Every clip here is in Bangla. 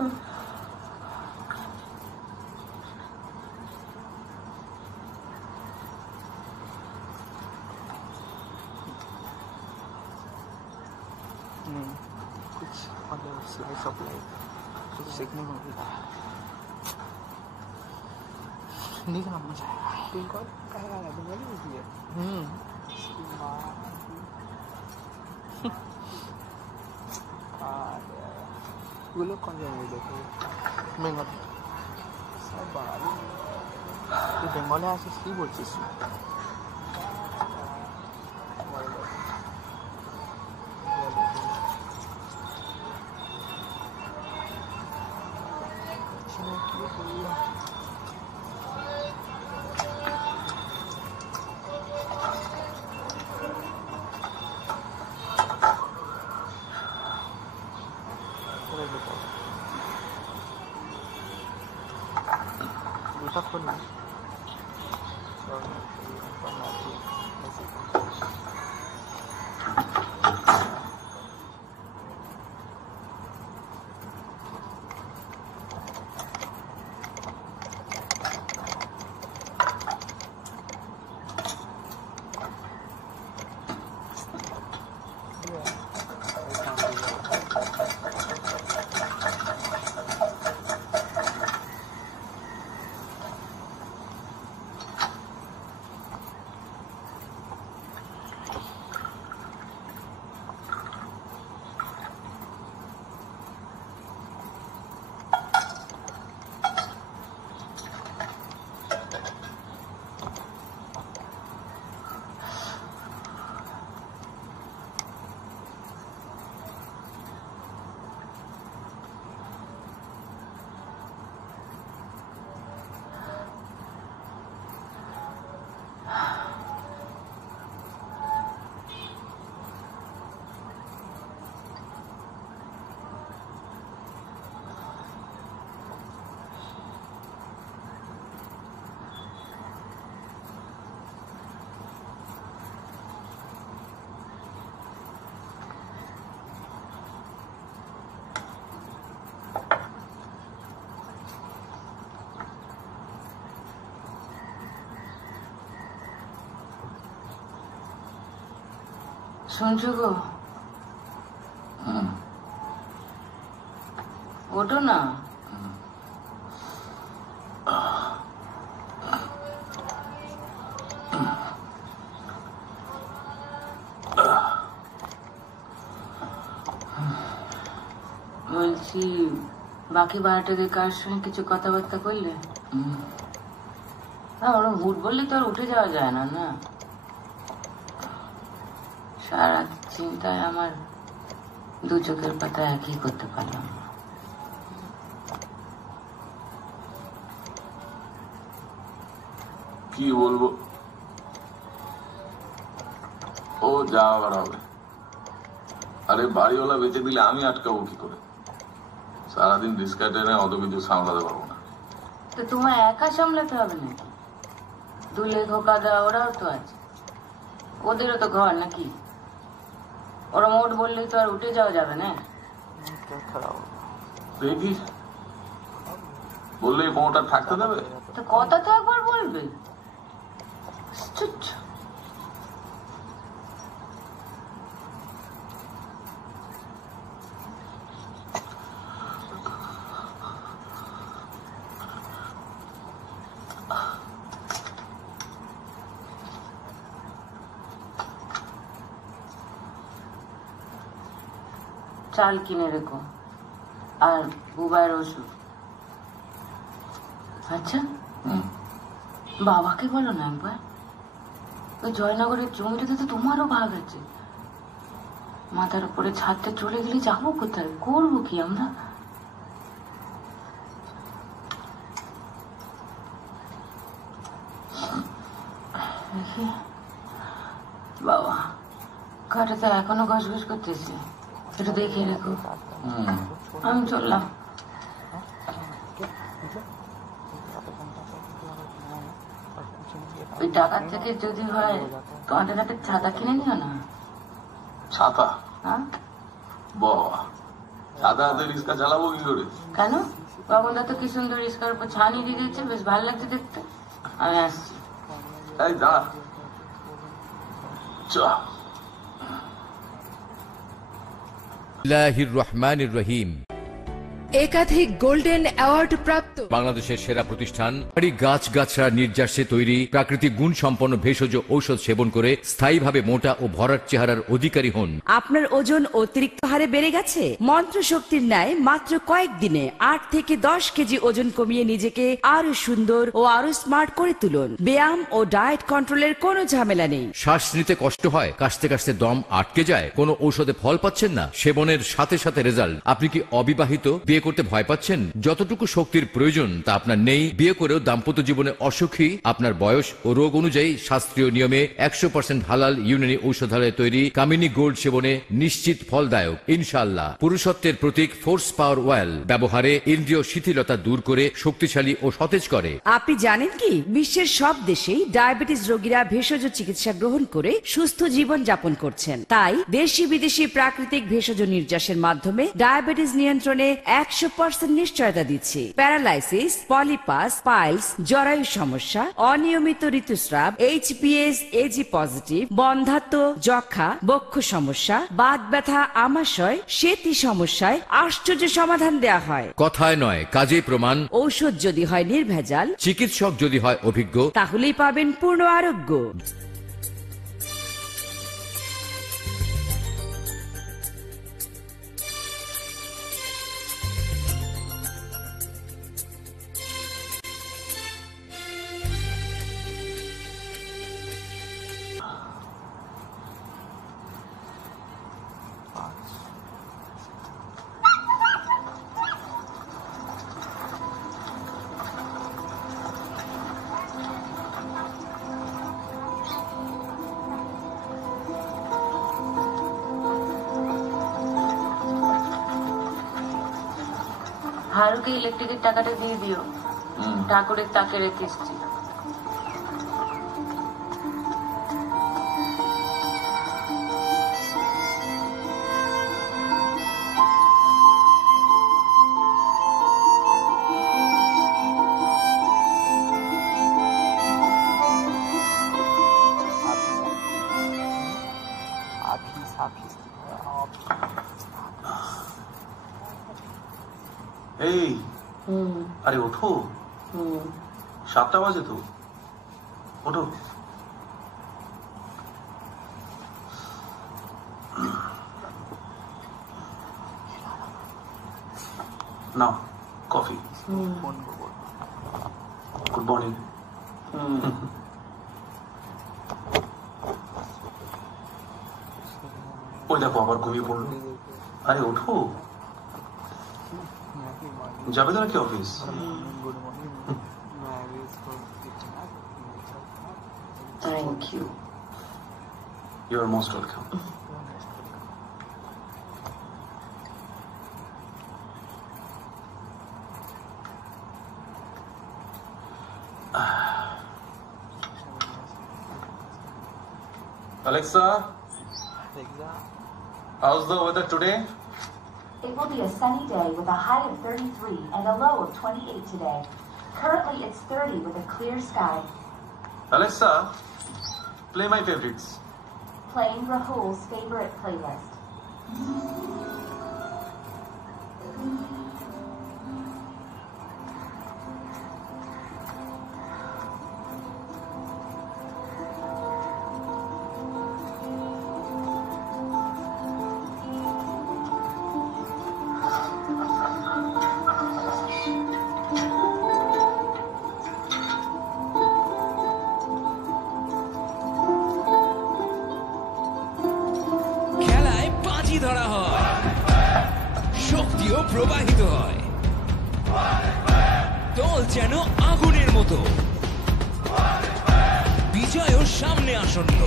कुछ मतलब स्लाइस ऑफ लाइफ कुछ सीखने को मिलता है। नहीं करना मजा आएगा। तुमको कहेगा ना तुमको नहीं होती है। वो लोग कौन जाएंगे देखो बंगाली सब बंगाली ये बंगाली আসিস কি বলছিস Kita pernah শুনছো গো ওঠো না বলছি বাকি বারোটাকে কার সঙ্গে কিছু কথাবার্তা করলে না ওরা হুট বললে তো আর উঠে যাওয়া যায় না না সারা চিন্তায় আমার দু চোখের পাতা একই করতে পারলাম না কি বলবো ও যা আবার হবে আরে বাড়িওয়ালা বেঁচে দিলে আমি আটকাবো কি করে সারাদিন রিস্কা টেনে অত কিছু সামলাতে পারবো না তো তোমায় একা সামলাতে হবে নাকি দুলে ধোকা দেওয়া ওরাও তো আছে ওদেরও তো ঘর নাকি ওরা মোট বললেই তো আর উঠে যাওয়া যাবে না দেখিস বললেই বউটা থাকতে দেবে তো কথা তো একবার বলবে চাল কিনে রেখো আর বুবাইয়ের ওষুধ আচ্ছা বাবাকে বলো না একবার ওই জয়নগরের জমিটাতে তো তোমারও ভাগ আছে মাথার উপরে ছাদটা চলে গেলে যাবো কোথায় করবো কি আমরা দেখি বাবা কাটাতে এখনো ঘসঘস করতেছি একটু দেখে রেখো আমি চললাম ওই টাকার থেকে যদি হয় তোমাদের একটা ছাতা কিনে নিও না ছাতা হ্যাঁ বাবা সাদা হাতে রিক্সা চালাবো কি করে? কেন? বাবনদা তো কি সুন্দর রিক্সার উপর ছানি দিয়ে দিচ্ছে, বেশ ভালো লাগছে দেখতে। আমি আসছি। এই দাঁড়া, চ। বিসমিল্লাহির রহমানির রহিম। একাধিক গোল্ডেন অ্যাওয়ার্ড প্রাপ্ত বাংলাদেশের সেরা প্রতিষ্ঠান গাছগাছড়া নির্যাসে তৈরি প্রাকৃতিক গুণ সম্পন্ন ভেষজ ঔষধ সেবন করে স্থায়ীভাবে মোটা ও ভরাট চেহারার অধিকারী হন। আপনার ওজন অতিরিক্ত হারে বেড়ে গেছে? মন্ত্র শক্তির ন্যায় মাত্র কয়েকদিনে 8 থেকে 10 কেজি ওজন কমিয়ে নিজেকে আরো সুন্দর ও আরো স্মার্ট করে তুলুন। ব্যায়াম ও ডায়েট কন্ট্রোলের কোনো ঝামেলা নেই। শ্বাস নিতে কষ্ট হয়, কাশতে কাশতে দম আটকে যায়, কোনো ঔষধে ফল পাচ্ছেন না, সেবনের সাথে সাথে রেজাল্ট। আপনি কি অবিবাহিত, বিয়ে করতে ভয় পাচ্ছেন? যতটুকু শক্তির প্রয়োজন তা আপনার নেই, বিয়ে করেও দাম্পত্য জীবনে অসুখী? আপনার বয়স ও রোগ অনুযায়ী শাস্ত্রীয় নিয়মে 100% হালাল ইউনানি ঔষধালয়ে তৈরি কামিনী গোল্ড সেবনে নিশ্চিত ফলদায়ক ইনশাআল্লাহ। পুরুষত্বের প্রতীক ফোর্স পাওয়ার অয়েল ব্যবহারে ইন্দ্রিয় শিথিলতা দূর করে শক্তিশালী ও সতেজ করে। আপনি জানেন কি, বিশ্বের সব দেশেই ডায়াবেটিস রোগীরা ভেষজ চিকিৎসা গ্রহণ করে সুস্থ জীবন যাপন করছেন। তাই দেশি বিদেশি প্রাকৃতিক ভেষজ নির্যাসের মাধ্যমে ডায়াবেটিস নিয়ন্ত্রণে 100% নিশ্চয়তা দিচ্ছি। প্যারালাইসিস, পলিপাস, পাইলস, জরায়ু সমস্যা, অনিয়মিত ঋতুস্রাব, HPS, AG পজিটিভ, বন্ধ্যাত্ব, যক্ষা, বক্ষ সমস্যা, বাত ব্যথা, আমাশয়, সেতি সমস্যায় আশ্চর্য সমাধান দেয়া হয়। কথায় নয়, কাজে প্রমাণ। ঔষধ যদি হয় নির্ভেজাল, চিকিৎসক যদি হয় অভিজ্ঞ, তাহলেই পাবেন পূর্ণ আরোগ্য। হারুকে ইলেকট্রিকের টাকাটা দিয়ে দিও, ঠাকুরের তাকে রেখে এসছি। এই আরে ওঠো, 7টা বাজে তো, ওঠো। নাও কফি। Good morning. ওই দেখো আবার ঘুমিয়ে পড়লো। আরে ওঠো, যাবে তো নাকি office? Thank you. You are most welcome. Alexa, how's the weather today? It will be a sunny day with a high of 33 and a low of 28 today. Currently it's 30 with a clear sky. Alexa, play my favorites. Playing Rahul's favorite playlist. ধরা হয়, শক্তিও প্রবাহিত হয়, দল যেন আগুনের মতো, বিজয়ও সামনে আসন্ন।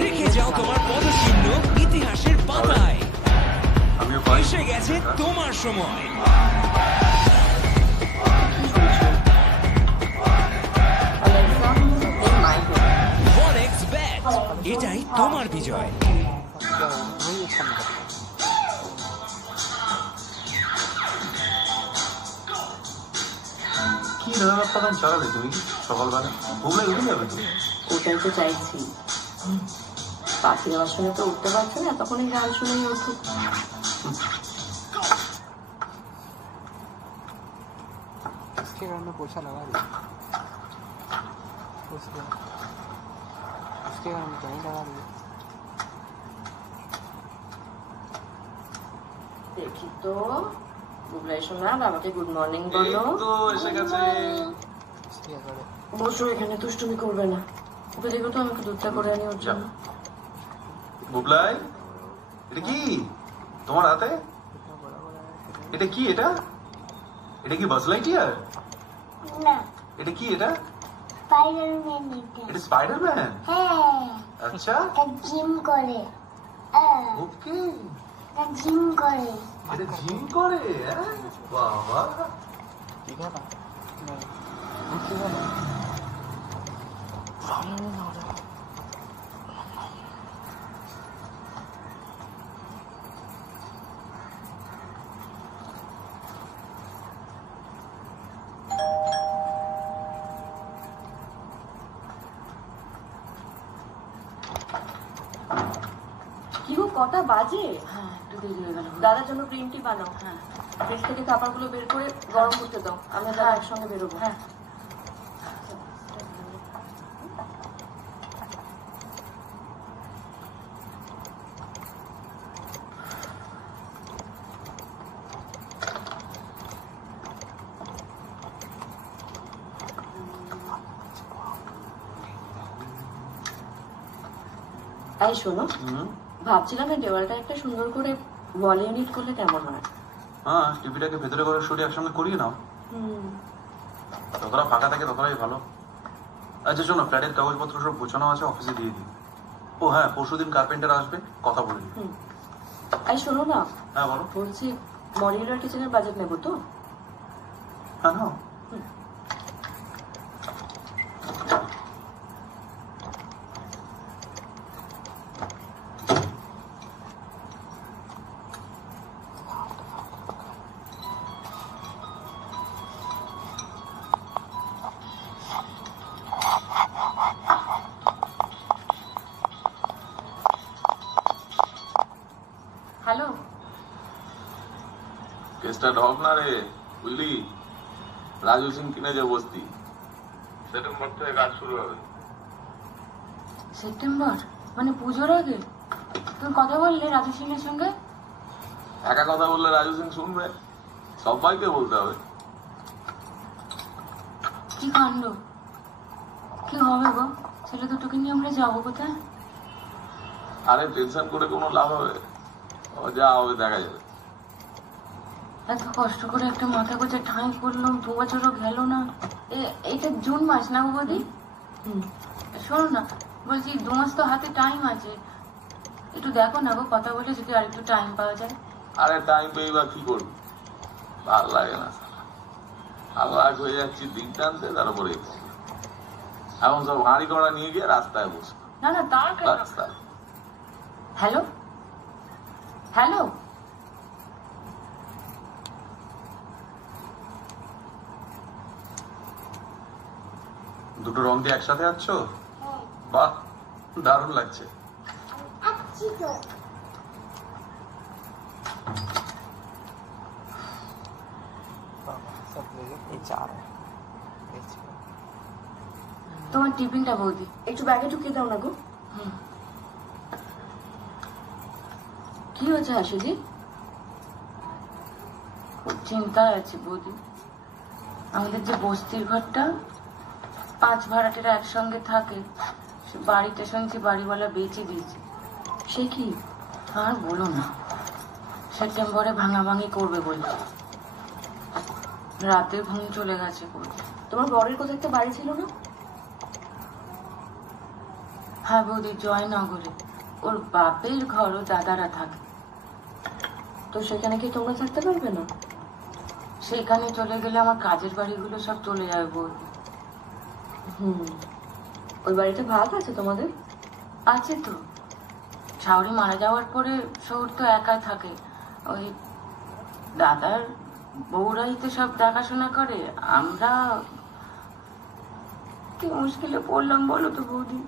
রেখে যাও তোমার পদচিহ্ন ইতিহাসের পাতায়। এসে গেছে তোমার সময়। ওয়ালেক্স ব্যাট, এটাই তোমার বিজয়। ঢেলার চালালে তুমি সকালবেলা বুবলাই উঠে যাবে তো? ওটাই তো চাইছি। পাখির আওয়াজ শুনে তো উঠতে পারছে না, তখন এই গান শুনেই উঠুক। इसके घर में पोछा लगा रही इसके घर में कहीं लगा रही দেখি তো বুবলাই সোনা, বাবাকে গুড মর্নিং বলো। এসে গেছে। বসো এখানে, দুষ্টুমি করবে না। ওকে দেখো তো, আমাকে দুধটা করে আনি ওর জন্য। বুবলাই, এটা কি তোমার হাতে? এটা কি? এটা এটা কি বাস লাইটইয়ার? না, এটা কি? এটা স্পাইডারম্যান। এটা স্পাইডারম্যান? হ্যাঁ। আচ্ছা, এটা জিম করে। ওকে, এটা জিম করে। এটা জিম করে? বাবা, কি কথা কি কথা কি গো, কটা বাজে? হ্যাঁ, একটু দেরি হয়ে গেল। দাদার জন্য গ্রিন টি বানাও। হ্যাঁ, ফ্রিজ থেকে খাবারগুলো বের করে গরম করতে দাও, আমরা দাদা একসঙ্গে বেরোবো। হ্যাঁ। এই শোনো, ভাবছিলাম এই দেওয়ালটা একটা সুন্দর করে ওয়াল ইউনিট করলে কেমন হয়? হ্যাঁ, টিভিটাকে ভেতরে করে সরিয়ে একসঙ্গে করিয়ে নাও। যতটা ফাঁকা থাকে ততটাই ভালো। আচ্ছা শোনো, ফ্ল্যাটের কাগজপত্র সব গোছানো আছে, অফিসে দিয়ে দিই। ও হ্যাঁ, পরশুদিন কার্পেন্টার আসবে, কথা বলে দিই। এই শোনো না। হ্যাঁ বলো। বলছি, মডিউলার কিচেনের বাজেট নেবো তো? হ্যাঁ নাও। হ্যালো, কেসটা ঢক না রে, বুঝলি? রাজু সিং কিনেছে বস্তি, সেপ্টেম্বর থেকে কাজ শুরু হবে। সেপ্টেম্বর মানে পুজোর আগে? তুমি কথা বললে রাজু সিং এর সঙ্গে? একা কথা বললে রাজু সিং শুনবে? সবাইকে বলতে হবে। কি কাণ্ড, কি হবে গো? ছেলে দুটোকে নিয়ে আমরা যাবো কোথায়? আরে টেনশন করে কোনো লাভ হবে? যা হবে দেখা যাবে। এত কষ্ট করে একটা মাথা গোছা ঠাঁই করলাম, 2 বছরও গেল না। এইটা জুন মাস না গো বৌদি? শোনো না, বলছি 2 মাস তো হাতে টাইম আছে, একটু দেখো না গো, কথা বলে যদি আর একটু টাইম পাওয়া যায়। আরে টাইম পেয়ে বা কি করবি? ভাল লাগে না, আল্লাহ হয়ে যাচ্ছি দিন টানতে, তার উপরে এখন সব হাঁড়ি কড়া নিয়ে গিয়ে রাস্তায় বসবো। না না, তা কেন? হ্যালো হ্যালো, দুটো রং দিয়ে একসাথে আছো? বাহ, দারুণ লাগছে। তোমার টিফিনটা বৌদি একটু ব্যাগে ঢুকিয়ে দাও না গো। কি হয়েছে হাসিদি? খুব চিন্তায় আছে বৌদি। আমাদের যে বস্তির ঘরটা, 5 ভাড়াটেরা একসঙ্গে থাকে, সে বাড়িতে শুনছি বাড়িওয়ালা বেঁচে দিয়েছে। সে কি আর বলো না, সেপ্টেম্বরে ভাঙাভাঙি করবে বলছে। রাতে ঘুম চলে গেছে বলছে। তোমার বরের কোথায় একটা বাড়ি ছিল না? হ্যাঁ বৌদি, জয়নগরে। ওর বাপের ঘর ও দাদারা থাকে। তো সেখানে কি তোমরা থাকতে পারবে না? সেখানে চলে গেলে আমার কাজের বাড়িগুলো সব চলে যাবে বৌদি। ওই বাড়িতে ভাগ আছে তোমাদের? আছে তো। শাওরি মারা যাওয়ার পরে শহর তো একাই থাকে। ওই দাদার বউরাই তো সব দেখাশোনা করে। আমরা কি মুশকিলে পড়লাম বলো তো বৌদি।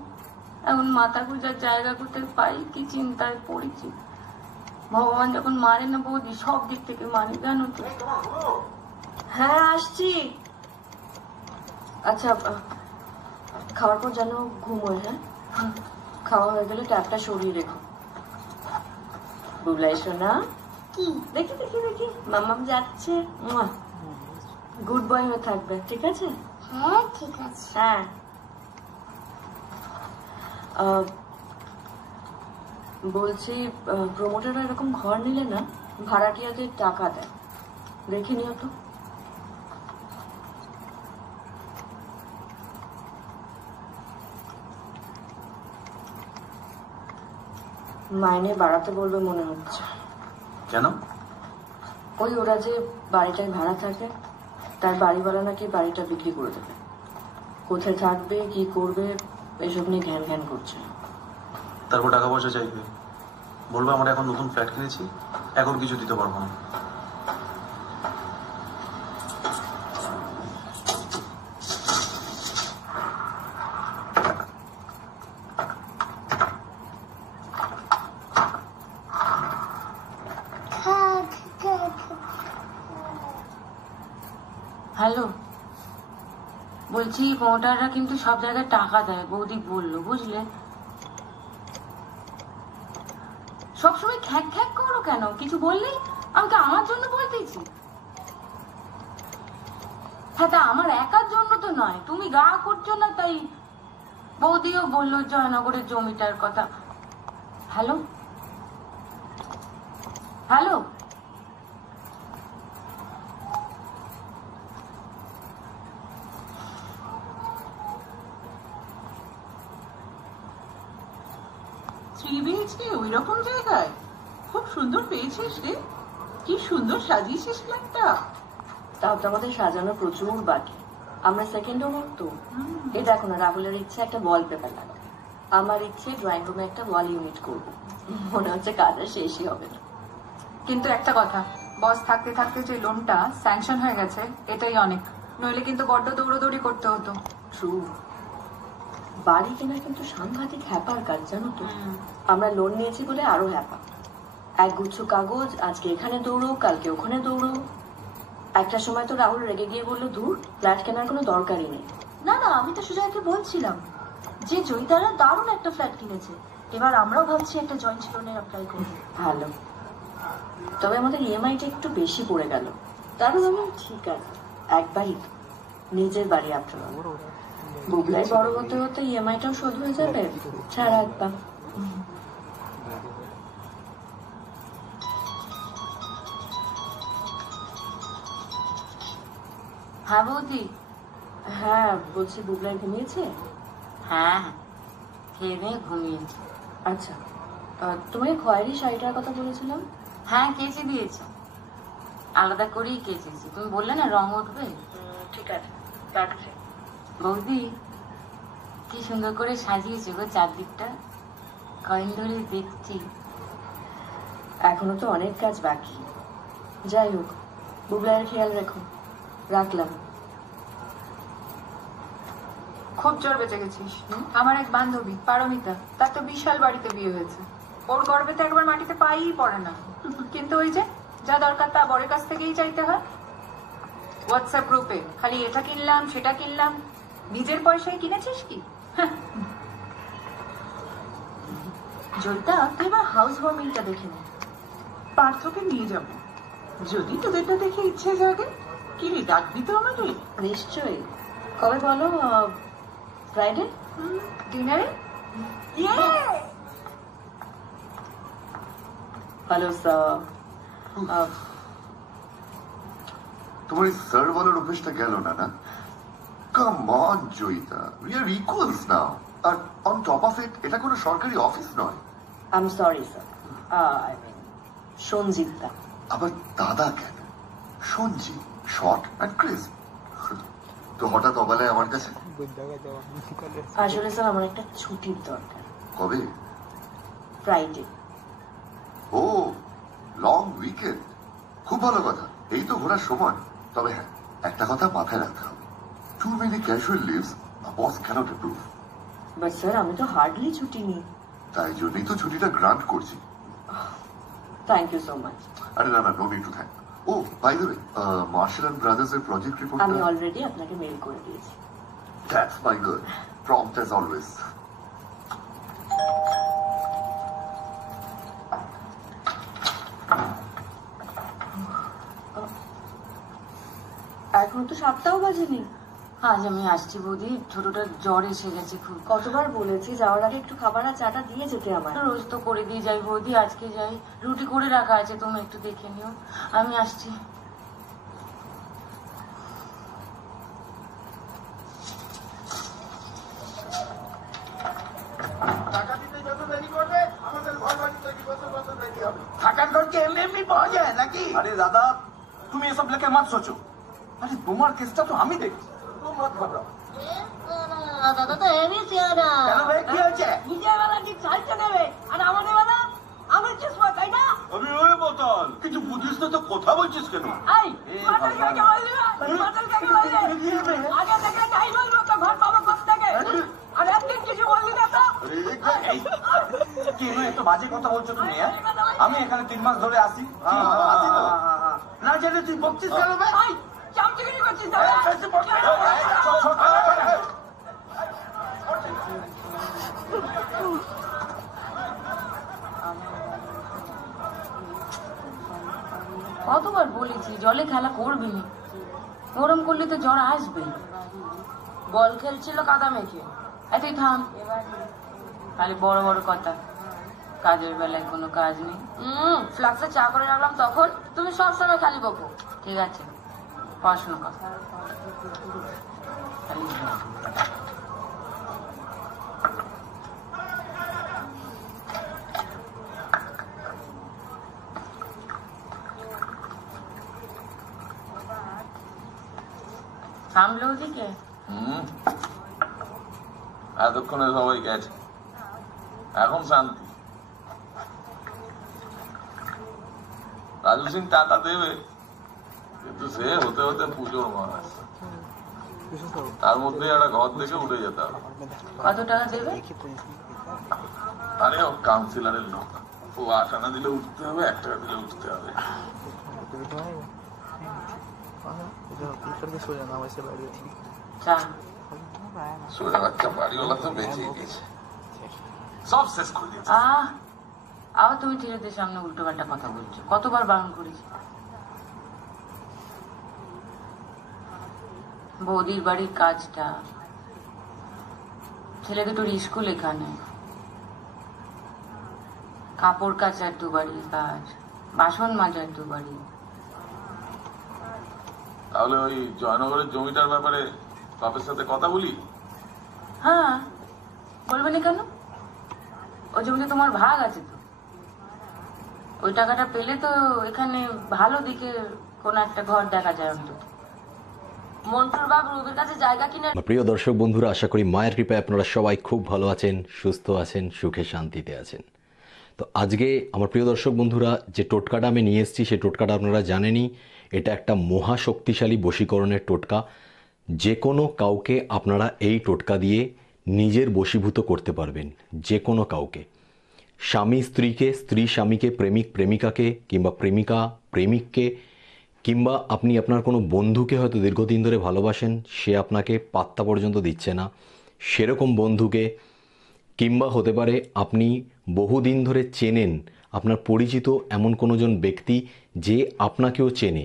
এখন মাথা গুজার জায়গা কোথায় পাই, কি চিন্তায় পড়েছি। ভগবান যখন মারে না বৌদি, সব দিক থেকে মানে, জানো তো। হ্যাঁ আসছি। আচ্ছা খাওয়ার পর যেন ঘুমোয়। হ্যাঁ খাওয়া হয়ে গেলে ট্যাপটা সরিয়ে রেখো। বুবলাই শোনা, কি দেখি দেখি দেখি মাম্মাম যাচ্ছে। গুড বয় হয়ে থাকবে, ঠিক আছে? হ্যাঁ ঠিক আছে। হ্যাঁ বলছি প্রমোটাররা এরকম ঘর নিলে না ভাড়াটিয়াদের টাকা দেয়, দেখে নিও তো। মাইনে বাড়াতে বলবে মনে হচ্ছে। কেন? ওই ওরা যে বাড়িটায় ভাড়া থাকে, তার বাড়িওয়ালা নাকি বাড়িটা বিক্রি করে দেবে। কোথায় থাকবে, কি করবে, এসব নিয়ে ঘ্যান ঘ্যান করছে। তারপর টাকা পয়সা চাইবে, বলবো আমরা এখন নতুন ফ্ল্যাট কিনেছি, এখন কিছু দিতে পারবো না। হ্যালো, বলছি প্রমোটাররা কিন্তু সব জায়গায় টাকা দেয়, বৌদি বললো, বুঝলে? সবসময় খ্যাক খ্যাক করো কেন? কিছু বললেই আমি তো আমার জন্য বলতেছি। হ্যাঁ তা আমার একার জন্য তো নয়, তুমি গা করছো না তাই। বৌদিও বললো জয়নগরের জমিটার কথা। হ্যালো হ্যালো, ওই রকম জায়গায় খুব সুন্দর পেয়েছিস রে, কি সুন্দর সাজিয়েছিস ফ্ল্যাটটা। তাও তো আমাদের সাজানো প্রচুর বাকি, আমরা সেকেন্ড ওভার তো। এই দেখো না, রাহুলের ইচ্ছে একটা ওয়ালপেপার লাগাবে, আমার ইচ্ছে ড্রয়িং রুমে একটা ওয়াল ইউনিট করবো। মনে হচ্ছে কাজ আর শেষই হবে না। কিন্তু একটা কথা, বস থাকতে থাকতে যে লোনটা স্যাংশন হয়ে গেছে এটাই অনেক, নইলে কিন্তু বড্ড দৌড়দৌড়ি করতে হতো। ট্রু, বাড়ি কেনা কিন্তু সাংঘাতিক হ্যাপার কাজ, জানো তো। আমরা লোন নিয়েছি বলে আরো হ্যাপা। এক গুচ্ছ কাগজ, আজকে এখানে দৌড়ো, কালকে ওখানে দৌড়ো। একটা সময় তো রাহুল রেগে গিয়ে বললো, দূর, ফ্ল্যাট কেনার কোনো দরকারই নেই। না না, আমি তো সুজয়কে বলছিলাম যে জয়িতারা দারুণ একটা ফ্ল্যাট কিনেছে, এবার আমরাও ভাবছি একটা জয়েন্ট লোনের অ্যাপ্লাই করবো। ভালো, তবে আমাদের ইএমআইটা একটু বেশি পড়ে গেল। তারপর আমি ঠিক আছে, একবারই নিজের বাড়ি আপনার বুবলাই বড় হতে হতে ইএমআইটাও শোধ হয়ে যাবে, ছাড়া একবার। হ্যাঁ বৌদি। হ্যাঁ বলছি, বুবলাই ঘুমিয়েছে? হ্যাঁ খেয়ে দিয়ে ঘুমিয়েছে। আচ্ছা, তোমাকে খয়েরি শাড়িটার কথা বলেছিলাম। হ্যাঁ কেচে দিয়েছে, আলাদা করেই কেচেছি। তুমি বললে না রং উঠবে। ঠিক আছে, রাখছি। বৌদি কি সুন্দর করে সাজিয়েছে গো চারদিকটা, কয়েন ধরে দেখছি। এখনো তো অনেক কাজ বাকি। যাই হোক, বুবলাইয়ের খেয়াল রেখো। রাখলাম। খুব জোর বেঁচে গেছিস। আমার এক বান্ধবী পারমিতা, তার তো বিশাল বাড়িতে বিয়ে হয়েছে। ওর গর্বে তো একবার মাটিতে পাই পড়ে না, কিন্তু ওই যে যা দরকার তা বরের কাছ থেকেই চাইতে হয়। হোয়াটসঅ্যাপ গ্রুপে খালি এটা কিনলাম সেটা কিনলাম, নিজের পয়সায় কিনেছিস কি? জয়িতা, তুই এবার হাউস ওয়ার্মিংটা দেখে নে। পার্থকে নিয়ে যাব, যদি তোদেরটা দেখে ইচ্ছে জাগে। কি রে, ডাকবি তো আমাকে? নিশ্চয়ই। কবে বলো? ফ্রাইডে ডিনারে? Hello sir. তোমার এই স্যার বলার অভ্যেসটা গেল না? না, come on Joyita, we are equals now. আর অন টপ অফ ইট, এটা কোনো সরকারি অফিস নয়। I am sorry sir, I mean Sanjit da. আবার দাদা কেন? Sanjit, short and crisp. তো হঠাৎ অবেলায় আমার কাছে? আসলে স্যার আমার একটা ছুটির দরকার। কবে? ফ্রাইডে। ও, লং উইকেন্ড, খুব ভালো কথা। এই তো ঘোরার সময়। তবে হ্যাঁ, একটা কথা মাথায় রাখতে হবে, too many casual leaves boss cannot approve. But sir আমি তো হার্ডলি ছুটি নিই। তাই জন্যই তো ছুটিটা গ্রান্ট করছি। Thank you so much. আরে না no need to thank. Oh by the way Marshall and brothers এর প্রজেক্ট রিপোর্ট আমি অলরেডি আপনাকে মেল করে দিয়েছি। That's my girl, prompt as always. এখন তো 7টাও বাজেনি। আজ আমি আসছি বৌদি, ছোটটার জ্বর এসে গেছে খুব। কতবার বলেছি যাওয়ার আগে একটু খাবার আর চাটা দিয়ে যেতে আমার। রোজ তো করে দিয়ে যাই বৌদি, আজকে যাই। রুটি করে রাখা আছে, তুমি একটু দেখে নিও। আমি আসছি। থাকার ঘর কি এমনি এমনি পাওয়া যায় নাকি? আরে দাদা তুমি এসব লেখে মত সোচো। আরে তোমার কেসটা তো আমি দেখছি, তুমি মত ঘটাও। দাদা তো হেভি চেহারা। কেন ভাই কি হয়েছে? নিজের বেলা ঠিক চাইতে দেবে আর আমাদের বেলা আমার চশমা, তাই না? আমি ওই বোতল কিছু বুঝিস না তো কথা বলছিস কেন? এই মাতাল কাকে বললি? মাতাল কাকে বললি? আগে থেকে যাই বলবো তো ঘর পাবো কোথা থেকে? আর একদিন কিছু বললি না তো? কি এত বাজে কথা বলছো তুমি? আমি এখানে 3 মাস ধরে আসি। না জানি তুই বকছিস কেন ভাই? এই চামচিগিরি করছিস দাদা? কতবার বলেছি জলে খেলা করবি না, গরম করলে তো জ্বর আসবে। বল খেলছিল কাদা মেখে। তুই থাম, খালি বড় বড় কথা, কাজের বেলায় কোনো কাজ নেই। ফ্লাক্সে চা করে রাখলাম তখন তুমি সবসময় খালি বকো। ঠিক আছে, পড়াশোনা কর। থামলো ওদিকে। এতক্ষণে সবাই গেছে, এখন শান্তি। রাজু সিং টাকা দেবে, কিন্তু সে হতে হতে পুজোর মাস, তার মধ্যে একটা ঘর থেকে উঠে যেতে হবে। কত টাকা দেবে? আরে ও কাউন্সিলরের লোক, ও 8 আনা দিলে উঠতে হবে, 1 টাকা দিলে উঠতে হবে। সোজা বাচ্চা বাড়িওয়ালা তো বেঁচে গেছে, সব শেষ করে দিয়েছে। আবার তুমি ছেলেদের সামনে উল্টো পাল্টা কথা বলছো, কতবার বারণ করেছি। বৌদির বাড়ির কাজটা, ছেলে দুটোর স্কুল এখানে, কাপড় কাচার 2 বাড়ির কাজ, বাসন মাজার 2 বাড়ি। তাহলে ওই জয়নগরের জমিটার ব্যাপারে বাপের সাথে কথা বলি? হ্যাঁ, বলবে না কেন? ওই জমিতে তোমার ভাগ আছে তো, ওই টাকাটা পেলে তো এখানে ভালো দিকে কোন একটা ঘর দেখা যায় অন্তত। মন্টুর বাবু রবির কাছে জায়গা কিনে। প্রিয় দর্শক বন্ধুরা, আশা করি মায়ের কৃপায় আপনারা সবাই খুব ভালো আছেন, সুস্থ আছেন, সুখে শান্তিতে আছেন। তো আজকে আমার প্রিয় দর্শক বন্ধুরা যে টোটকাটা আমি নিয়ে এসেছি, সেই টোটকাটা আপনারা জানেনই। এটা একটা মহা শক্তিশালী বশীকরণের টোটকা। যে কোনো কাউকে আপনারা এই টোটকা দিয়ে নিজের বশীভূত করতে পারবেন, যে কোনো কাউকে। স্বামী স্ত্রীকে, স্ত্রী স্বামীকে, প্রেমিক প্রেমিকাকে, কিংবা প্রেমিকা প্রেমিককে, কিংবা আপনি আপনার কোনো বন্ধুকে হয়তো দীর্ঘদিন ধরে ভালোবাসেন, সে আপনাকে পাত্তা পর্যন্ত দিচ্ছে না, সেরকম বন্ধুকে, কিংবা হতে পারে আপনি বহুদিন ধরে চেনেন, আপনার পরিচিত এমন কোনোজন ব্যক্তি যে আপনাকেও চেনে,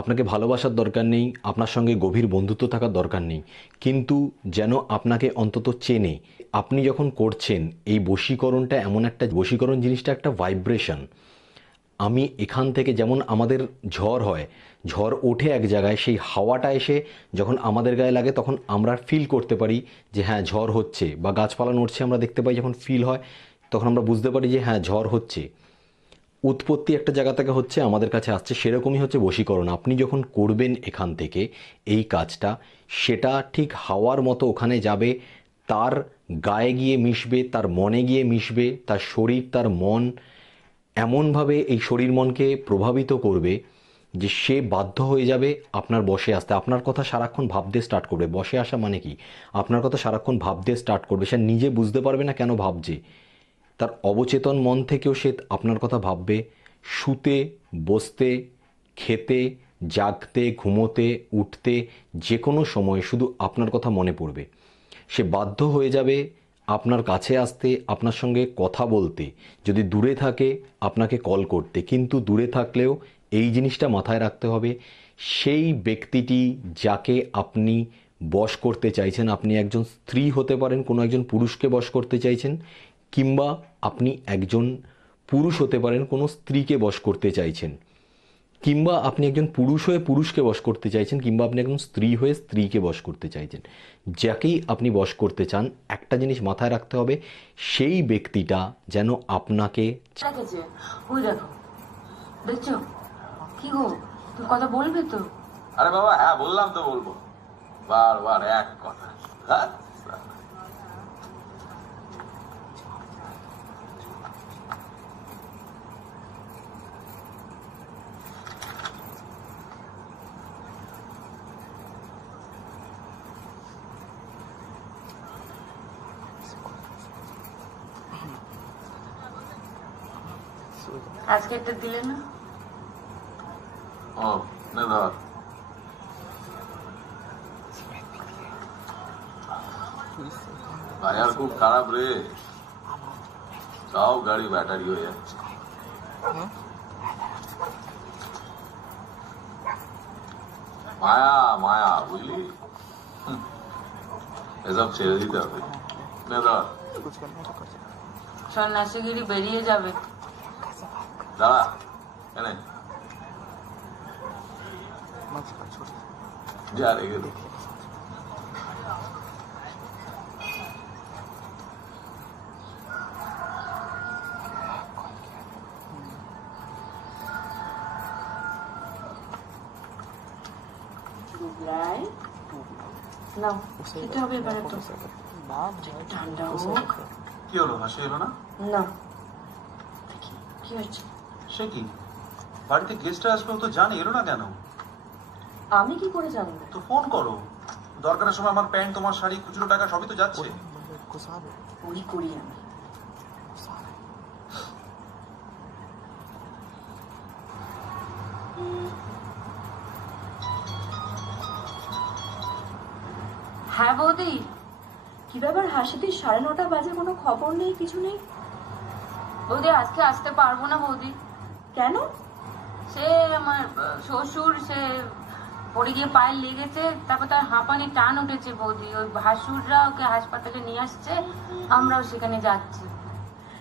আপনাকে ভালোবাসার দরকার নেই, আপনার সঙ্গে গভীর বন্ধুত্ব থাকার দরকার নেই, কিন্তু যেন আপনাকে অন্তত চেনে। আপনি যখন করছেন এই বশীকরণটা, এমন একটা বশীকরণ জিনিসটা একটা ভাইব্রেশন। আমি এখান থেকে, যেমন আমাদের ঝড় হয়, ঝড় ওঠে এক জায়গায়, সেই হাওয়াটা এসে যখন আমাদের গায়ে লাগে তখন আমরা ফিল করতে পারি যে হ্যাঁ ঝড় হচ্ছে, বা গাছপালা নড়ছে আমরা দেখতে পাই, যখন ফিল হয় তখন আমরা বুঝতে পারি যে হ্যাঁ ঝড় হচ্ছে। উৎপত্তি একটা জায়গা থেকে হচ্ছে, আমাদের কাছে আসছে। সেরকমই হচ্ছে বশীকরণ। আপনি যখন করবেন এখান থেকে এই কাজটা, সেটা ঠিক হাওয়ার মতো ওখানে যাবে, তার গায়ে গিয়ে মিশবে, তার মনে গিয়ে মিশবে, তার শরীর, তার মন এমনভাবে এই শরীর মনকে প্রভাবিত করবে যে সে বাধ্য হয়ে যাবে আপনার বসে আসতে, আপনার কথা সারাক্ষণ ভাবতে স্টার্ট করবে। বসে আসা মানে কি, আপনার কথা সারাক্ষণ ভাবতে স্টার্ট করবে, সে নিজে বুঝতে পারবে না কেন ভাবছে, তার অবচেতন মন থেকেও সে আপনার কথা ভাববে। শুতে, বসতে, খেতে, জাগতে, ঘুমোতে, উঠতে, যে কোনো সময় শুধু আপনার কথা মনে পড়বে। সে বাধ্য হয়ে যাবে আপনার কাছে আসতে, আপনার সঙ্গে কথা বলতে, যদি দূরে থাকে আপনাকে কল করতে। কিন্তু দূরে থাকলেও এই জিনিসটা মাথায় রাখতে হবে, সেই ব্যক্তিটি যাকে আপনি বশ করতে চাইছেন, আপনি একজন স্ত্রী হতে পারেন, কোনো একজন পুরুষকে বশ করতে চাইছেন, কিংবা আপনি একজন পুরুষ হতে পারেন, কোনো স্ত্রীকে বশ করতে চাইছেন, কিংবা আপনি একজন পুরুষ হয়ে পুরুষকে বশ করতে চাইছেন, কিংবা আপনি একজন স্ত্রী হয়ে স্ত্রীকে বশ করতে চাইছেন। যাকেই আপনি বশ করতে চান, একটা জিনিস মাথায় রাখতে হবে, সেই ব্যক্তিটা যেন আপনাকে ওই দেখো, দেখছো কি গো, তুই কথা বলবি তো? আরে বাবা হ্যাঁ বললাম তো বলবো, বারবার এক কথা। আজকে এটা দিলে না? ও না ধর, বাজার খুব খারাপ রে, সব গাড়ি ব্যাটারি হয়ে যাচ্ছে। মায়া মায়া বুঝলি, এসব ছেড়ে দিতে হবে। সন্ন্যাসীগিরি বেরিয়ে যাবে। দাঁড়া এনে যা রেখে দে। কি হলো, হাসি এলো না? না। কি হয়েছে? সে কি, বাড়িতে গেস্ট আসবে, ও তো জানে, এলো না কেন? আমি কি করে জানবো? তো ফোন করো, দরকারের সময় আমার প্যান্ট, তোমার শাড়ি, খুচরো টাকা সবই তো যাচ্ছে। ওই করি আমি। হ্যাঁ বৌদি। কি ব্যাপার হাসিতে 9:30 বাজে, কোনো খবর নেই, কিছু নেই? বৌদি আজকে আসতে পারবো না বৌদি। কেন? সে আমার শ্বশুর, সে পড়ে গিয়ে পায়ে লেগেছে, তারপর তার হাঁপানি টান উঠেছে বৌদি। ওই ভাসুররা ওকে হাসপাতালে নিয়ে আসছে, আমরাও সেখানে যাচ্ছি।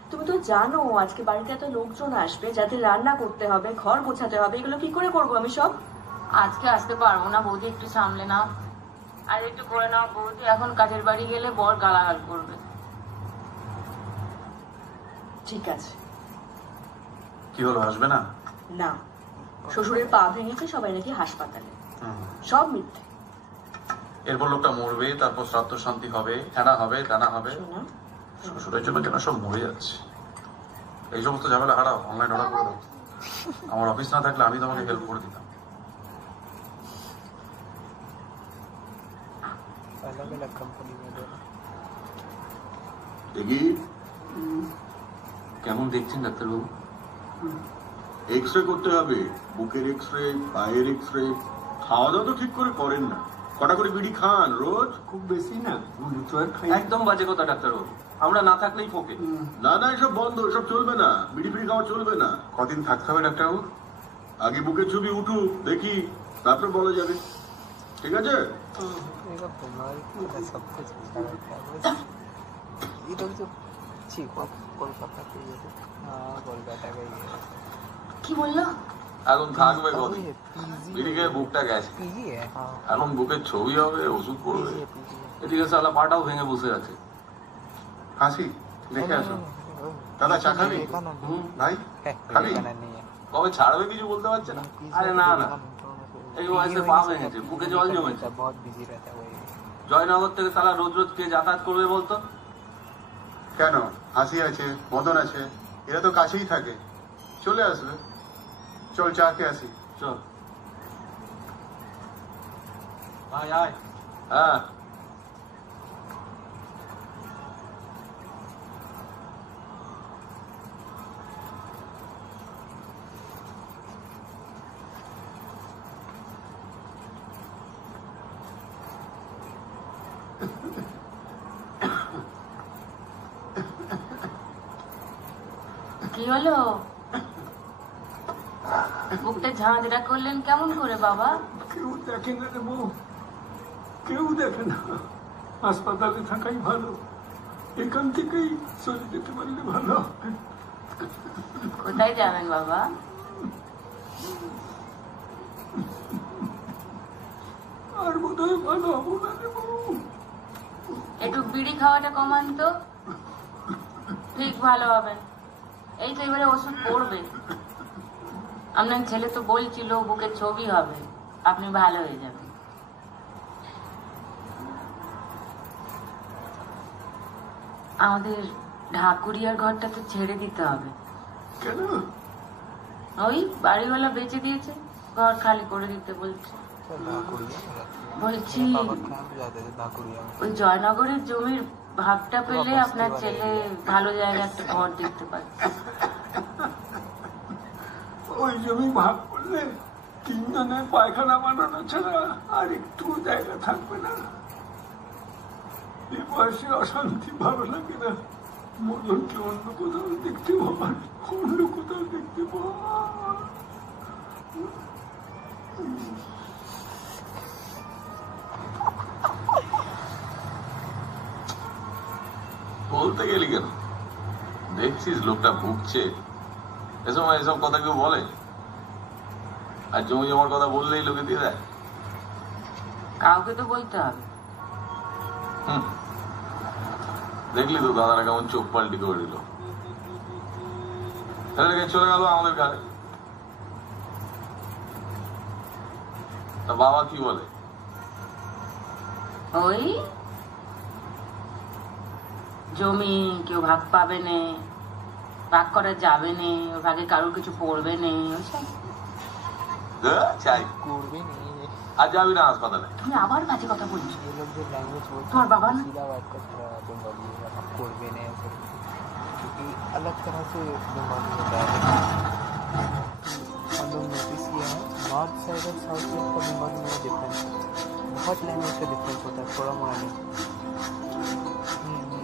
তুমি তো জানো আজকে বাড়িতে এত লোকজন আসবে, যাদের রান্না করতে হবে, ঘর গোছাতে হবে, এগুলো কি করে করবো আমি সব? আজকে আসতে পারবো না বৌদি, একটু সামলে নাও আর একটু করে নাও বৌদি। এখন কাজের বাড়ি গেলে বর গালাগাল করবে। ঠিক আছে। কি হলো, আসবে না? না, শ্বশুরের পা ভেঙেছে, সবাই নাকি হাসপাতালে, সব মিথ্যে। এরপর লোকটা মরবে, তারপর শ্রাদ্ধ শান্তি হবে, হেনা হবে, টানা হবে। শ্বশুরের জন্য কেন সব মরে যাচ্ছে। এই সমস্ত ঝামেলা হারাও, অনলাইন অর্ডার করে দাও। আমার অফিস না থাকলে আমি তোমাকে হেল্প করে দিতাম। দেখি কেমন দেখছেন ডাক্তারবাবু? এক্স রে করতে হবে, বুকের এক্স রে, পায়ের এক্স রে। খাওয়া দাওয়া তো ঠিক করে করেন না, কটা করে বিড়ি খান রোজ? খুব বেশি না, একদম বাজে কথা ডাক্তারবাবু, আমরা না থাকলেই ফোকে। না না, এসব বন্ধ, এসব চলবে না, বিড়ি ফিড়ি খাওয়া চলবে না। কদিন থাকতে হবে ডাক্তারবাবু? আগে বুকের ছবি উঠুক দেখি, তারপর বলা যাবে। ঠিক আছে? কি বললো? এখন থাকবে কদিন, বিড়ি খেয়ে বুকটা গেছে, এখন বুকের ছবি হবে, ওষুধ পড়বে। এদিকে সালা পাটাও ভেঙে বসে আছে। হাসি দেখে আসো। দাদা চা খাবি? ভাই খাবি? কবে ছাড়বে কিছু বলতে পারছে না। আরে না না, এই বয়সে পা ভেঙেছে, বুকে জল জমেছে। জয়নগর থেকে সালা রোজ রোজ কে যাতায়াত করবে বলতো? কেন, হাসি আছে, মদন আছে, এরা তো কাছেই থাকে, চলে আসবে। চল চা খেয়ে আসি। চল। আয় আয়। হ্যাঁ কি হলো? বুকটা ঝাঁঝরা করলেন কেমন করে বাবা? কেউ দেখে না রে বউ, কেউ দেখে না। হাসপাতালে থাকাই ভালো, এখান থেকেই চলে যেতে পারলে ভালো। কোথায় যাবেন বাবা? আর বোধহয় ভালো হবো না রে বউ। একটু বিড়ি খাওয়াটা কমান তো, ঠিক ভালো হবেন। এই তো এবারে ওষুধ পড়বে। আপনার ছেলে তো বলছিল বুকের ছবি হবে, আপনি ভালো হয়ে যাবেন। আমাদের ঢাকুরিয়ার ঘরটা তো ছেড়ে দিতে হবে। কেন? ওই বাড়িওয়ালা বেঁচে দিয়েছে, ঘর খালি করে দিতে বলছে। বলছি ওই জয়নগরের জমির ভাগটা পেলে আপনার ছেলে ভালো জায়গায় একটা ঘর দেখতে পারে। ওই জমি ভাগ করলে তিনজনের পায়খানা বানানো ছাড়া আর একটু জায়গা থাকবে না। এই বয়সে অশান্তি ভালো লাগে না। মদনকে অন্য কোথাও দেখতে পাবার, অন্য কোথাও দেখতে পাবার। বলতে গেলি কেন? দেখছিস লোকটা ভুগছে, এসব কথা কেউ বলে? আর জমি জমার কথা বললেই লোকে দিয়ে দেয়। কাউকে তো বলতে হবে। দেখলি তো দাদারা কেমন চোখ পাল্টি করে দিল, চলে গেল আমাদের ঘরে। তা বাবা কি বলে? ওই জমি কেউ ভাগ পাবে না, ভাগ করা যাবে না, ওর ভাগে কারোর কিছু পড়বে না, চাই করবে না। আর যাবি না হাসপাতালে? তুমি আবার কাছে কথা বলছো। তোমার বাবা না करवे ने क्योंकि अलग तरह से बंगाली होता है। हम लोग नोटिस किया है नॉर्थ साइड और साउथ साइड का बंगाली में डिफरेंस, बहुत लैंग्वेज का डिफरेंस होता है, थोड़ा मोड़ा नहीं।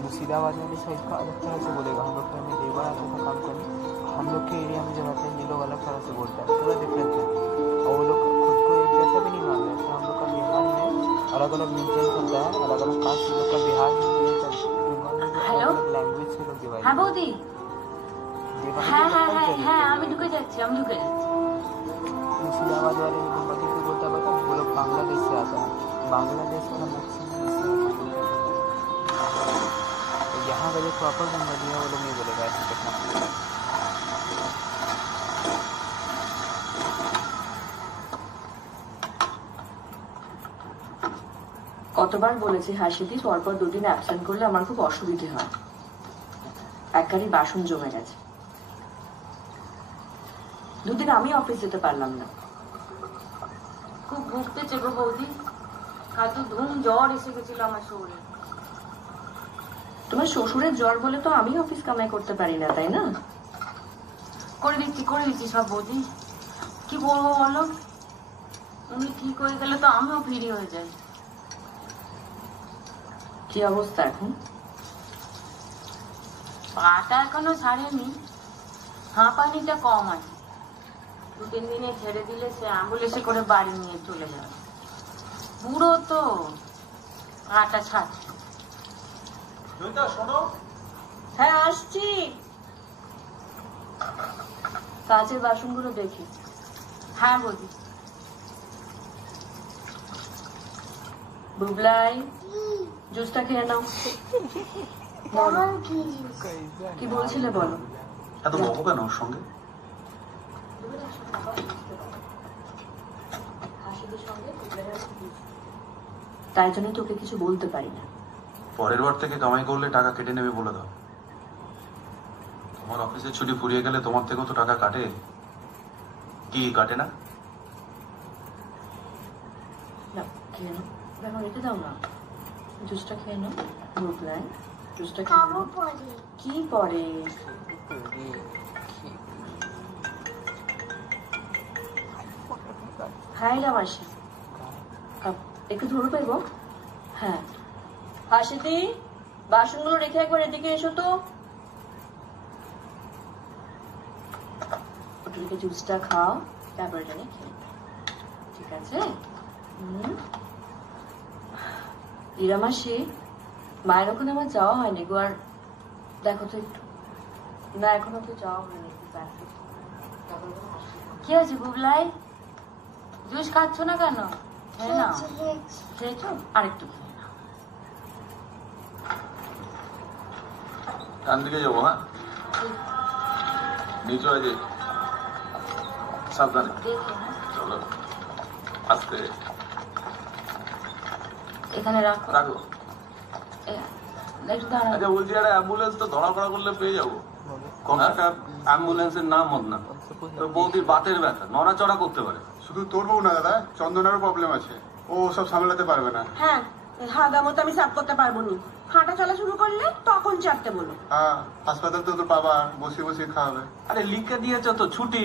मुर्शिदाबाद वाली साइड का अलग तरह से बोलेगा। हम लोग में लेबर आता था काम करने, हम लोग के एरिया में जब आते हैं ये लोग अलग तरह से बोलते हैं, थोड़ा डिफरेंस है। और वो लोग खुद को एक जैसा भी नहीं मान रहे। हम लोग का बिहार में अलग अलग रीजन होता है, अलग अलग कास्ट लोग का बिहार में হ্যালো, হ্যাঁ বৌদি, হ্যাঁ হ্যাঁ হ্যাঁ হ্যাঁ আমি ঢুকে যাচ্ছি। मुर्शिदाबाद वाले बंगाली को बोलता है वो लोग बांग्लादेश से आता है, बांग्लादेश वाला मैक्सिमम। यहाँ का जो प्रॉपर बंगाली है वो लोग नहीं बोलेगा ऐसे देखना। কতবার বলেছি হাসিদি পরপর দুদিন অ্যাবসেন্ট করলে আমার খুব অসুবিধে হয়। এক গাড়ি বাসন জমে গেছে, দুদিন আমি অফিস যেতে পারলাম না। খুব ভুগতেছে গো বৌদি, কাল তো ধুম জ্বর এসে গেছিল আমার শরীরে। তোমার শ্বশুরের জ্বর বলে তো আমি অফিস কামাই করতে পারি না, তাই না? করে দিচ্ছি সব বৌদি। কি বলবো বলো, উনি ঠিক হয়ে গেলে তো আমিও ফ্রি হয়ে যাই। কি অবস্থা এখন? পাটা এখনো ছাড়েনি, হাঁপানিটা কম আছে। 2-3 দিনে ছেড়ে দিলে সে অ্যাম্বুলেন্সে করে বাড়ি নিয়ে চলে যাবে। বুড়ো তো, পাটা ছাড়ছে। শোনো। হ্যাঁ আসছি। কাজের বাসনগুলো দেখি। হ্যাঁ বৌদি। বুবলাই জুসটা খেয়ে নাও। কি বলছিলে বলো? এত বকো কেন ওর সঙ্গে? তাই জন্য তোকে কিছু বলতে পারি না। পরের বার থেকে কামাই করলে টাকা কেটে নেবে বলে দাও। তোমার অফিসের ছুটি ফুরিয়ে গেলে তোমার থেকেও তো টাকা কাটে, কি কাটে না? খেয়ে নাও। দেখো রেখে দাও না, জুসটা খেয়ে নাও। Good night. জুসটা খেয়ে নাও। কি পরে? খাইলাম আসি, একটু ধরে পাইব? হ্যাঁ হাসিদি, বাসনগুলো রেখে একবার এদিকে এসো তো। ওটাকে জুসটা খাও, তারপর এটা নিয়ে খেয়ে, ঠিক আছে? ইরা মাসি, মায়ের ওখানে আমার যাওয়া হয়নি গো। আর দেখো তো একটু, না এখনো তো যাওয়া হয়নি। কি হয়েছে বুবলাই, জুস খাচ্ছ না কেন? খেয়ে নাও। খেয়েছো? আরেকটু খেয়ে নাও। ডান দিকে যাবো। হ্যাঁ, নিচু হয়ে যাই, সাবধানে। চলো আস্তে। এখানে রাখো। রাখো। আচ্ছা বলছি, একটা অ্যাম্বুলেন্স তো ধরা করা করলে পেয়ে যাবো। একটা অ্যাম্বুলেন্সের নাম মদনা, বৌদির বাতের ব্যথা, নড়াচড়া করতে পারে। শুধু তোর বউ না দাদা, চন্দনেরও প্রবলেম আছে, ও সব সামলাতে পারবে না। হ্যাঁ, হাগা মতো আমি সাফ করতে পারবো না। হাঁটা চলা শুরু করলে তখন চাপতে বলো। হ্যাঁ, হাসপাতাল তো তোর বাবা বসে বসে খাওয়াবে। আরে লিখে দিয়েছো তো ছুটি,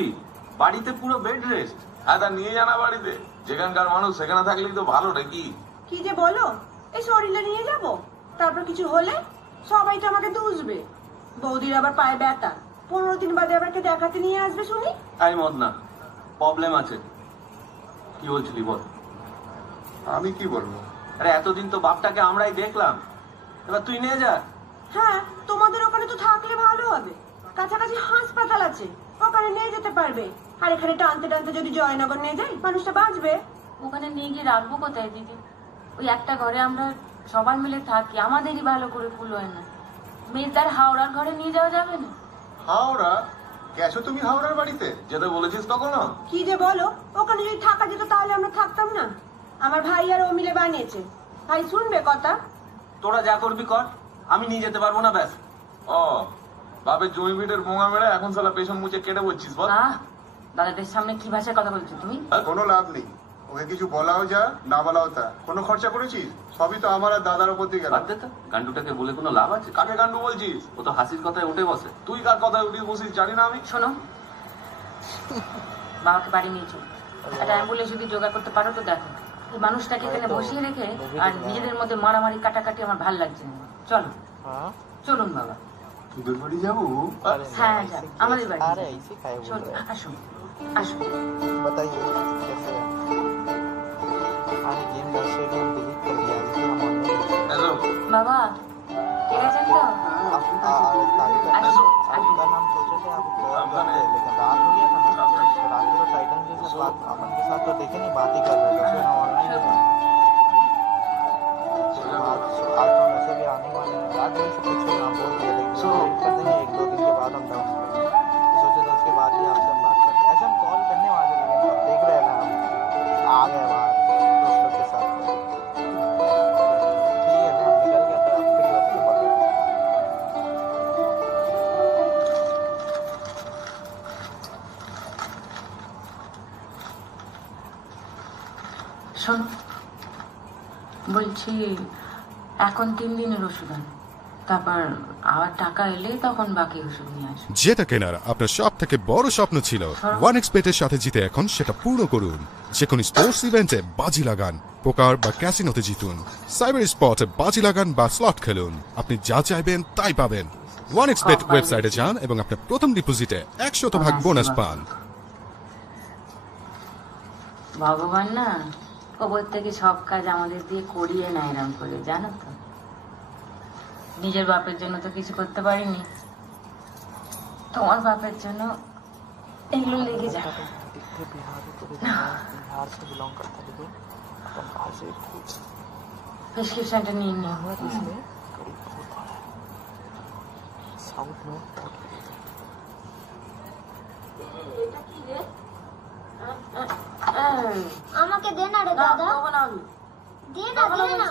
বাড়িতে পুরো বেড রেস্ট। হ্যাঁ, তা নিয়ে জানা বাড়িতে, যেখানকার মানুষ সেখানে থাকলেই তো ভালো নাকি? কি যে বলো, এই শরীরে নিয়ে যাব, তারপর কিছু হলে সবাই তো আমাকে দুষবে। বৌদির আবার পায়ে ব্যথা, 15 দিন বাদে আবার কে দেখাতে নিয়ে আসবে শুনি। এই মদনা, প্রবলেম আছে। কি বলছিলি বল। আমি কি বলবো? আরে এতদিন তো বাপটাকে আমরাই দেখলাম, এবার তুই নিয়ে যা। হ্যাঁ, তোমাদের ওখানে তো থাকলে ভালো হবে, কাছাকাছি হাসপাতাল আছে, ওখানে নিয়ে যেতে পারবে। আর এখানে টানতে টানতে যদি জয়নগর নিয়ে যাই, মানুষটা বাঁচবে। ওখানে নিয়ে গিয়ে রাখবো কোথায় দিদি? ওই একটা ঘরে আমরা সবাই মিলে থাকি, আমাদেরই ভালো করে ফুল হয় না। মেয়েদার হাওড়ার ঘরে নিয়ে যাওয়া যাবে না? হাওড়া? গেছো তুমি হাওড়ার বাড়িতে? যেতে বলেছিস তখনও? কি যে বলো, ওখানে যদি থাকা যেত তাহলে আমরা থাকতাম না? আমার ভাই আর ও মিলে বানিয়েছে। ভাই শুনবে কথা? তোরা যা করবি কর, আমি নিয়ে যেতে পারবো না, ব্যাস। ও, বাপের জমি পিঠের মোঙা মেরে এখন সালা পেছন মুছে কেটে বলছিস বল? দাদাদের সামনে কি ভাষায় কথা বলছো তুমি? কোনো লাভ নেই, ওকে কিছু বলাও যা না বলাও তা। কোনো খরচা করেছিস? সবই তো আমার আর দাদার উপর দিয়ে গেল। গান্ডুটাকে বলে কোনো লাভ আছে? কাকে গান্ডু বলছিস? ও তো হাসির কথায় উঠে বসে। তুই কার কথায় উঠিস বসিস জানি না আমি? শোনো, বাবাকে বাড়ি নিয়ে চলো, একটা অ্যাম্বুলেন্স যদি জোগাড় করতে পারো তো দেখো। এই মানুষটাকে এখানে বসিয়ে রেখে আর নিজেদের মধ্যে মারামারি কাটাকাটি আমার ভাল লাগছে না। চলো, চলুন বাবা। তোদের বাড়ি যাবো? হ্যাঁ, আমাদের বাড়ি। চলো, আসুন আসুন। बताइए कैसे है? आज गेम का स्टेडियम विजिट कर दिया इसलिए हम ऑनलाइन। हेलो बाबा, क्या चल रहा है? आपका नाम सोचे थे आप लेकिन रात हो गया था ना, तो रात को टाइटन के साथ बात अमन के साथ तो देखे नहीं, बात ही कर रहे थे, फिर हम ऑनलाइन आज तो वैसे भी आने वाले हैं। रात में से कुछ नाम बोल दिया, लेकिन वेट करते हैं 1-2 दिन के बाद हम डाउन सोचे तो उसके बाद ही आपसे बात करते। ऐसे हम कॉल करने वाले, लेकिन देख रहे हैं ना, हम आ गए बाहर दोस्तों के साथ। ठीक है, हम निकल गए तो आप फ्री होते बोल रहे। শোনো, বলছি এখন 3 দিনের ওষুধ আনো, তারপর আবার টাকা এলে তখন বাকি ওষুধ নিয়ে আসবো। যেটা কেনার আপনার সব থেকে বড় স্বপ্ন ছিল, OneXBet-এর সাথে জিতে এখন সেটা পূর্ণ করুন। যে কোনো স্পোর্টস ইভেন্টে বাজি লাগান, পোকার বা ক্যাসিনোতে জিতুন, সাইবার স্পটে বাজি লাগান বা স্লট খেলুন, আপনি যা চাইবেন তাই পাবেন। OneXBet ওয়েবসাইটে যান এবং আপনার প্রথম ডিপোজিটে 100% বোনাস পান। ভগবান না কবর থেকে সব কাজ আমাদের দিয়ে করিয়ে নেয় এরম করে, জানো তো। নিজের বাপের জন্য তো কিছু করতে পারিনি, তোমার বাপের জন্য এগুলো লেগে যাবে। बिहार से बिलोंग करता है, लेकिन अपन बाहर से कुछ প্রেসক্রিপশনটা নিয়ে নিও। इसमें करीब बहुत बड़ा है, साउथ में बहुत আমাকে দে না রে দাদা, দে না দে না।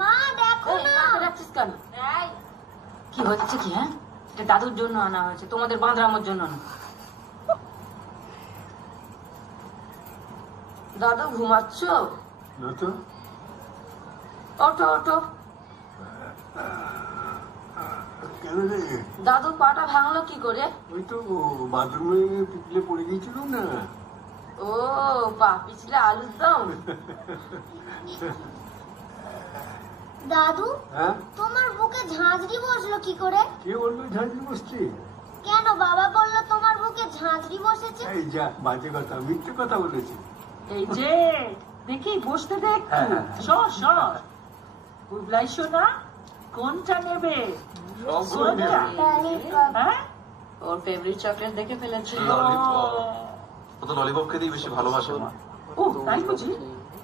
মা দেখো না, রাখছিস কেন? কি হচ্ছে কি? হ্যাঁ, এটা দাদুর জন্য আনা হয়েছে, তোমাদের বাঁধরামোর জন্য না। দাদু ঘুমাচ্ছ? না তো, ওঠো ওঠো। কেন রে? দাদু পাটা ভাঙলো কি করে? ওই তো বাথরুমে পিছলে পড়ে গিয়েছিল না। ও পা পিছলে আলুর দম। দাদু, হ্যাঁ তোমার বুকে ঝাঁঝরি বসলো কি করে? কে বললো ঝাঁঝরি বসছে? কেন বাবা বললো তোমার বুকে ঝাঁঝরি বসেছে? এই যা বাজে কথা, মিথ্যে কথা বলেছি। এই যে দেখি বসতে দেখ, সর সর। বুবলাই সোনা কোনটা নেবে? হ্যাঁ, ওর ফেভারিট চকলেট দেখে ফেলেছিল। ও তো ললিপপ খেতেই বেশি ভালোবাসে মা। ও তাই বুঝি?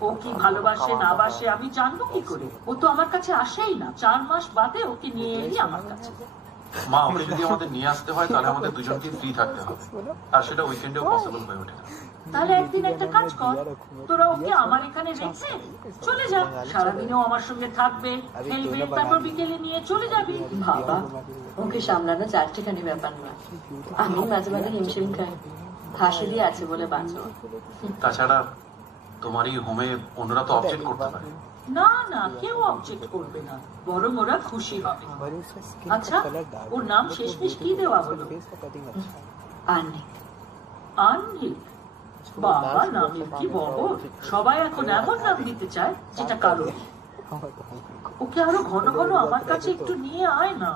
ও কি ভালোবাসে না বাসে আমি জানবো কি করে? ও তো আমার কাছে আসেই না, 4 মাস বাদে ওকে নিয়ে এলি আমার কাছে। মা, ওকে যদি আমাদের নিয়ে আসতে হয় তাহলে আমাদের দুজনকে ফ্রি থাকতে হবে, আর সেটা উইকেন্ডেও পসিবল হয়ে ওঠে না। তাহলে একদিন একটা কাজ কর, তোরা ওকে আমার এখানে রেখে চলে যা। সারাদিনেও আমার সঙ্গে থাকবে, খেলবে, তারপর বিকেলে নিয়ে চলে যাবি। বাবা, ওকে সামলানো চারটিখানি ব্যাপার নয়। আমি মাঝে মাঝে হিমশিম খাই, হাসি দিয়ে আছে বলে বাঁচো। তাছাড়া তোমারই হোমে অন্যরা তো অবজেক্ট করতে পারে। না না, কেউ অবজেক্ট করবে না, বরং ওরা খুশি হবে। আচ্ছা, ওর নাম শেষমেশ কি দেওয়া হলো? আন্নিক। আন্নিক? বাবা, নামের কি বহর! সবাই এখন এমন নাম দিতে চায় যেটা কারণ। ওকে আরো ঘন ঘন আমার কাছে একটু নিয়ে আয় না,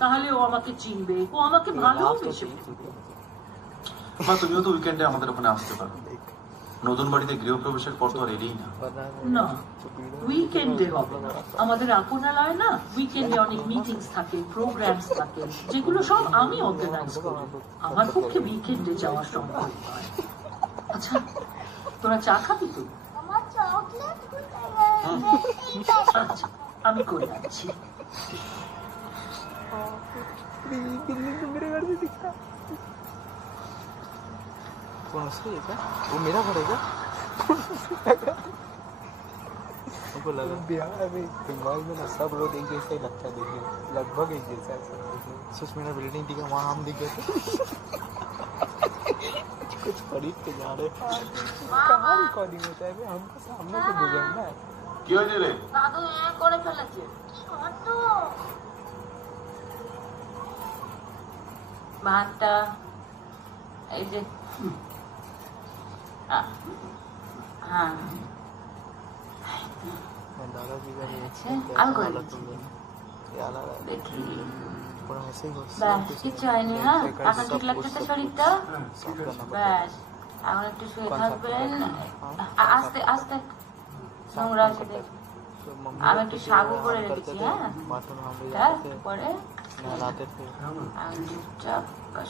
তাহলে ও আমাকে চিনবে, ও আমাকে ভালোবেসে। মা, তুমিও তো উইকেন্ডে আমাদের ওখানে আসতে পারো। নতুন বাড়িতে গৃহপ্রবেশের পর তো আর এলেই না। না, উইকেন্ডে হবে না। আমাদের আপনালয় না, উইকেন্ডে অনেক মিটিংস থাকে, প্রোগ্রামস থাকে, যেগুলো সব আমি অর্গানাইজ করি। আমার পক্ষে উইকেন্ডে যাওয়া সম্ভব নয়। আচ্ছা, তোরা চা খাবি তো? আমার চকলেট কোথায় গেল? আচ্ছা, আমি করে আনছি। कौन सा है क्या? वो मेरा पड़ेगा? हमको लगा बिहार में बंगाल में ना सब रोड एक जैसा ही लगता है, देखिए लगभग एक जैसा है। सोच मेरा बिल्डिंग दिखा, वहाँ हम दिख गए थे। कुछ खरीद के जा रहे, कहाँ रिकॉर्डिंग होता है? हमको सामने से गुजरना है। কি হয়েছে রে? দাদু করে ফেলেছে। কি করতো? ভাতটা এই যে, হ্যাঁ दादाजी का আমি করে দিচ্ছি। দেখি ব্যাস, কিচ্ছু হয়নি। হ্যাঁ, এখন ঠিক লাগছে তো শরীরটা? ব্যাস, এখন একটু শুয়ে থাকবেন। আস্তে আস্তে নোংরা আছে দেখ। আমি একটু সাগু করে রেখেছি। হ্যাঁ, পরে আমি চুপচাপ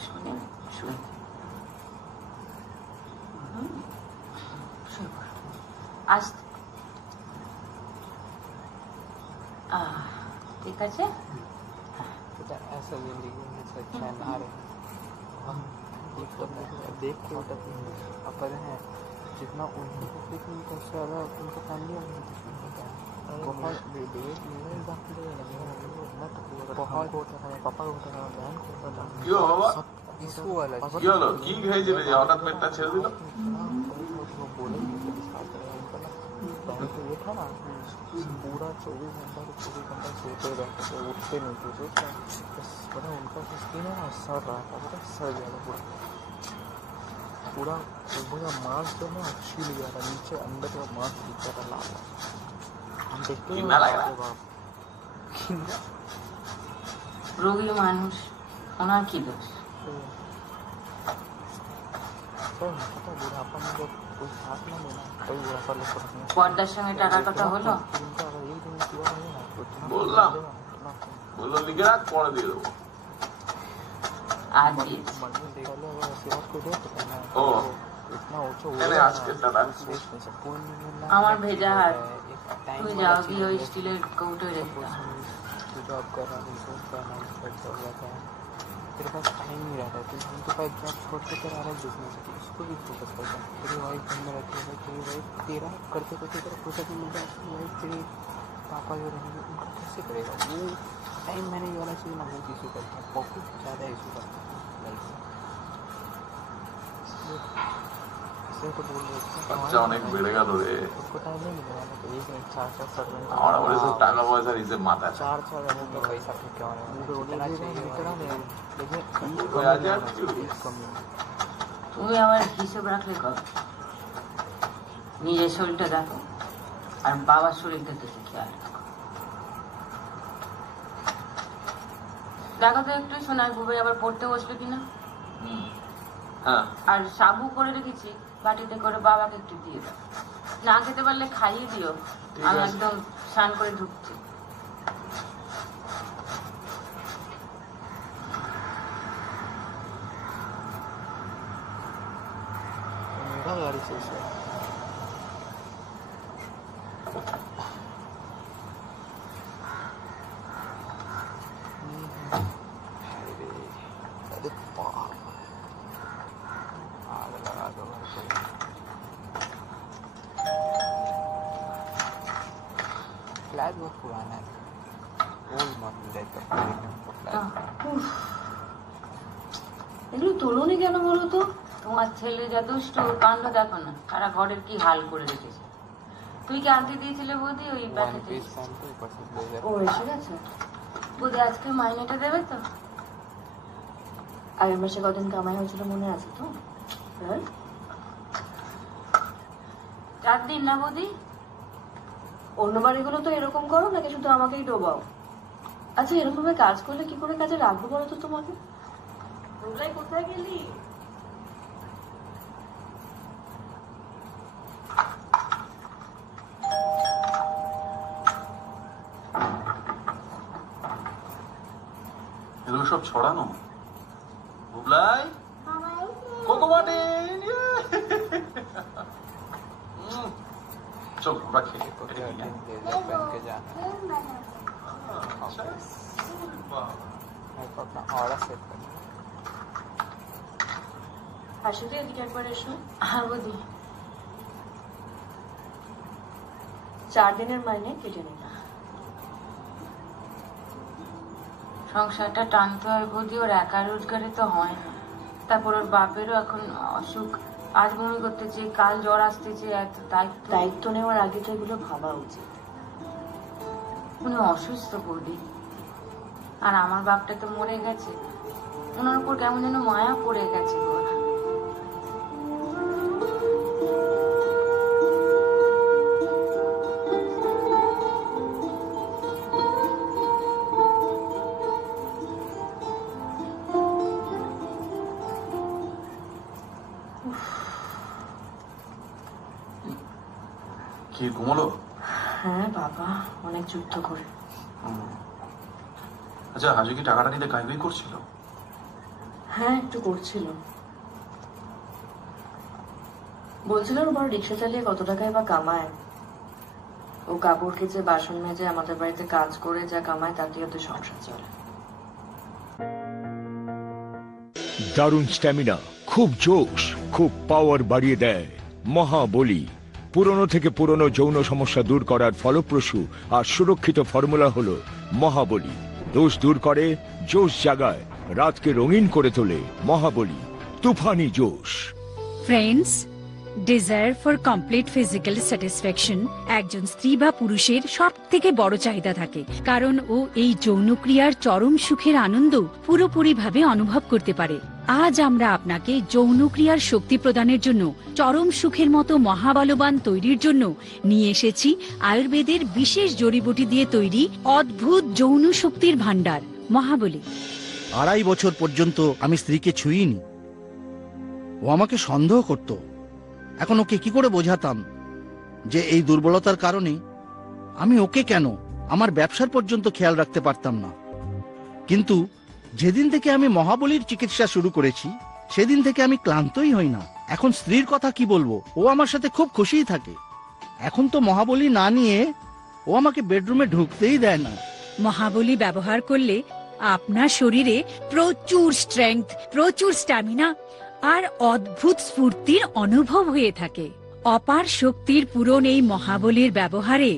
শুনে শুয়ে আস্তে। ঠিক আছে। ऐसा जिंदगी में चैन आ रहे हैं हम, देख के अपन है जितना उन्हीं को देख उनका ज्यादा उनका फैमिली और बहुत बहुत होता है, पापा होता है, बहन को होता है। क्यों बाबा? इशू वाला क्यों लो की भेज रहे हो? हठात पेटটা ছেড়ে দিল। बोले तो ये था ना, पूरा 24 घंटा सोते रहते थे, उठते नहीं थे। बस पता उनका स्किन है ना, सड़ रहा था, पता सड़ गया था पूरा पूरा मांस जो ना छील गया था, नीचे अंदर का मांस दिख रहा था लाल। हम देखते हैं রোগী মানুষ, ওনার কি দোষ? बुढ़ापा में जब कोई साथ ना लेना, कोई बुढ़ापा लेकर পর্দার সঙ্গে টাকার কথা হলো? বললাম, বললো লিখে রাখ, পরে দিয়ে দেবো। আজ ও আজকে আমার ভেজা হাত, তুই যাও গিয়ে ওই স্টিলের কৌটোয় রেখে जॉब कर रहा है, तेरे पास टाइम नहीं रहता, तो उनके पास जॉब छोड़ के तेरा अलग बिजनेस है, उसको भी फोकस करता है। तेरी वाइफ घर में रहती है, तेरी वाइफ तेरा करते करते तेरा फुर्सत नहीं मिलता है, वाइफ तेरे पापा जो रहेंगे उनका कैसे करेगा? वो टाइम मैनेज वाला चीज़ ना, वो इशू करता है, बहुत ज़्यादा इशू करता है लाइफ में। খরচা অনেক বেড়ে গেল রে। আমার আবার এসব টাকা পয়সার হিসেব মাথায় তুমি আমার হিসেব রাখলে কর, নিজের শরীরটা দেখো আর বাবার শরীরটা দেখে খেয়াল রাখো। দেখো তো একটু সোনার বুবে আবার পড়তে বসবে কিনা। আর সাবু করে রেখেছি বাটিতে করে, বাবাকে একটু দিয়ে দাও। না খেতে পারলে খাইয়ে দিও, আমি একদম স্নান করে ঢুকছি। फ्लैट बहुत पुराना है, ओल्ड मॉडल टाइप का फ्लैट। এগুলো তোলনি কেন বলো তো? তোমার ছেলে যা দুষ্ট, কাণ্ড দেখো না, সারা ঘরের কি হাল করে রেখেছে। তুই কি আনতে দিয়েছিলে বৌদি ওই ব্যাটাতে? ও এসে গেছে বৌদি, আজকে মাইনেটা দেবে তো? আগের মাসে কদিন কামাই হয়েছিল মনে আছে তো? 4 দিন না বৌদি? অন্য বাড়িগুলো তো এরকম করো নাকি শুধু আমাকেই ডোবাও? আচ্ছা এরকম ভাবে কাজ করলে কি করে কাজে রাখবো বলো তো তোমাকে? কোথায় গেলি? এগুলো সব ছড়ানো। বুবলাই কোকো মার্টিন, চল আমরা খেয়ে হাসিতে এদিকে একবার এসো। হ্যাঁ বৌদি। 4 দিনের মাইনে কেটে নেবে। সংসারটা টানতে হয় বৌদি, ওর একা রোজগারে তো হয় না। তারপর ওর বাপেরও এখন অসুখ, আজ বমি করতেছে, কাল জ্বর আসতেছে, এত দায়িত্ব নেওয়ার আগে তো এগুলো ভাবা উচিত। উনি অসুস্থ বৌদি, আর আমার বাপটা তো মরে গেছে। ওনার উপর কেমন যেন মায়া পড়ে গেছে। কি ঘুমলো? হ্যাঁ বাবা, অনেক যুদ্ধ করে। আচ্ছা হাজু কি টাকাটা নিতে গাইগুই করছিল? হ্যাঁ একটু করছিল, বলছিল ওর বড় রিক্সা চালিয়ে কত টাকায় বা কামায়। ও কাপড় কেচে বাসন মেজে আমাদের বাড়িতে কাজ করে যা কামায় তা দিয়ে ওদের সংসার চলে। দারুণ স্ট্যামিনা, খুব জোশ, খুব পাওয়ার বাড়িয়ে দেয় মহাবলী। পুরনো থেকে পুরনো যৌন সমস্যা দূর করার ফলপ্রসূ আর সুরক্ষিত ফর্মুলা হলো মহাবলী। দোষ দূর করে, জোশ জাগায়, রাতকে রঙিন করে তোলে। মহাবলী, তুফানি জোশ। Friends, desire for complete physical satisfaction একজন স্ত্রী বা পুরুষের সব থেকে বড় চাহিদা থাকে, কারণ ও এই যৌনক্রিয়ার চরম সুখের আনন্দ পুরোপুরিভাবে অনুভব করতে পারে। আজ আমরা আপনাকে যৌনক্রিয়ার শক্তি প্রদানের জন্য চরম সুখের মতো মহাবলবান তৈরির জন্য নিয়ে এসেছি আয়ুর্বেদের বিশেষ জড়িবুটি দিয়ে তৈরি অদ্ভুত যৌন শক্তির ভান্ডার মহাবলী। 2.5 বছর পর্যন্ত আমি স্ত্রীকে ছুঁইনি। ও আমাকে সন্দেহ করত। এখন ওকে কি করে বোঝাতাম যে এই দুর্বলতার কারণে আমি ওকে কেন আমার ব্যবসার পর্যন্ত খেয়াল রাখতে পারতাম না। কিন্তু যেদিন থেকে আমি মহাবলীর চিকিৎসা শুরু করেছি সেদিন থেকে আমি ক্লান্তই হই না। এখন স্ত্রীর কথা কি বলবো, ও আমার সাথে খুব খুশিই থাকে। এখন তো মহাবলী না নিয়ে ও আমাকে বেডরুমে ঢুকতেই দেয় না। মহাবলী ব্যবহার করলে আপনার শরীরে প্রচুর স্ট্রেংথ, প্রচুর স্ট্যামিনা আর অদ্ভুত স্ফূর্তির অনুভব হয়ে থাকে। অপার শক্তির পূরণ এই মহাবলীর ব্যবহারে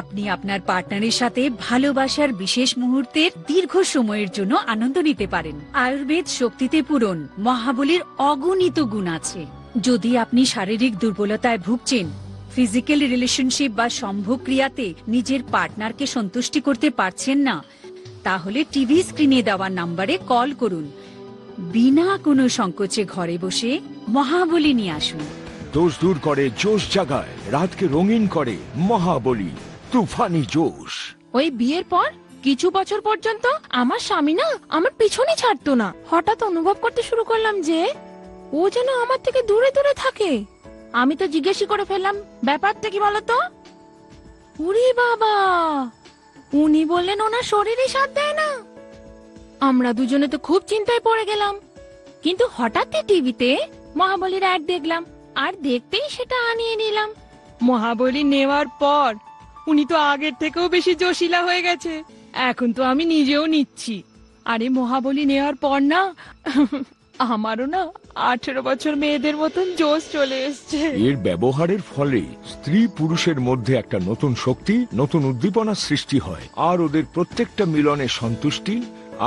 আপনি আপনার পার্টনারের সাথে ভালোবাসার বিশেষ মুহূর্তের দীর্ঘ সময়ের জন্য আনন্দ নিতে পারেন। আয়ুর্বেদ শক্তিতে পূরণ মহাবলীর অগণিত গুণ আছে। যদি আপনি শারীরিক দুর্বলতায় ভুগছেন, ফিজিক্যাল রিলেশনশিপ বা সম্ভোগ ক্রিয়াতে নিজের পার্টনারকে সন্তুষ্টি করতে পারছেন না, তাহলে টিভি স্ক্রিনে দেওয়া নাম্বারে কল করুন। বিনা কোনো সংকোচে ঘরে বসে মহাবলী নিয়ে আসুন। দোষ দূর করে, জোশ জাগায়, রাতকে রঙিন করে। মহাবলী, তুফানি জোশ। ওই বিয়ের পর কিছু বছর পর্যন্ত আমার স্বামী না আমার পিছনে ছাড়তো না। হঠাৎ অনুভব করতে শুরু করলাম যে ও যেন আমার থেকে দূরে দূরে থাকে। আমি তো জিজ্ঞেস করে ফেললাম, ব্যাপারটা কি বলতো? ওরে বাবা, উনি বললেন ওনার শরীরে সাথ দেয় না। আমরা দুজনে তো খুব চিন্তায় পড়ে গেলাম। কিন্তু হঠাৎই টিভিতে মহাবলীর অ্যাড দেখলাম, আর দেখতেই সেটা আনিয়ে নিলাম। মহাবলী নেওয়ার পর উনি তো আগের থেকেও বেশি জোশিলা হয়ে গেছে। এখন তো আমি নিজেও নিচ্ছি। আরে মহাবলী নেওয়ার পর না আমারও না 18 বছর মেয়েদের মতন জোশ চলে এসছে। এর ব্যবহারের ফলে স্ত্রী পুরুষের মধ্যে একটা নতুন শক্তি, নতুন উদ্দীপনা সৃষ্টি হয়, আর ওদের প্রত্যেকটা মিলনে সন্তুষ্টি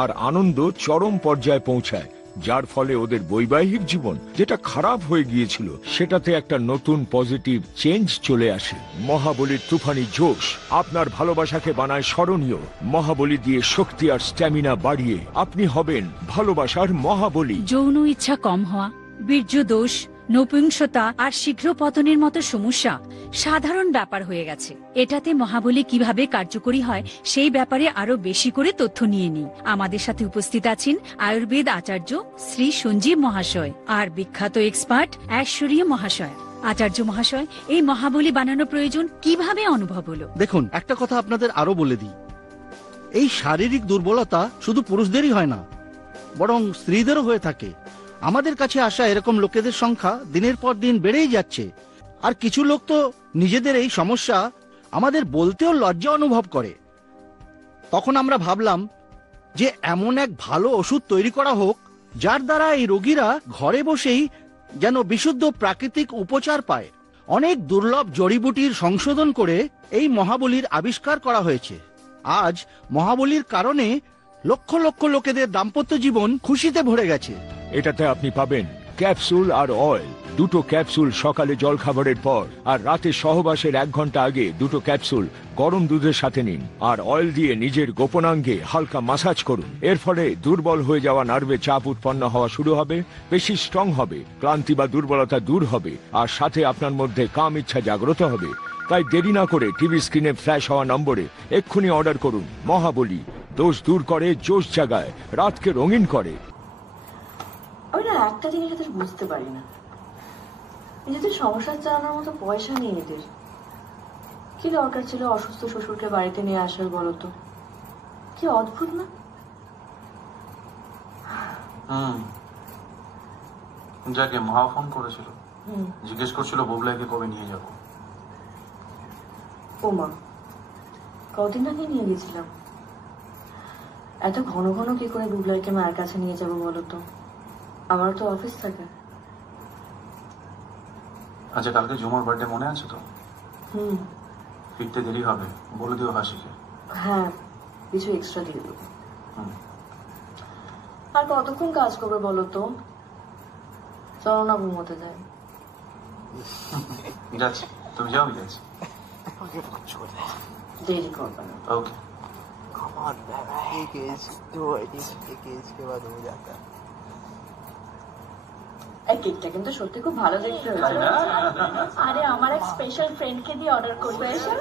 আর আনন্দ চরম পর্যায়ে পৌঁছায়, যার ফলে ওদের বৈবাহিক জীবন যেটা খারাপ হয়ে গিয়েছিল সেটাতে একটা নতুন পজিটিভ চেঞ্জ চলে আসে। মহাবলীর তুফানি জোশ আপনার ভালোবাসাকে বানায় স্মরণীয়। মহাবলী দিয়ে শক্তি আর স্ট্যামিনা বাড়িয়ে আপনি হবেন ভালোবাসার মহাবলী। যৌন ইচ্ছা কম হওয়া, বীর্য দোষ, নপুংসতা আর শীঘ্র পতনের মতো সমস্যা সাধারণ ব্যাপার হয়ে গেছে। এটাতে মহাবলী কিভাবে কার্যকরী হয় সেই ব্যাপারে আরো বেশি করে তথ্য নিয়ে নিই। আমাদের সাথে উপস্থিত আছেন আয়ুর্বেদ আচার্য শ্রী সঞ্জীব মহাশয় আর বিখ্যাত এক্সপার্ট ঐশ্বরীয় মহাশয়। আচার্য মহাশয়, এই মহাবলী বানানো প্রয়োজন কিভাবে অনুভব হলো? দেখুন, একটা কথা আপনাদের আরো বলে দিই, এই শারীরিক দুর্বলতা শুধু পুরুষদেরই হয় না, বরং স্ত্রীদেরও হয়ে থাকে। আমাদের কাছে আসা এরকম লোকেদের সংখ্যা দিনের পর দিন বেড়েই যাচ্ছে। আর কিছু লোক তো নিজেদের এই সমস্যা আমাদের বলতেও লজ্জা অনুভব করে। তখন আমরা ভাবলাম যে এমন এক ভালো ওষুধ তৈরি করা হোক, যার দ্বারা এই রোগীরা ঘরে বসেই যেন বিশুদ্ধ প্রাকৃতিক উপচার পায়। অনেক দুর্লভ জড়িবুটির সংশোধন করে এই মহাবলীর আবিষ্কার করা হয়েছে। আজ মহাবলীর কারণে লক্ষ লক্ষ লোকেদের দাম্পত্য জীবন খুশিতে ভরে গেছে। এটাতে আপনি পাবেন ক্যাপসুল আর অয়েল। দুটো ক্যাপসুল সকালে জলখাবারের পর, আর রাতে সহবাসের 1 ঘন্টা আগে দুটো ক্যাপসুল গরম দুধের সাথে নিন। আর অয়েল দিয়ে নিজের গোপনাঙ্গে হালকা মাসাজ করুন। এর ফলে দুর্বল হয়ে যাওয়া নার্ভে চাপ উৎপন্ন হওয়া শুরু হবে, পেশি স্ট্রং হবে, ক্লান্তি বা দুর্বলতা দূর হবে, আর সাথে আপনার মধ্যে কাম ইচ্ছা জাগ্রত হবে। তাই দেরি না করে টিভি স্ক্রিনে ফ্ল্যাশ হওয়া নম্বরে এক্ষুনি অর্ডার করুন। মহাবলী, দোষ দূর করে, জোশ জাগায়, রাতকে রঙিন করে। আমি না একটা জিনিস এদের বুঝতে পারি না, নিজেদের সংসার চালানোর মতো পয়সা নেই এদের। কি দরকার ছিল অসুস্থ শ্বশুরকে বাড়িতে নিয়ে আসার বলতো? কি অদ্ভুত না? যাকে মহা ফোন করেছিল, জিজ্ঞেস করছিল বুবলাইকে কবে নিয়ে যাবো। ও মা, কদিন আগে নিয়ে গেছিলাম। এত ঘন ঘন কি করে বুবলাইকে মায়ের কাছে নিয়ে যাবো বলতো? আমার তো অফিস থাকে। আচ্ছা, কালকে জুমার বার্থডে মনে আছে তো? ফিরতে দেরি হবে, বলে দিও হাসিকে। হ্যাঁ, কিছু এক্সট্রা দিয়ে দেবো। আর কতক্ষণ কাজ করবে বলো তো? চলো না ঘুমোতে যাই। যাচ্ছি, তুমি যাও, আমি যাচ্ছি। देरी करना। ओके। कमाल बेटा, एक एज जो एक एज के बाद हो जाता है। এই কেকটা কিন্তু সত্যি খুব ভালো দেখতে হয়েছে। আরে আমার এক স্পেশাল ফ্রেন্ডকে দিয়ে অর্ডার করতে এসে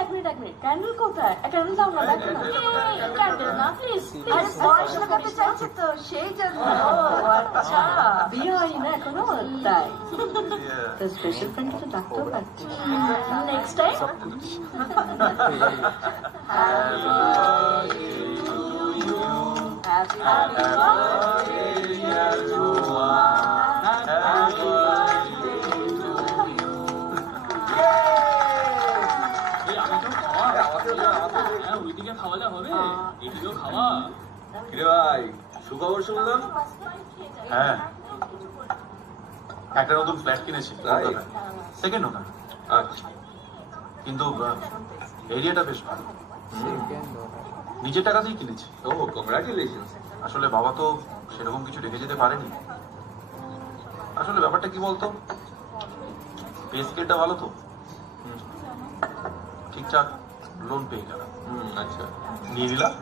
এক মিনিট ক্যান্ডেল কোথায়? ক্যান্ডেল দাও না, দেখো না ক্যান্ডেল না প্লিজ। আরে পড়াশোনা করতে চাইছে তো সেই জন্য। আচ্ছা, বিয়ে হয়নি না এখনো, তাই তো স্পেশাল ফ্রেন্ডকে তো ডাকতেও পারছি। Next time Happy birthday, dear Juma. Happy birthday to you. ওইদিকে খাওয়ালে হবে, এদিকেও খাওয়া। কিরে ভাই, সুখবর শুনলাম? হ্যাঁ, একটা নতুন ফ্ল্যাট কিনেছি, সেকেন্ড ওখান। আচ্ছা, কিন্তু এরিয়াটা বেশ ভালো। নিজের টাকাতেই কিনেছি। ও, কংগ্রাচুলেশন। আসলে বাবা তো সেরকম কিছু রেখে যেতে পারেনি। আসলে ব্যাপারটা কি বলতো, পে স্কেলটা ভালো তো, ঠিকঠাক লোন পেয়ে গেলাম। আচ্ছা, নিয়ে নিলাম।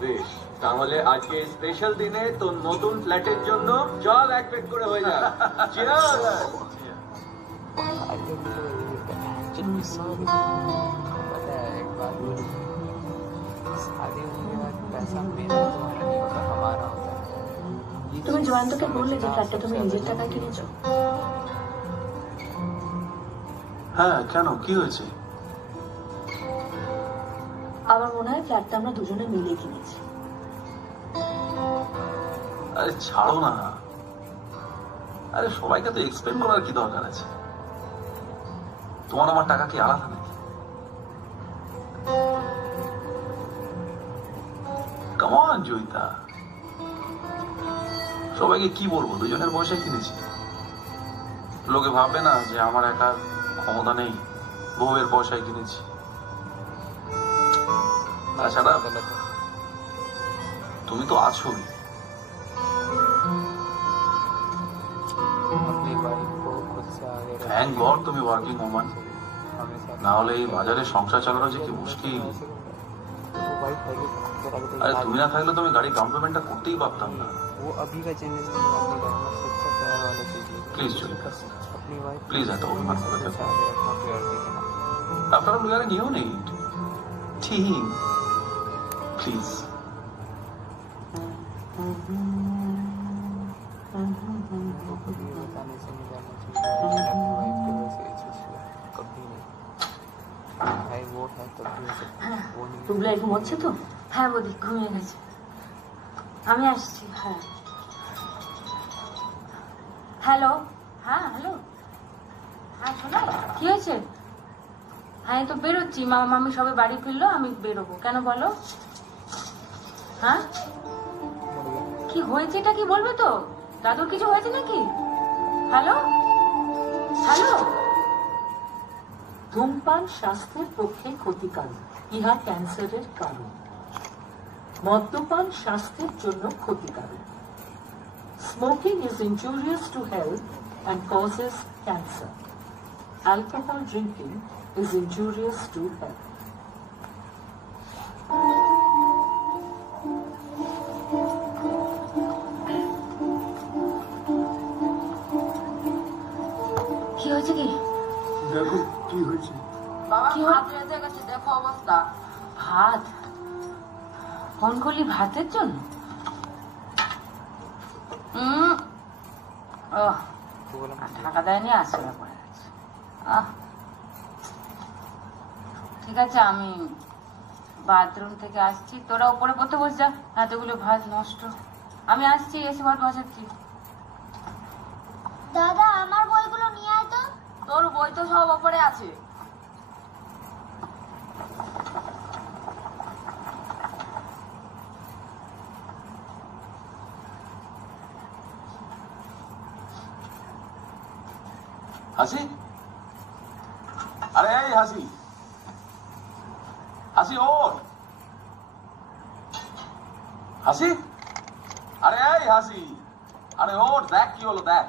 বেশ, তাহলে আজকে স্পেশাল দিনে তো নতুন ফ্ল্যাটের জন্য চল এক প্লেট করে হয়ে যায়। पता है एक बात बोलूं, शादी होने के बाद पैसा मेरा तुम्हारा नहीं होता, हमारा होता है। তুমি জয়ন্তকে বললে যে ফ্ল্যাটটা তুমি নিজের টাকায় কিনেছো? হ্যাঁ, কেন, কি হয়েছে? আমার মনে হয় ফ্ল্যাটটা আমরা দুজনে মিলে কিনেছি। আরে ছাড়ো না, আরে সবাইকে তো এক্সপেক্ট করার কি দরকার আছে? তোমার আমার টাকা কি আলাদা নাকি? কাম অন জয়িতা, সবাইকে কি বলবো, দুজনের পয়সায় কিনেছি। লোকে ভাববে না যে আমার একার ক্ষমতা নেই, বউয়ের পয়সায় কিনেছি। তাছাড়া তুমি তো আছোই। থ্যাংক গড তুমি ওয়ার্কিং ওম্যান, না হলে এই বাজারে সংসার চালানো যে কি মুশকিল। আরে তুমি না থাকলে তো আমি গাড়ি ডাউন পেমেন্টটা করতেই পারতাম না। প্লিজ প্লিজ এত অভিমান করে দেখো। আপনারা we are new need team, please. Tublai ঘুমোচ্ছে তো? হ্যাঁ বৌদি, ঘুমিয়ে গেছে। আমি আসছি। হ্যাঁ, হ্যালো। হ্যাঁ হ্যালো, হ্যাঁ শোনো, কি হয়েছে? হ্যাঁ এই তো বেরোচ্ছি, মামা মামি সবাই বাড়ি ফিরলো, আমি বেরোবো। কেন বলো? হ্যাঁ কি হয়েছে, এটা কি বলবে তো? দাদুর কিছু হয়েছে নাকি? Hello hello. ধূমপান স্বাস্থ্যের পক্ষে ক্ষতিকারক, ইহা ক্যান্সারের কারণ। মদ্যপান স্বাস্থ্যের জন্য ক্ষতিকারক। Smoking is injurious to health and causes cancer. Alcohol drinking is injurious to health. কি হয়েছে? কি দেখো কি হয়েছে? কি হয়ে গেছে দেখো অবস্থা। ভাত ফোন করলি ভাতের জন্য? ঢাকা দেয়নি, আসলে পড়ে গেছে। ঠিক আছে, আমি বাথরুম থেকে আসছি, তোরা উপরে পড়তে বস যা, এতগুলো ভাত নষ্ট। আমি আসছি, এসে ভাত বসাচ্ছি। দাদা আমার বইগুলো নিয়ে আয় তো। তোর বই তো সব উপরে আছে। হাসি, আরে এই হাসি, হাসি ওঠ, হাসি, আরে এই হাসি, আরে ওঠ, দেখ কি হলো, দেখ।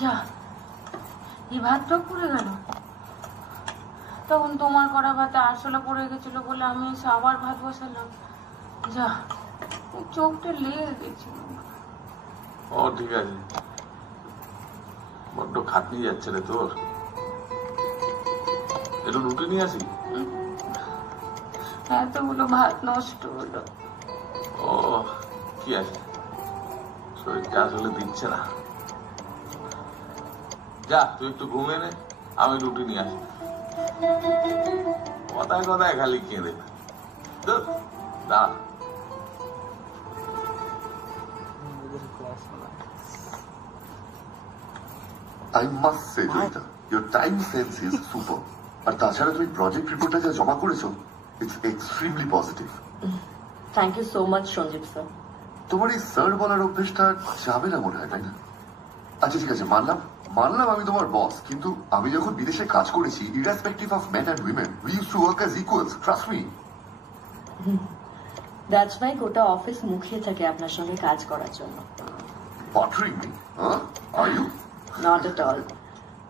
যা, এই ভাতটা পুড়ে গেল। তখন তোমার করা ভাতে আরশোলা পড়ে গেছিল বলে আমি এসে আবার ভাত বসালাম। যা, চোখটা লেগে গেছিল। ও ঠিক আছে, বড্ড খাটনি যাচ্ছে রে তোর। একটু রুটি নিয়ে আসি। এতগুলো ভাত নষ্ট হলো। ও কি আছে, শরীরটা আসলে দিচ্ছে না। যা তুই একটু ঘুমিয়ে নে, আমি রুটি নিয়ে আসি। কথায় কথায় খালি কেঁদে দাঁড়া। I must say, Joyita, your time sense is super. আর তাছাড়া তুমি প্রজেক্ট রিপোর্টটা যা জমা করেছো, it's extremely positive. Thank you so much Sanjeev sir. তোমার এই স্যার বলার অভ্যেসটা যাবে না মনে হয়, তাই না? আচ্ছা ঠিক আছে, মানলাম আমি তোমার বস, কিন্তু আমি যখন বিদেশে কাজ করেছি, irrespective of men and women, we use to work as equals, trust me. That's why গোটা অফিস মুখিয়ে থাকে আপনার সঙ্গে কাজ করার জন্য। Bothering me? Huh? Are you? Not at all.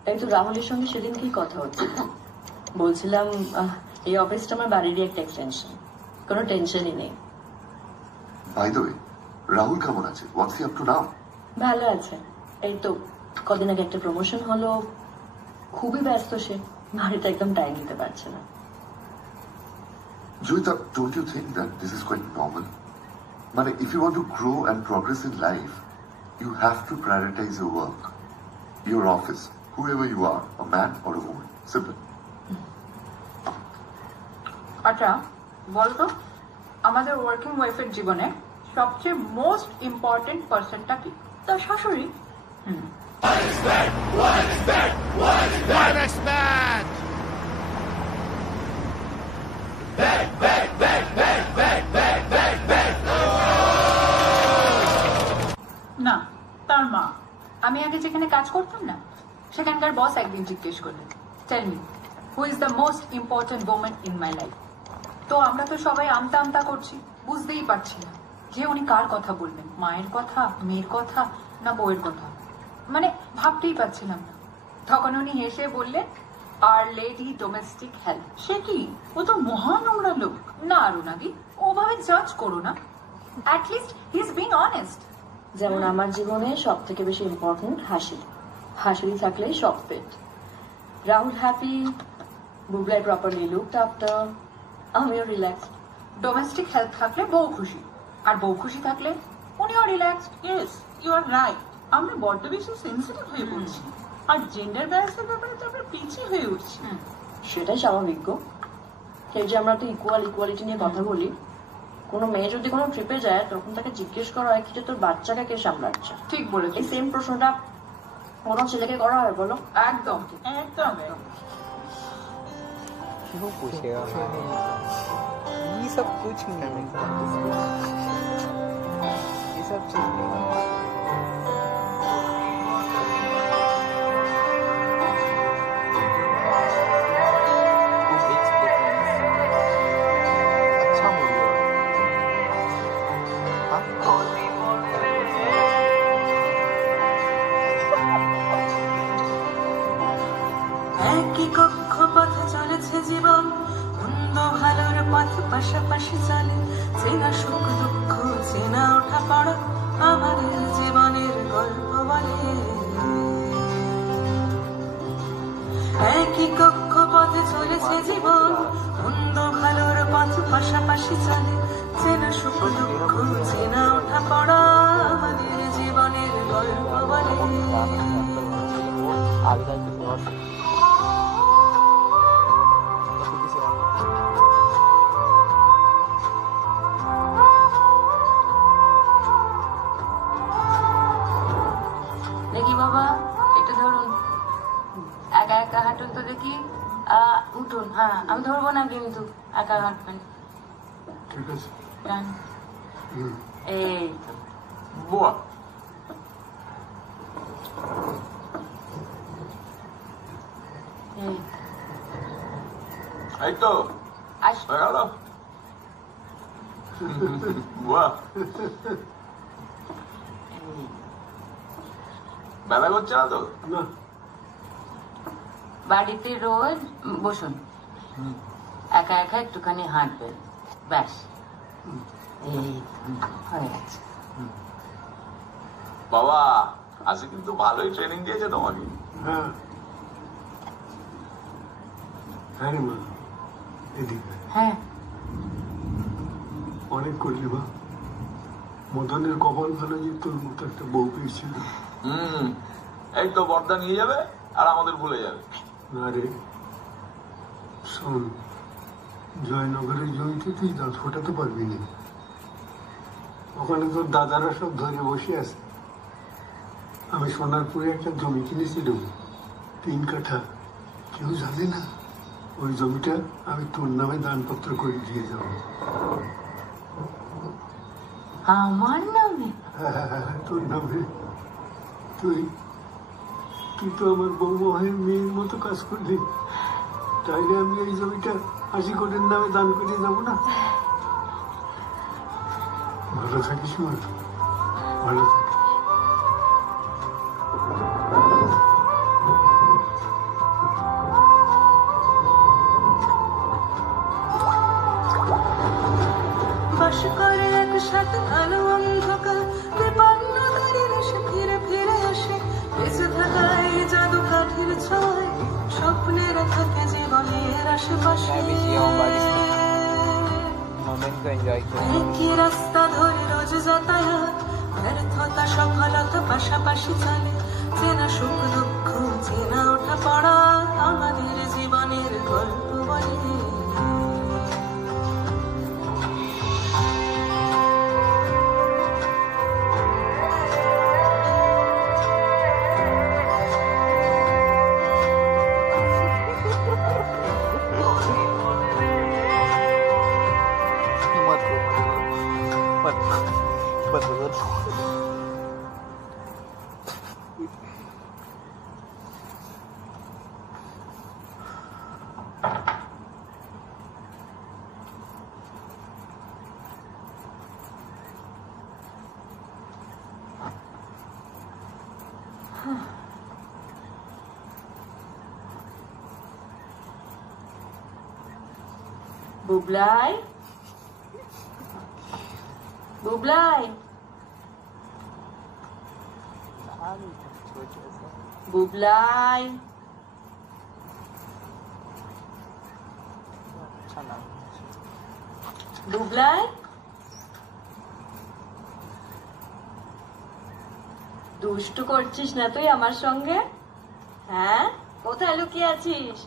এই তো রাহুলের সঙ্গে সেদিনকেই কথা হচ্ছে, বলছিলাম এই অফিসটা আমার বাড়িরই একটা এক্সটেনশন, কোনো টেনশনই নেই। By the way, রাহুল কেমন আছে? What's he up to now? ভালো আছে, এই তো কদিন আগে একটা প্রমোশন হলো, খুবই ব্যস্ত সে, বাড়িতে একদম টাইম দিতে পারছে না। Joyita, don't you think that this is quite normal? Mane, if you want to grow and progress in life, you have to prioritize your work, your office, whoever you are, a man or a woman. Simple. আচ্ছা বলতো, আমাদের ওয়ার্কিং ওয়াইফের জীবনে সবচেয়ে মোস্ট ইম্পর্টেন্ট পার্সনটা কি? তার শাশুড়ি। না, তার মা। আমি আগে যেখানে কাজ করতাম না, সেখানকার বস একদিন জিজ্ঞেস করলেন, tell me who is the most important women in my life. তো আমরা তো সবাই আমতা আমতা করছি, বুঝতেই পারছি না যে উনি কার কথা বলবেন, মায়ের কথা, মেয়ের কথা, না বউয়ের কথা, মানে ভাবতেই পারছিলাম না। তখন উনি হেসে বললেন, আর লেডি ডোমেস্টিক হেল্প। সে কি, ও তো মহা নোংরা লোক। না রুনাদি, ওভাবে জাজ করো না, at least he is being honest. যেমন আমার জীবনে সব থেকে বেশি ইম্পর্টেন্ট হাসি, হাসি থাকলেই সব পেট। Rahul happy, Bublai properly looked after, আমিও রিল্যাক্সড। ডোমেস্টিক হেল্প থাকলে বউ খুশি, আর বউ খুশি থাকলে উনিও relaxed. Yes, you are right. আমরা বড্ড বেশি সেন্সিটিভ হয়ে পড়ছি, আর জেন্ডার ব্যালেন্সের ব্যাপারে তো আমরা পিছিয়ে হয়ে উঠছি। সেটাই স্বাভাবিক গো। এই যে আমরা তো ইকুয়ালিটি নিয়ে কথা বলি, কোনো মেয়ে যদি কোনো ট্রিপে যায় তখন তাকে জিজ্ঞেস করা হয় কি যে তোর বাচ্চাকে কে সামলাচ্ছে। ঠিক বলেছো। এই সেম প্রশ্নটা কোনো ছেলেকে করা হয় বলো? একদম একদম। क्यों पूछेगा? ये सब कुछ नहीं है, ये सब चीज नहीं है। अच्छा मूवी है। একই কক্ষপথে চলেছে জীবন, মন্দ ভালোর পথ পাশাপাশি চলে, চেনা সুখ দুঃখ, চেনা ওঠা পড়া, আমাদের জীবনের গল্প বলে। একই কক্ষপথে চলেছে জীবন, মন্দ ভালোর পথ পাশাপাশি চলে, চেনা সুখ দুঃখ, চেনা ওঠা পড়া, আমাদের জীবনের গল্প বলে। দেখি বাবা, এটা ধরুন, একা একা হাঁটুন তো দেখি। উঠুন। হ্যাঁ, আমি ধরবো না কিন্তু, একা হাঁটবেন। ঠিক আছে। এই তো বাহ, এই তো হয়ে গেল। বাহ, বেলা করছে না তো? বাড়িতে রোজ বসুন, একা একা একটুখানি হাঁটবেন, ব্যাস। এই হয়ে গেছে। বাবা আজকে কিন্তু ভালোই ট্রেনিং দিয়েছে তোমাকে। হ্যাঁ হ্যাঁ রে মা, এদিকে হ্যাঁ অনেক করলি মা। মদনের কপাল ভালো যে তোর মতো একটা বউ পেয়েছিল। এই তো বর্দা নিয়ে যাবে আর আমাদের ভুলে যাবে। না রে শোন, জয়নগরের জমিতে তুই দাঁত ফোটাতে পারবি না। ওখানে তোর দাদারা সব ধরে বসে আছে। আমি সোনারপুরে একটা জমি কিনেছিলাম, 3 কাঠা, কেউ জানে না। ওই জমিটা আমি তোর নামে দানপত্র করে দিয়ে যাব। আমার নামে? হ্যাঁ, তোর নামে। তুই তো আমার বৌমা হয়ে মেয়ের মতো কাজ করলি, তাইলে আমি এই জমিটা 80 কোটির নামে দান করে যাবো না? ভালো থাকিস মা, ভালো থাকিস। বাস করে একসাথে আলো অন্ধকার, বিপন্ন গাড়ির এসে ফিরে ফিরে আসে, বেঁচে থাকা এই জাদু কাঠির ছোঁয়ায় স্বপ্নের থাকে জীবনের আশেপাশে। একই রাস্তা ধরে রোজ যাতায়াত, ব্যর্থতা সফলতা পাশাপাশি চলে, চেনা সুখ দুঃখ চেনা ওঠা পড়া আমাদের জীবনের গল্প বলে। বুবলাই, বুবলাই, বুবলাই, বুবলাই, দুষ্টু করছিস না তুই আমার সঙ্গে? হ্যাঁ, কোথায় লুকিয়ে আছিস?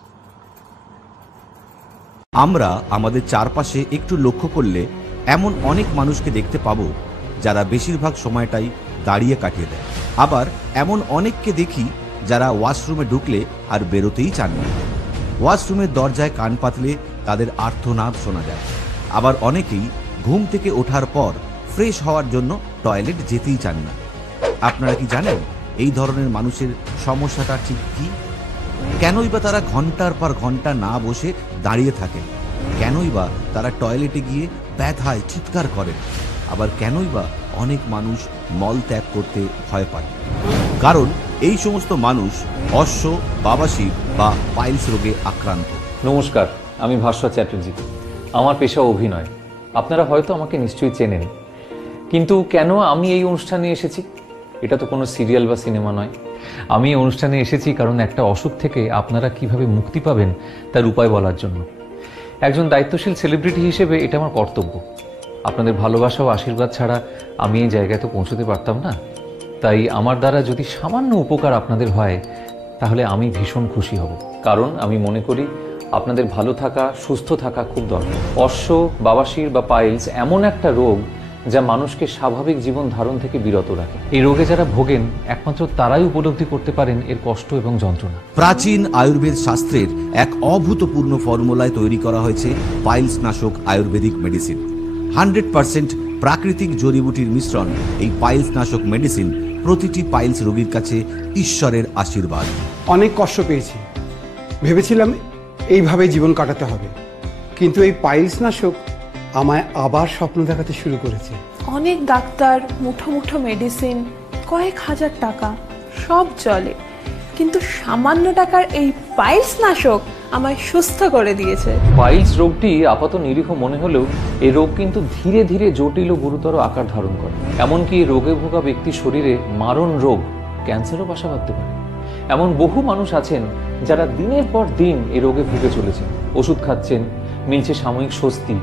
আমরা আমাদের চারপাশে একটু লক্ষ্য করলে এমন অনেক মানুষকে দেখতে পাবো যারা বেশিরভাগ সময়টাই দাঁড়িয়ে কাটিয়ে দেয়। আবার এমন অনেককে দেখি যারা ওয়াশরুমে ঢুকলে আর বেরোতেই চান না। ওয়াশরুমের দরজায় কান পাতলে তাদের আর্তনাদ শোনা যায়। আবার অনেকেই ঘুম থেকে ওঠার পর ফ্রেশ হওয়ার জন্য টয়লেট যেতেই চান না। আপনারা কি জানেন এই ধরনের মানুষের সমস্যাটা ঠিক কি? কেনই বা তারা ঘন্টার পর ঘন্টা না বসে দাঁড়িয়ে থাকেন? কেনই বা তারা টয়লেটে গিয়ে ব্যথায় চিৎকার করেন? আবার কেনই বা অনেক মানুষ মল ত্যাগ করতে ভয় পান? কারণ এই সমস্ত মানুষ অশ্ব, বাবাসির বা পাইলস রোগে আক্রান্ত। নমস্কার, আমি ভাস্বর চ্যাটার্জি। আমার পেশা অভিনয়। আপনারা হয়তো আমাকে নিশ্চয়ই চেনেন, কিন্তু কেন আমি এই অনুষ্ঠানে এসেছি? এটা তো কোনো সিরিয়াল বা সিনেমা নয়। আমি এই অনুষ্ঠানে এসেছি কারণ একটা অসুখ থেকে আপনারা কিভাবে মুক্তি পাবেন তার উপায় বলার জন্য। একজন দায়িত্বশীল সেলিব্রিটি হিসেবে এটা আমার কর্তব্য। আপনাদের ভালোবাসা ও আশীর্বাদ ছাড়া আমি এই জায়গায় তো পৌঁছতে পারতাম না। তাই আমার দ্বারা যদি সামান্য উপকার আপনাদের হয় তাহলে আমি ভীষণ খুশি হব। কারণ আমি মনে করি আপনাদের ভালো থাকা, সুস্থ থাকা খুব দরকার। অশ্ব, বাবাসির বা পাইলস এমন একটা রোগ যা মানুষকে স্বাভাবিক জীবন ধারণ থেকে বিরত রাখে। এই রোগে যারা ভোগেন একমাত্র তারাই উপলব্ধি করতে পারেন এর কষ্ট এবং যন্ত্রণা। প্রাচীন আয়ুর্বেদ শাস্ত্রের এক অভূতপূর্ণ ফর্মুলায় তৈরি করা হয়েছে পাইলস নাশক আয়ুর্বেদিক মেডিসিন। 100% প্রাকৃতিক জড়িবুটির মিশ্রণ এই পাইলস নাশক মেডিসিন প্রতিটি পাইলস রোগীর কাছে ঈশ্বরের আশীর্বাদ। অনেক কষ্ট পেয়েছি, ভেবেছিলাম এইভাবে জীবন কাটাতে হবে, কিন্তু এই পাইলস নাশক আমায় আবার স্বপ্ন দেখাতে শুরু করেছে। অনেক ডাক্তার, মুঠো মুঠো মেডিসিন, কয়েক হাজার টাকা সব চলে, কিন্তু সামান্য টাকার এই পাইলস নাশক আমায় সুস্থ করে দিয়েছে। পাইলস রোগটি আপাত নিরীহ মনে হলেও এই রোগ কিন্তু ধীরে ধীরে জটিল ও গুরুতর আকার ধারণ করে। এমনকি এই রোগে ভোগা ব্যক্তির শরীরে মারণ রোগ, ক্যান্সারও বাসা বাঁধতে পারে। এমন বহু মানুষ আছেন যারা দিনের পর দিন এই রোগে ভুগে চলেছেন, ওষুধ খাচ্ছেন, মিলছে সাময়িক স্বস্তি,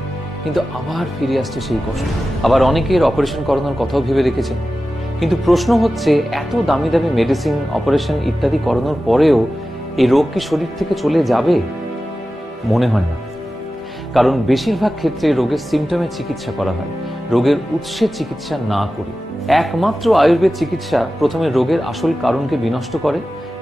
কিন্তু আবার ফিরে আসছে সেই কষ্ট। আবার অনেকের অপারেশন করানোর কথাও ভেবে রেখেছেন, কিন্তু প্রশ্ন হচ্ছে এত দামি দামি মেডিসিন, অপারেশন ইত্যাদি করানোর পরেও এই রোগ কি শরীর থেকে চলে যাবে? মনে হয় না। কারণ বেশিরভাগ ক্ষেত্রে রোগের সিমটমের চিকিৎসা করা হয়, রোগের উৎসের চিকিৎসা না করে। একমাত্র আয়ুর্বেদ চিকিৎসা প্রথমে রোগের আসল কারণকে বিনষ্ট করে,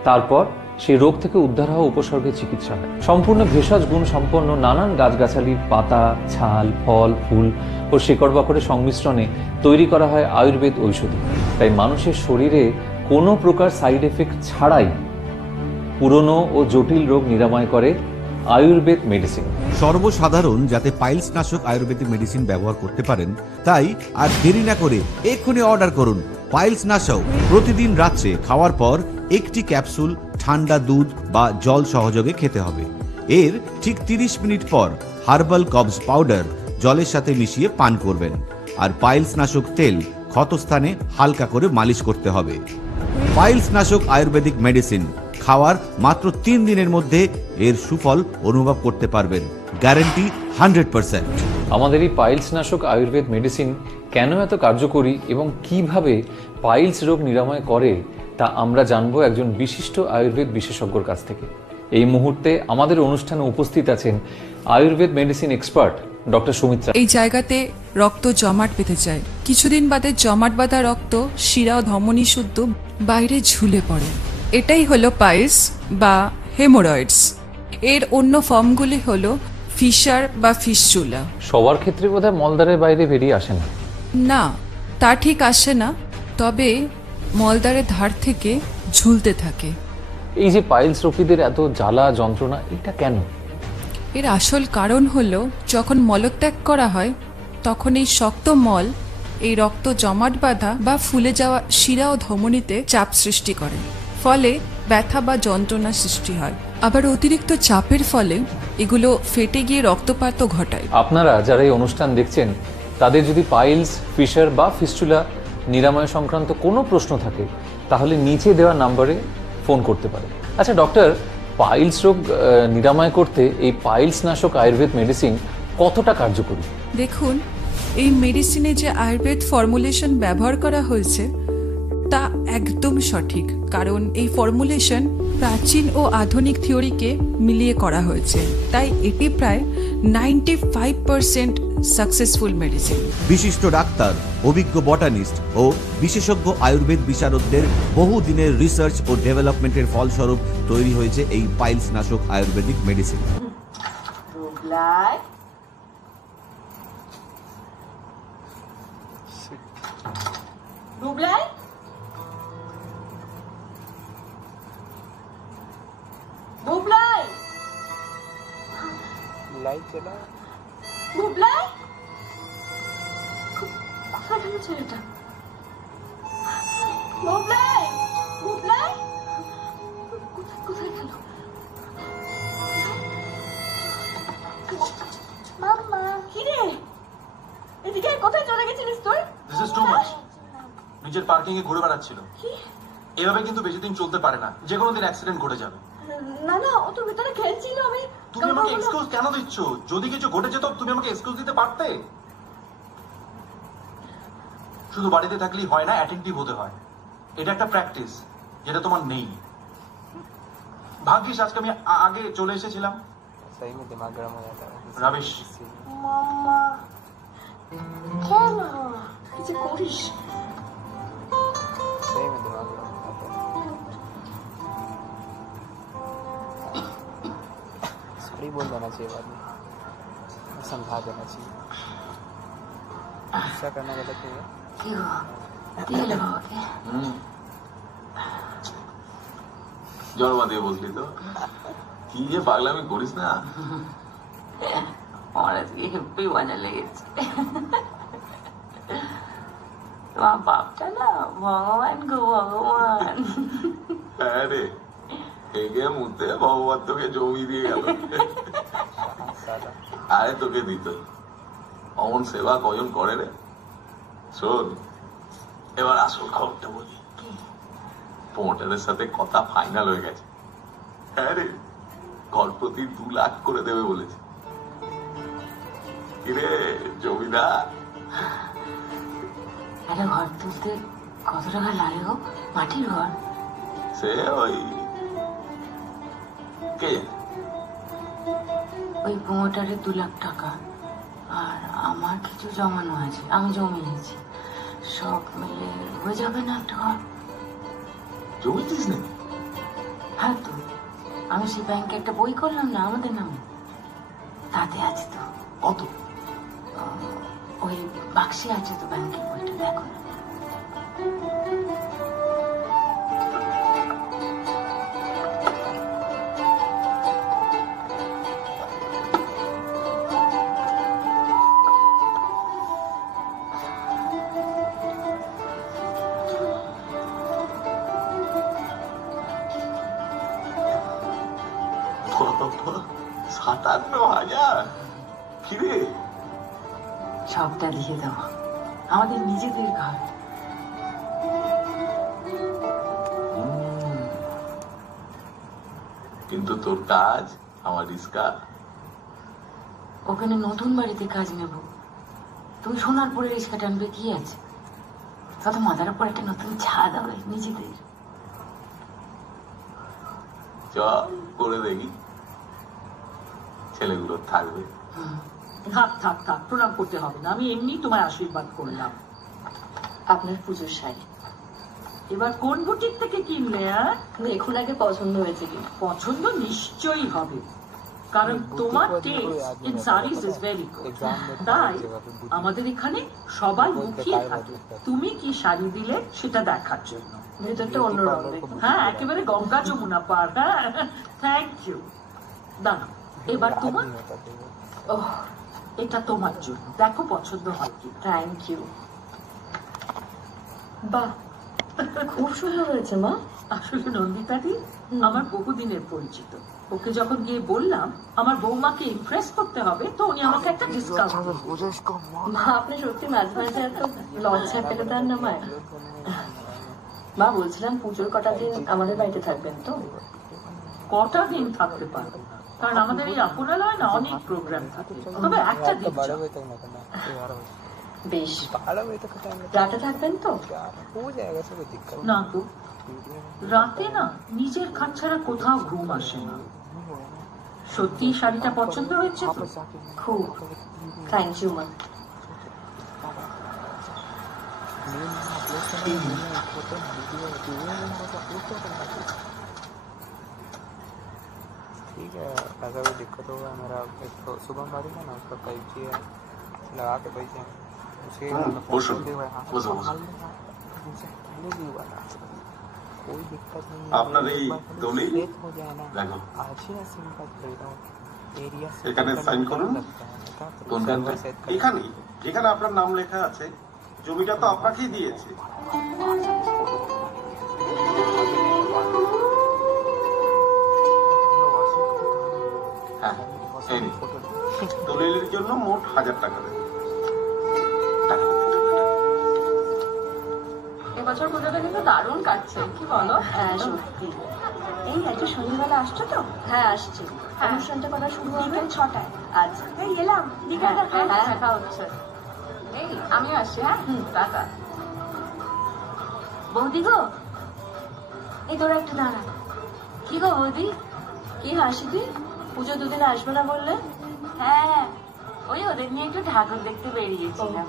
তারপর সেই রোগ থেকে উদ্ধার হওয়া উপসর্গের চিকিৎসা হয়। সম্পূর্ণ ভেষজ গুণ সম্পন্ন নানান গাছগাছালির পাতা, ছাল, ফল, ফুল ও শেকড় বাকড়ের সংমিশ্রণে তৈরি করা হয় আয়ুর্বেদ ঔষধি। তাই মানুষের শরীরে কোনো প্রকার সাইড এফেক্ট ছাড়াই পুরনো ও জটিল রোগ নিরাময় করে আয়ুর্বেদ মেডিসিন। সর্বসাধারণ যাতে পাইলস নাশক আয়ুর্বেদিক মেডিসিন ব্যবহার করতে পারেন, তাই আর দেরি না করে এক্ষুনি অর্ডার করুন পাইলস নাশক। প্রতিদিন রাত্রে খাওয়ার পর একটি ক্যাপসুল ঠান্ডা দুধ বা জল সহযোগে খেতে হবে। এর ঠিক 30 মিনিট পর হার্বাল কবজ পাউডার জলের সাথে মিশিয়ে পান করবেন। আর পাইলস নাশক তেল ক্ষতস্থানে হালকা করে মালিশ করতে হবে। পাইলস নাশক আয়ুর্বেদিক মেডিসিন খাওয়ার মাত্র 3 দিনের মধ্যে এর সুফল অনুভব করতে পারবেন, গ্যারান্টি 100%। আমাদের এই পাইলস নাশক আয়ুর্বেদ মেডিসিন কেন এত কার্যকরী এবং কিভাবে পাইলস রোগ নিরাময় করে তা আমরা জানবো একজন বিশিষ্ট আয়ুর্বেদ বিশেষজ্ঞর কাছ থেকে। এই মুহূর্তে আমাদের অনুষ্ঠানে উপস্থিত আছেন Ayurveda medicine expert doctor Sumitra. এই জায়গাতে রক্ত জমাট বেঁধে যায়, কিছুদিন বাদে জমাট বাঁধা রক্ত শিরা ও ধমনী শুদ্ধ বাইরে ঝুলে পড়ে। এটাই হলো পাইলস বা হেমোরয়েডস। এর অন্য ফর্মগুলি হলো ফিশার বা ফিস্চুলা। সবার ক্ষেত্রে বোধহয় মলদ্বারের বাইরে বেরিয়ে আসে না। না, তা ঠিক আসে না, তবে মলদ্বারের ধার থেকে ঝুলতে থাকে। এই যে পাইলস রোগীদের এত জ্বালা যন্ত্রণা, এটা কেন? এর আসল কারণ হলো যখন মলত্যাগ করা হয় তখন এই শক্ত মল এই রক্ত জমাট বাঁধা বা ফুলে যাওয়া শিরা ও ধমনীতে চাপ সৃষ্টি করে, ফলে ব্যথা বা যন্ত্রণা সৃষ্টি হয়। আবার অতিরিক্ত চাপের ফলে এগুলো ফেটে গিয়ে রক্তপাতও ঘটায়। আপনারা যারা এই অনুষ্ঠান দেখছেন তাদের যদি পাইলস, ফিশার বা ফিস্চুলা নিরাময় সংক্রান্ত কোনো প্রশ্ন থাকে তাহলে নিচে দেওয়া নম্বরে ফোন করতে পারেন। আচ্ছা ডক্টর, পাইলস রোগ নিরাময় করতে এই পাইলস নাশক আয়ুর্বেদ মেডিসিন কতটা কার্যকরী? দেখুন, এই মেডিসিনে যে আয়ুর্বেদ ফর্মুলেশন ব্যবহার করা হয়েছে তা একদম সঠিক, কারণ এই ফর্মুলেশন প্রাচীন ও আধুনিক থিওরিকে মিলিয়ে করা হয়েছে, তাই এটি প্রায় 95% সাকসেসফুল মেডিসিন। বিশিষ্ট ডাক্তার, অভিজ্ঞ বটানিস্ট ও বিশেষজ্ঞ আয়ুর্বেদ বিশারদদের বহু দিনের রিসার্চ ও ডেভেলপমেন্টের ফলস্বরূপ তৈরি হয়েছে এই পাইলস নাশক আয়ুর্বেদিক মেডিসিন। लाइट चला বুবলাই কোথায় গেল ছেলেটা? বুবলাই, বুবলাই কোথায় গেল? মাম্মা কি রে, এদিকে কোথায় চলে গেছিলিস তুই? This is too much. নিজের পার্কিং এ ঘুরে বেড়াচ্ছিল। এভাবে কিন্তু বেশি দিন চলতে পারে না, যে কোনো দিন অ্যাক্সিডেন্ট ঘটে যাবে। না না, ও তো ভিতরে খেলছিল। তুমি আমাকে এক্সকিউজ কেন দিচ্ছ? যদি কিছু ঘটে যেত তুমি আমাকে এক্সকিউজ দিতে পারতে। শুধু বাড়িতে থাকলেই হয় না, অ্যাটেন্টিভ হতে হয়। এটা একটা প্র্যাকটিস যেটা তোমার নেই। ভাগ্যিস আজকে আমি আগে চলে এসেছিলাম। सही में दिमाग गर्म हो जाता है। রাবিশ, মাম্মা কেন কিছু করিস? सही में दिमाग गर्म हो जाता है। सॉरी बोल देना चाहिए बाद में, समझा देना चाहिए। गुस्सा करना गलत नहीं है। জন্মা দিয়ে বললি তো কি যে পাগলামি করিস না। আমার আজকে হেব্বি মজা লেগেছে। তোমার বাপটা না ভগবান গো ভগবান। হ্যাঁ রে, এগে মুতে ভগবান তোকে জমি দিয়ে গেল। আরে তোকে দিত, অমন সেবা কজন করে রে। শোন, এবার আসল খবরটা বলি। প্রমোটারের সাথে কথা ফাইনাল হয়ে গেছে। হ্যাঁ রে, ঘর প্রতি 2 লাখ করে দেবে বলেছে। কিরে জমিদার, একটা ঘর তুলতে কত টাকা লাগে গো? মাটির ঘর? সে ওই কে ওই প্রমোটারের 2 লাখ টাকা, আর আমার কিছু জমানো আছে, আমি জমিয়েছি, সব মিলে হয়ে যাবে না একটা ঘর? জমিয়েছিস না? হ্যাঁ তো, আমি সেই ব্যাংকে একটা বই করলাম না আমাদের নামে, তাতে আছে তো। কত? ওই বাক্সে আছে তো ব্যাংকের বইটা, দেখো না। 57,000 কিরে? সবটা দিয়ে দেবো, আমাদের নিজেদের ঘর। কিন্তু তোর কাজ আমার রিস্কা। ওখানে নতুন বাড়িতে কাজ নেব, তুমি সোনার পরে রিস্কা টানবে কি আছে? তত মাথার উপর একটা নতুন ছাদ হবে নিজেদের। চল করে দেখি, ছেলেগুলো থাকবে। থাক থাক থাক, প্রণাম করতে হবে না, আমি এমনি তোমার আশীর্বাদ করলাম। আপনার পুজোর শাড়ি এবার কোন বুটিক থেকে কিনলে? দেখুন আগে পছন্দ হয়েছে কি। পছন্দ নিশ্চয়ই হবে, কারণ তোমার test in series is very good. তাই আমাদের এখানে সবাই মুখিয়ে থাকে তুমি কি শাড়ি দিলে সেটা দেখার জন্য। ভেতরটা অন্য রঙ। হ্যাঁ, একেবারে গঙ্গা যমুনা পার। হ্যাঁ, থ্যাংক ইউ। দাঁড়াও, এবার তোমার। ওহ, এটা তোমার জন্য, দেখো পছন্দ হয় কি। Thank you. বাহ, খুব সুন্দর হয়েছে মা। আসলে নন্দিতাদি আমার বহুদিনের পরিচিত। ওকে যখন গিয়ে বললাম আমার বৌমাকে ইমপ্রেস করতে হবে, তো উনি আমাকে একটা ডিসকাউন্ট। মা, আপনি সত্যি মাঝে মাঝে এত লজ্জা পেলে দেন না মায়ের। মা, বলছিলাম পুজোর কটা দিন আমাদের বাড়িতে থাকবেন তো? কটা দিন থাকতে পারবো, কারণ আমাদের এই আপনালয় না অনেক প্রোগ্রাম থাকে, তবে একটা দিন বেশ। রাতে থাকবেন তো? না গো, রাতে না নিজের খাট ছাড়া কোথাও ঘুম আসে না। সত্যি শাড়িটা পছন্দ হয়েছে তো? খুব। থ্যাংক ইউ মা। ठीक है, ऐसा कोई दिक्कत होगा मेरा एक तो सुबह मारूंगा ना, उसका कैची है लगा के पैसे उसे कोई दिक्कत नहीं। আপনার এই দলিল हो जाए ना, आज ही सिम कार्ड खरीदा हूँ एरिया से। এখানে সাইন করুন। এখানে যেখানে আপনার নাম লেখা আছে, জমিটা তো আপনাকেই দিয়েছে। দলিলের জন্য মোট 1000 টাকা দেবে। এবছর পুজোটা কিন্তু দারুণ কাটছে, কি বলো? হ্যাঁ সত্যি। এই আজকে সন্ধ্যাবেলা আসছো তো? হ্যাঁ আসছি। অনুষ্ঠানটা কটা শুরু হবে? 6টায়। আচ্ছা, এই এলাম। হ্যাঁ, দেখা হচ্ছে। এই আমিও আসছি। হ্যাঁ, টাটা। বৌদি গো, এই তোরা একটু দাঁড়া। কি গো বৌদি, কি হাসি তুই? পুজো দুদিন আসবে না বললে? হ্যাঁ, ওই ওদের নিয়ে একটু ঠাকুর দেখতে বেরিয়েছিলাম।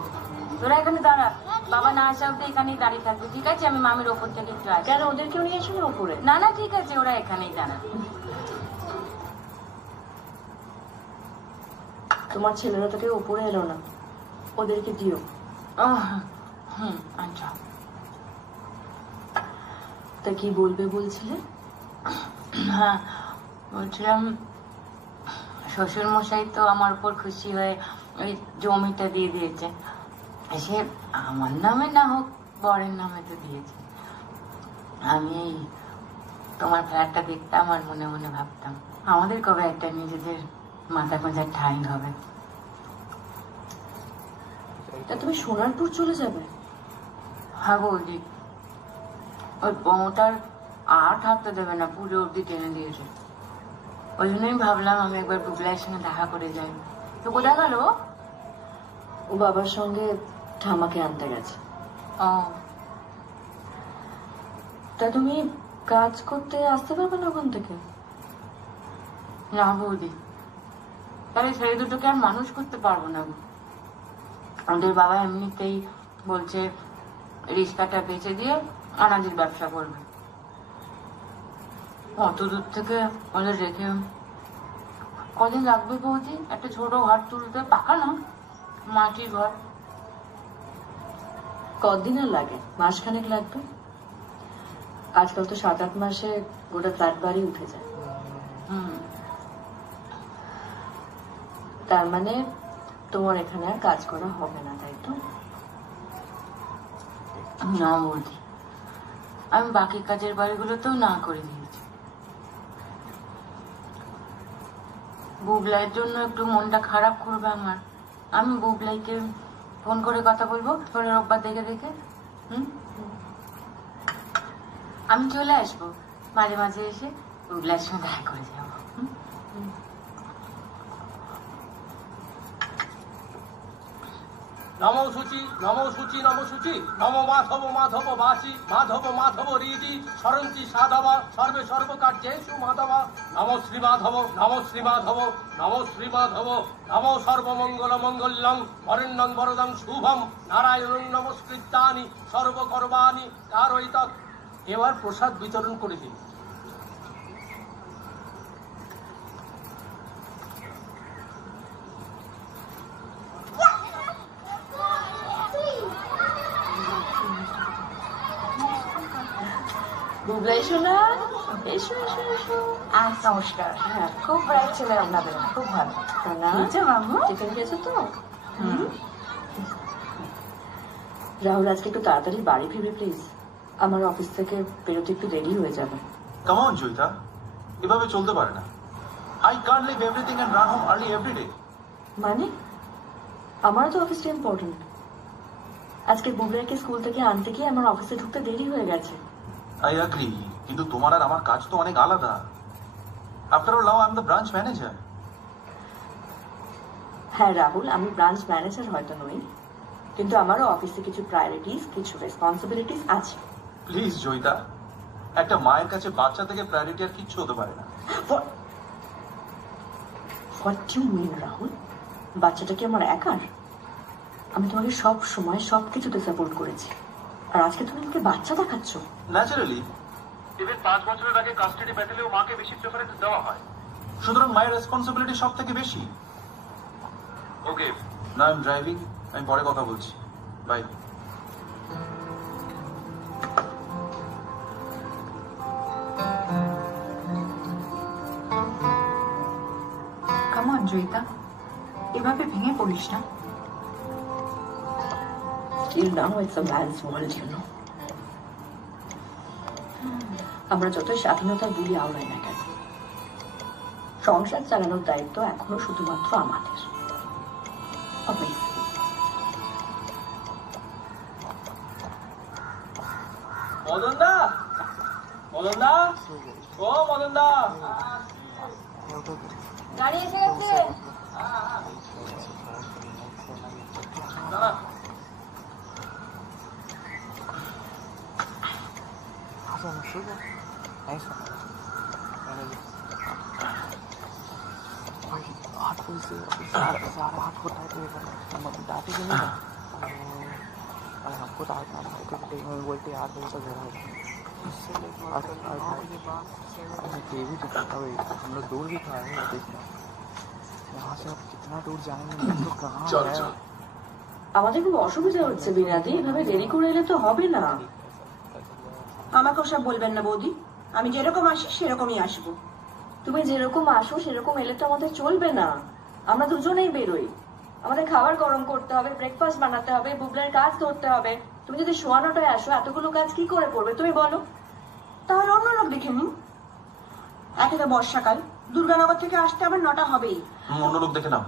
তোরা এখানে দাঁড়া, বাবা না আসা অব্দি এখানেই দাঁড়িয়ে থাকবে, ঠিক আছে? আমি মামির ওপর থেকে একটু আসি। কেন, ওদেরকেও নিয়ে আসবে ওপরে? না না, ঠিক আছে, ওরা এখানেই দাঁড়া। তোমার ছেলেরা তোকে ওপরে এলো না, ওদেরকে দিও। আচ্ছা। তা কি বলবে বলছিলে? হ্যাঁ, বলছিলাম শ্বশুর মশাই তো আমার উপর খুশি হয়ে ওই জমিটা দিয়ে দিয়েছে। সে আমার নামে না হোক, বরের নামে তো দিয়েছে। আমি তোমার ফ্ল্যাটটা দেখতাম আর মনে মনে ভাবতাম আমাদের কবে একটা নিজেদের মাথা গোঁজার ঠাঁই হবে। তা তুমি সোনারপুর চলে যাবে? হ্যাঁ বৌদি, ওই প্রমোটার আর থাকতে দেবে না, পুজো অব্দি টেনে দিয়েছে। ওই জন্যই ভাবলাম আমি একবার বুবলাইয়ের সঙ্গে দেখা করে যাই। তো কোথায় গেল? ও বাবার সঙ্গে ঠামাকে আনতে গেছে। ও, তা তুমি কাজ করতে আসতে পারবে না ওখান থেকে? না বৌদি, তাহলে ছেলে দুটোকে আর মানুষ করতে পারবো না। ওদের বাবা এমনিতেই বলছে রিস্কাটা বেচে দিয়ে আনাজের ব্যবসা করবে। অত দূর থেকে ওদের রেখে কদিন লাগবে বৌদি একটা ছোট ঘর তুলতে? পাকা না, মাটির ঘর। কদিন আর লাগে? মাসখানেক লাগবে। আজকাল তো 7-8 মাসে গোটা ফ্ল্যাট বাড়ি উঠে যায়। তার মানে তোমার এখানে আর কাজ করা হবে না, তাই তো? না বৌদি, আমি বাকি কাজের বাড়িগুলোতেও না করে দিয়েছি। বুবলাইয়ের জন্য একটু মনটা খারাপ করবে আমার। আমি বুবলাইকে ফোন করে কথা বলবো ফোনের রোববার দেখে দেখে। আমি চলে আসবো, মাঝে মাঝে এসে বুবলাইয়ের সঙ্গে দেখা করে যাবো। নমো সূচি নমো সূচি নমো সূচি নমো মাধব মাধব বাসি মাধব মাধব হৃদি সরন্তি সাধব সর্বে সর্বকার্যেষু মাধব নমো শ্রী মাধব নমো শ্রী মাধব নমো শ্রী মাধব নমো সর্বমঙ্গল মঙ্গলং বরেণ্যং বরদং শুভম নারায়ণং নমস্কৃত্যানি সর্বকর্মাণি কারয়িতৎ। এবার প্রসাদ বিতরণ করে দিন। বুবলাই শোনা, এসো এসো এসো। নমস্কার। হ্যাঁ, খুব ব্রাইট ছেলে আপনাদের, খুব ভালো। টিফিন খেয়েছো তো? রাহুল, আজকে একটু তাড়াতাড়ি বাড়ি ফিরবে প্লিজ। আমার অফিস থেকে বেরোতে একটু দেরি হয়ে যাবে। কাম অন জয়িতা, এভাবে চলতে পারে না। I can't leave everything and run home early every day. মানে আমারও তো অফিসটা ইম্পর্টেন্ট। আজকে বুবলাইকে স্কুল থেকে আনতে গিয়ে আমার অফিসে ঢুকতে দেরি হয়ে গেছে। আই এগ্রি, কিন্তু তোমার আর আমার কাজ তো অনেক আলাদা। After all now I am the branch manager. হ্যাঁ রাহুল, আমি ব্রাঞ্চ ম্যানেজার হয়তো নই, কিন্তু আমারও অফিসে কিছু প্রায়োরিটিস, কিছু রেসপন্সিবিলিটিস আছে। প্লিজ জয়িতা, একটা মায়ের কাছে বাচ্চা থেকে প্রায়োরিটি আর কিচ্ছু হতে পারে না। What do you mean Rahul? বাচ্চাটা কি আমার একার? আমি তোমাকে সব সময় সবকিছুতে সাপোর্ট করেছি, আর আজকে তুমি আমাকে বাচ্চা দেখাচ্ছ। ন্যাচারালি ইভেন 5 বছরের আগে কাস্টাডি ব্যাটেলেও মাকে বেশি প্রেফারেন্স দেওয়া হয়। সুতরাং মায়ের রেসপন্সিবিলিটি সব থেকে বেশি। ওকে, না আই এম ড্রাইভিং, আমি পরে কথা বলছি, বাই। কাম অন জয়িতা, এভাবে ভেঙে পড়িস না। Till now it's a man's world, you know. আমরা যতই স্বাধীনতা বলি আওড়াই না কেন, সংসার চালানোর দায়িত্ব এখনো শুধুমাত্র আমাদের। মদনদা, মদনদা, ও মদনদা, গাড়ি এসে গেছে। हमको रात बोलते 8 बजे तक घर आ जाए। भी दिखाता भाई, हम लोग दूर भी था देखना, यहाँ से अब कितना दूर जाएंगे, तो कहाँ है। আমাদের খুব অসুবিধা হচ্ছে বিনাদি, এভাবে দেরি করে এলে তো হবে না। আমাকে ওসব বলবেন না বৌদি, আমি যেরকম আসি সেরকমই আসবো। তুমি যেরকম আসো সেরকম এলে তো আমাদের চলবে না। আমরা দুজনেই বেরোই, আমাদের খাবার গরম করতে হবে, ব্রেকফাস্ট বানাতে হবে, বুবলার কাজ ধরতে হবে। তুমি যদি 9:15টায় আসো, এতগুলো কাজ কি করে করবে তুমি বলো? তাহলে অন্য লোক দেখে নিন। একে তো বর্ষাকাল, দুর্গানগর থেকে আসতে আবার 9টা হবেই। অন্য লোক দেখে নাও,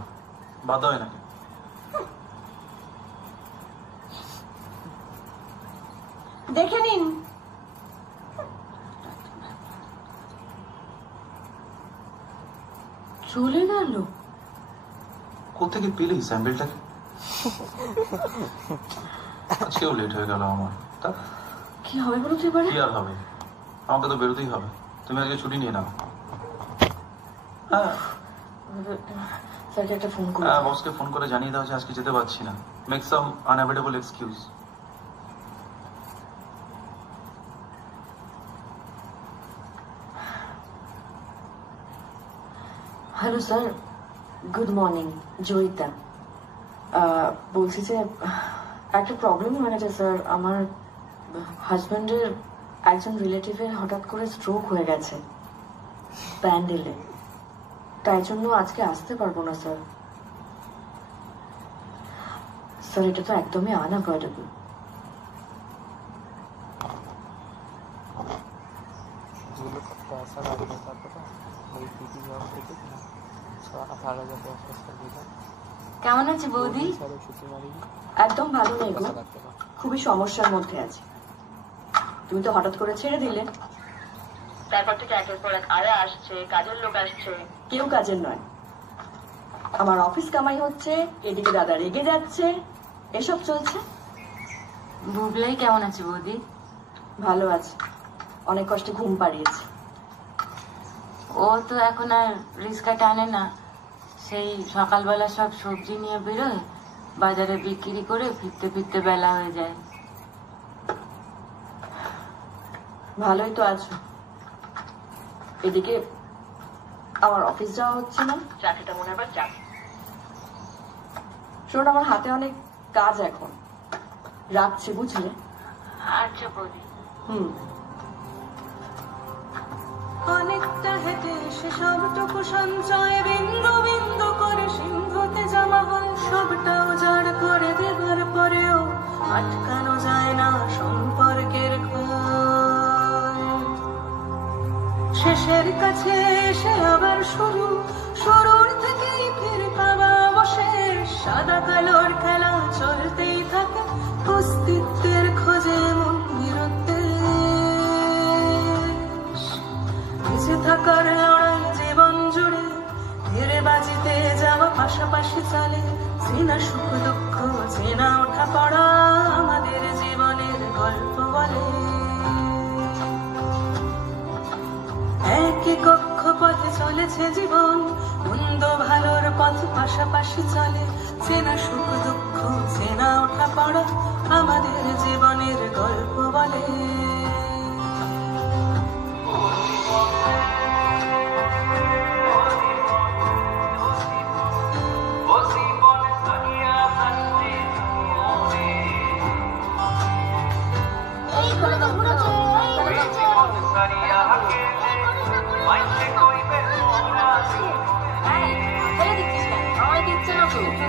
বাধ্য হয় নাকি? দেখে নিন। চলে গেল? কোথেকে পেলে স্যাম্পেলটাকে? আজকেও লেট হয়ে গেল আমার। তা কি হবে বলো তো এবারে? কি আর হবে, আমাকে তো বেরোতেই হবে। তুমি আজকে ছুটি নিয়ে নাও। হ্যাঁ, স্যারকে একটা ফোন করো। হ্যাঁ, বসকে ফোন করে জানিয়ে দাও যে আজকে যেতে পারছি না। Make some unavoidable excuse. Hello sir, good morning, Joyita. বলছি যে একটা প্রবলেম হয়ে গেছে স্যার। আমার হাজব্যান্ডের একজন রিলেটিভের হঠাৎ করে স্ট্রোক হয়ে গেছে প্যান্ডেলে, তাই জন্য আজকে আসতে পারবো না স্যার। স্যার এটা তো একদমই আনঅ্যাভয়েডেবল। पैसा डाल देता पता वही पीती কেমন আছে বৌদি? একদম ভালো নেই গো, খুবই সমস্যার মধ্যে আছে। তুমি তো হঠাৎ করে ছেড়ে দিলে, তারপর থেকে একের পর এক আরে আসছে, কাজের লোক আসছে। কেউ কাজের নয়, আমার অফিস কামাই হচ্ছে, এদিকে দাদা রেগে যাচ্ছে, এসব চলছে। বুবলাই কেমন আছে বৌদি? ভালো আছে, অনেক কষ্টে ঘুম পাড়িয়েছে। ও তো এখন আর রিস্কা টানে না, সেই সকালবেলা সব সবজি নিয়ে বেরোয়, বাজারে বিক্রি করে ফিরতে ফিরতে বেলা হয়ে যায়। ভালোই তো আছো। এদিকে আমার অফিস যাওয়া হচ্ছে না, চাকরিটা মনে আবার চাপ। শোন, আমার হাতে অনেক কাজ এখন, রাখছি বুঝলে? আচ্ছা বৌদি। অনেকটা হেঁটে এসে সবটুকু সঞ্চয় বিন্দু বিন্দু করে সিন্ধুতে জমা হয়। সবটা উজাড় করে দেবার পরেও আটকানো যায় না সম্পর্কের ক্ষয়। শেষের কাছে এসে আবার শুরুর থেকেই ফির পাওয়া অবশেষ। সাদা কালোর খেলা চলতেই থাকে, অস্তিত্বের খোঁজে মন বিরুদ্ধে। বেঁচে থাকার লড়াই জীবন জুড়ে ধীরে বাজিতে যাওয়া পাশাপাশি চলে। চেনা সুখ দুঃখ, চেনা ওঠা পড়া আমাদের জীবনের গল্প বলে। একই কক্ষপথে চলেছে জীবন, মন্দ ভালোর পথ পাশাপাশি চলে। চেনা সুখ দুঃখ, চেনা ওঠা পড়া আমাদের জীবনের গল্প বলে।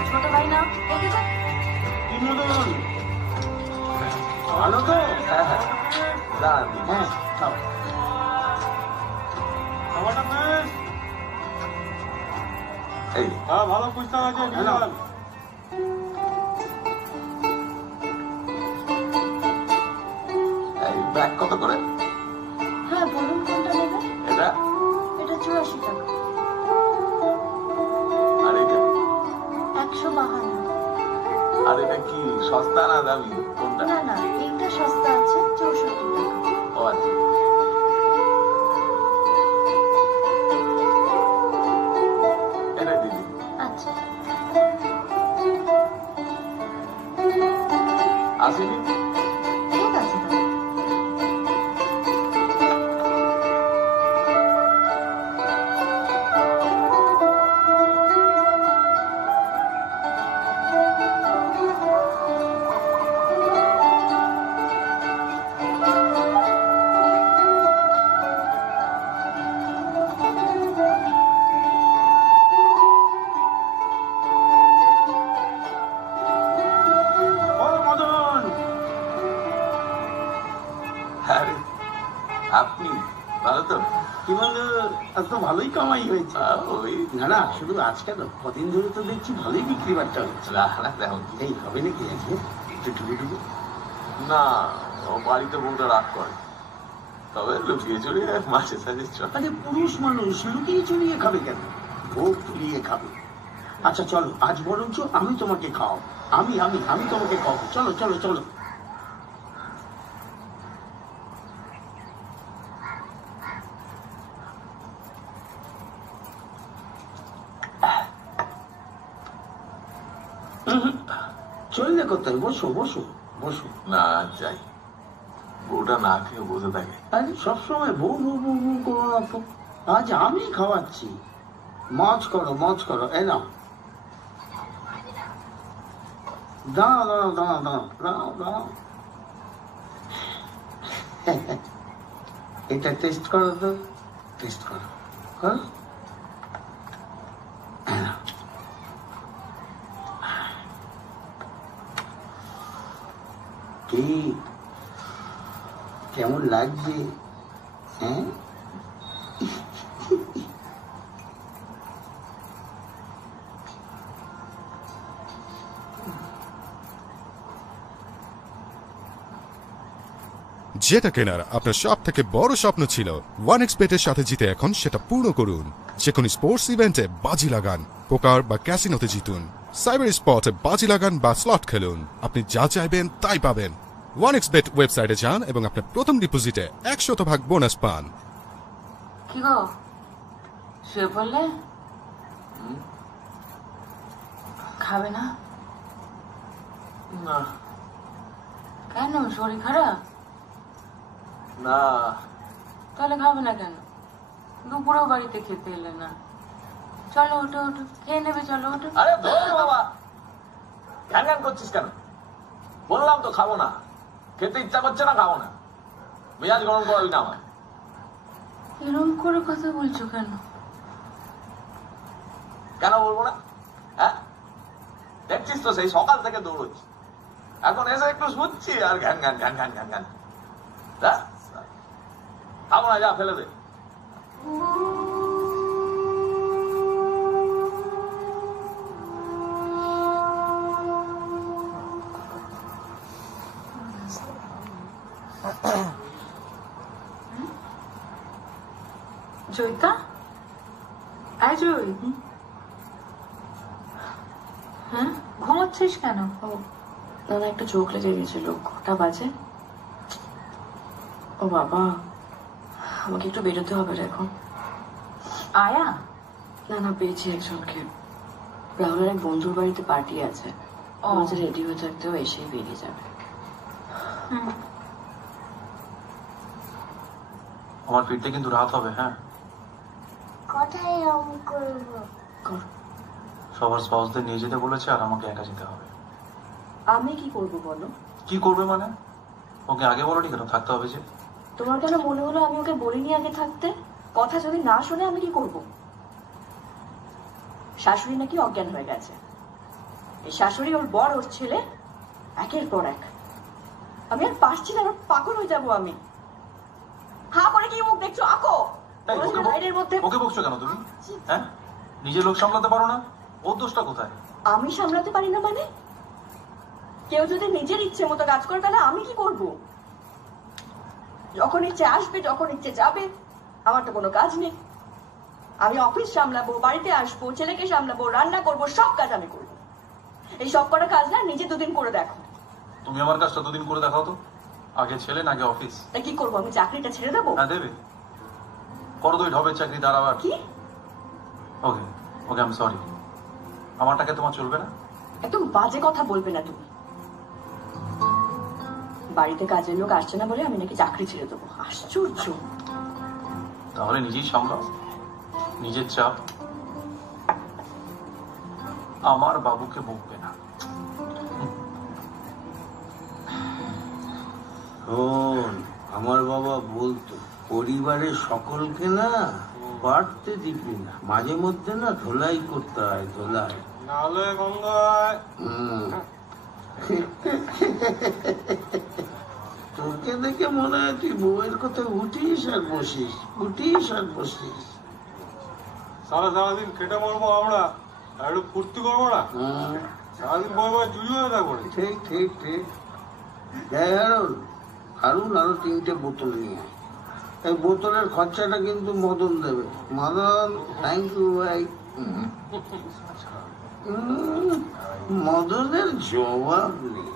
ছোট ভাই না ভালো তো? ভালো পুস্তক আছে। ব্যাগ কত করে? হ্যাঁ বলুন কোনটা নেবে? এটা 84 টাকা। আর এটা 152। আর এটা কি সস্তা না দামি কোনটা? না না, এইটা সস্তা আছে, 64 টাকা। ও আচ্ছা। এটা দিদি। আচ্ছা আসেনি? ঠিক আছে। আপনি ভালো তো? কি বলতো, এত ভালোই কামাই হয়েছে। না না, শুধু আজকে তো, কদিন ধরে তো দেখছি ভালোই বিক্রি বাট্টা হচ্ছে। এই হবে নাকি আজকে একটু ডুবে ডুবে? না, ও বাড়িতে বউটা রাগ করে, তবে লুকিয়ে চড়িয়ে মাঝে সাঝে চলে। আরে পুরুষ মানুষ লুকিয়ে চড়িয়ে খাবে কেন? ভোগ তুলিয়ে খাবে। আচ্ছা চলো, আজ বরঞ্চ আমি তোমাকে খাও। আমি আমি আমি তোমাকে খাওয়াবো। চলো চলো চলো। চললে কোথায়? বসো বসো বসো। না যাই, বউটা না খেয়ে বসে থাকে। আরে সবসময় বউ বউ বউ বউ করো না তো, আজ আমি খাওয়াচ্ছি। মজ করো মজ করো। এ নাও, দাঁড়াও দাঁড়াও দাঁড়াও দাঁড়াও দাঁড়াও দাঁড়াও। এটা টেস্ট করো তো, টেস্ট করো। করো। কি কেমন লাগছে? হ্যাঁ যেটা কেনার আপনার সব থেকে বড় স্বপ্ন ছিল, 1xBet-এর সাথে জিতে এখন সেটা পূর্ণ করুন। যে কোনো স্পোর্টস ইভেন্টে বাজি লাগান, পোকার বা ক্যাসিনোতে জিতুন, সাইবার স্পটে বাজি লাগান বা স্লট খেলুন। আপনি যা চাইবেন তাই পাবেন। 1xBet ওয়েবসাইটে যান এবং আপনার প্রথম ডিপোজিটে 100% বোনাস পান। কি গো, শুয়ে পড়লে? খাবে না? না। কেন, শরীর খারাপ? না। তাহলে খাবে না কেন? দুপুরেও বাড়িতে খেতে এলে না। চলো ওঠো ওঠো, খেয়ে নেবে, চলো ওঠো। আরে ধরে বাবা, ঘ্যান ঘ্যান করছিস কেন? বললাম তো খাবো না, খেতে ইচ্ছা করছে না, খাবো না। মেজাজ গরম করাবি না আমার। এরকম করে কথা বলছো কেন? কেন বলবো না? হ্যাঁ, দেখছিস তো সেই সকাল থেকে দৌড়চ্ছি, এখন এসে একটু শুচ্ছি আর ঘ্যান ঘ্যান ঘ্যান ঘ্যান ঘ্যান ঘ্যান। খাবো না, যা ফেলে দে। জয়িতা, আয় জয়, হ্যাঁ ঘুমাচ্ছিস কেন? না না, একটু চোখ লেগে গেছিল। কটা বাজে? ও বাবা, আমাকে একটু বেরোতে হবে রে এখন। আয়া? না না, পেয়েছি একজনকে। রাহুলের এক বন্ধুর বাড়িতে পার্টি আছে, আমাদের রেডি হয়ে থাকতেও এসেই বেরিয়ে যাবে। আমার ফিরতে কিন্তু রাত হবে। হ্যাঁ, কোথায় রং করবো? সবার স্পাউসদের নিয়ে যেতে বলেছে আর আমাকে একা যেতে হবে। আমি কি করব বলো? কি করবে মানে? ওকে আগে বলোনি কেন থাকতে হবে যে? তোমার কেন মনে হলো আমি ওকে বলিনি আগে থাকতে? কথা যদি না শুনে আমি কি করব? শাশুড়ি নাকি অজ্ঞান হয়ে গেছে। এই শাশুড়ি, ওর বর, ওর ছেলে, একের পর এক। আমি আর পারছি না, পাগল হয়ে যাবো আমি। হা করে কি মুখ দেখছো? আঁকো। ওকে বকছো কেন তুমি? হ্যাঁ, নিজের লোক সামলাতে পারো না? ওর দোষটা কোথায়? আমি সামলাতে পারি না মানে? কেউ যদি নিজের ইচ্ছে মতো কাজ করে তাহলে আমি কি করব? যখন ইচ্ছে আসবে, যখন ইচ্ছে যাবে, আমার তো কোনো কাজ নেই। আমি অফিস সামলাবো, বাড়িতে আসবো, ছেলেকে সামলাবো, রান্না করবো, সব কাজ আমি করবো। এই সব করা কাজ না নিজে দুদিন করে দেখো। তুমি আমার কাজটা দুদিন করে দেখাও তো। আগে ছেলে না আগে অফিস? তা কি করবো, আমি চাকরিটা ছেড়ে দেবো? হ্যাঁ দেবে। করো তো ঢবের চাকরি, তার আবার কি? ওকে ওকে, আই এম সরি। আমার টাকা তোমার চলবে না? একদম বাজে কথা বলবে না তুমি। বাড়িতে কাজের লোক আসছে না বলে আমি নাকি চাকরি ছেড়ে দেবো? আশ্চর্য। তাহলে নিজেই সামলাও নিজের চাপ। আমার বাবুকে বকবে না। শোন, আমার বাবা বলতো পরিবারের সকলকে না বাড়তে দিবি না, মাঝে মধ্যে না ধোলাই করতে হয়, ধোলাই। নালে গঙ্গায়। তোকে দেখে মনে হয় তুই বউয়ের কথা উঠিস আর বসিস, উঠিস আর বসিস। সারাদিন খেটে মরবো আমরা, আর একটু ফুর্তি করবো না? সারাদিন বই বই চুরি হয়ে থাকবো। ঠিক ঠিক ঠিক। হারুন, আরো 3টে বোতল নিয়ে আয়। এই বোতলের খরচাটা কিন্তু মদন দেবে। মদন, থ্যাংক ইউ ভাই। মদনের জবাব নেই।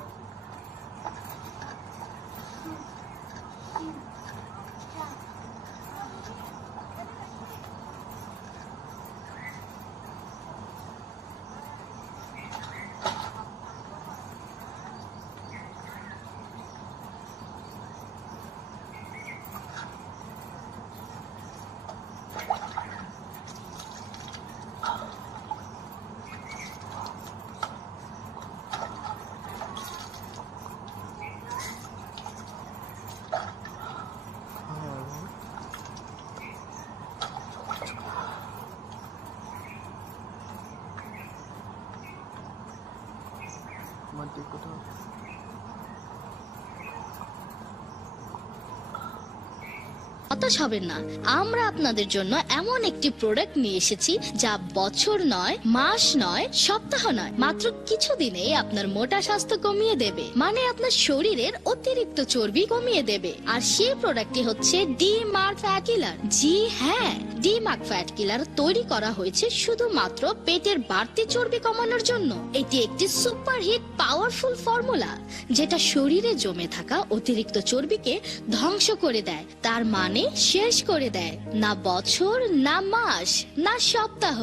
হতাশ হবেন না। আমরা আপনাদের জন্য এমন একটি প্রোডাক্ট নিয়ে এসেছি যা বছর নয়, মাস নয়, সপ্তাহ নয়, মাত্র কিছুদিনেই আপনার মোটা স্বাস্থ্য কমিয়ে দেবে, মানে আপনার শরীরের অতিরিক্ত চর্বি কমিয়ে দেবে। আর সেই প্রোডাক্টটি হচ্ছে ডি-মার্ক ফ্যাট কিলার। জি হ্যাঁ, ডি-মার্ক ফ্যাট কিলার তৈরি করা হয়েছে শুধুমাত্র পেটের বাড়তি চর্বি কমানোর জন্য। এটি একটি সুপারহিট পাওয়ারফুল ফর্মুলা যেটা শরীরে জমে থাকা অতিরিক্ত চর্বিকে ধ্বংস করে দেয়, তার মানে শেষ করে দেয়। না বছর, না মাস, না সপ্তাহ,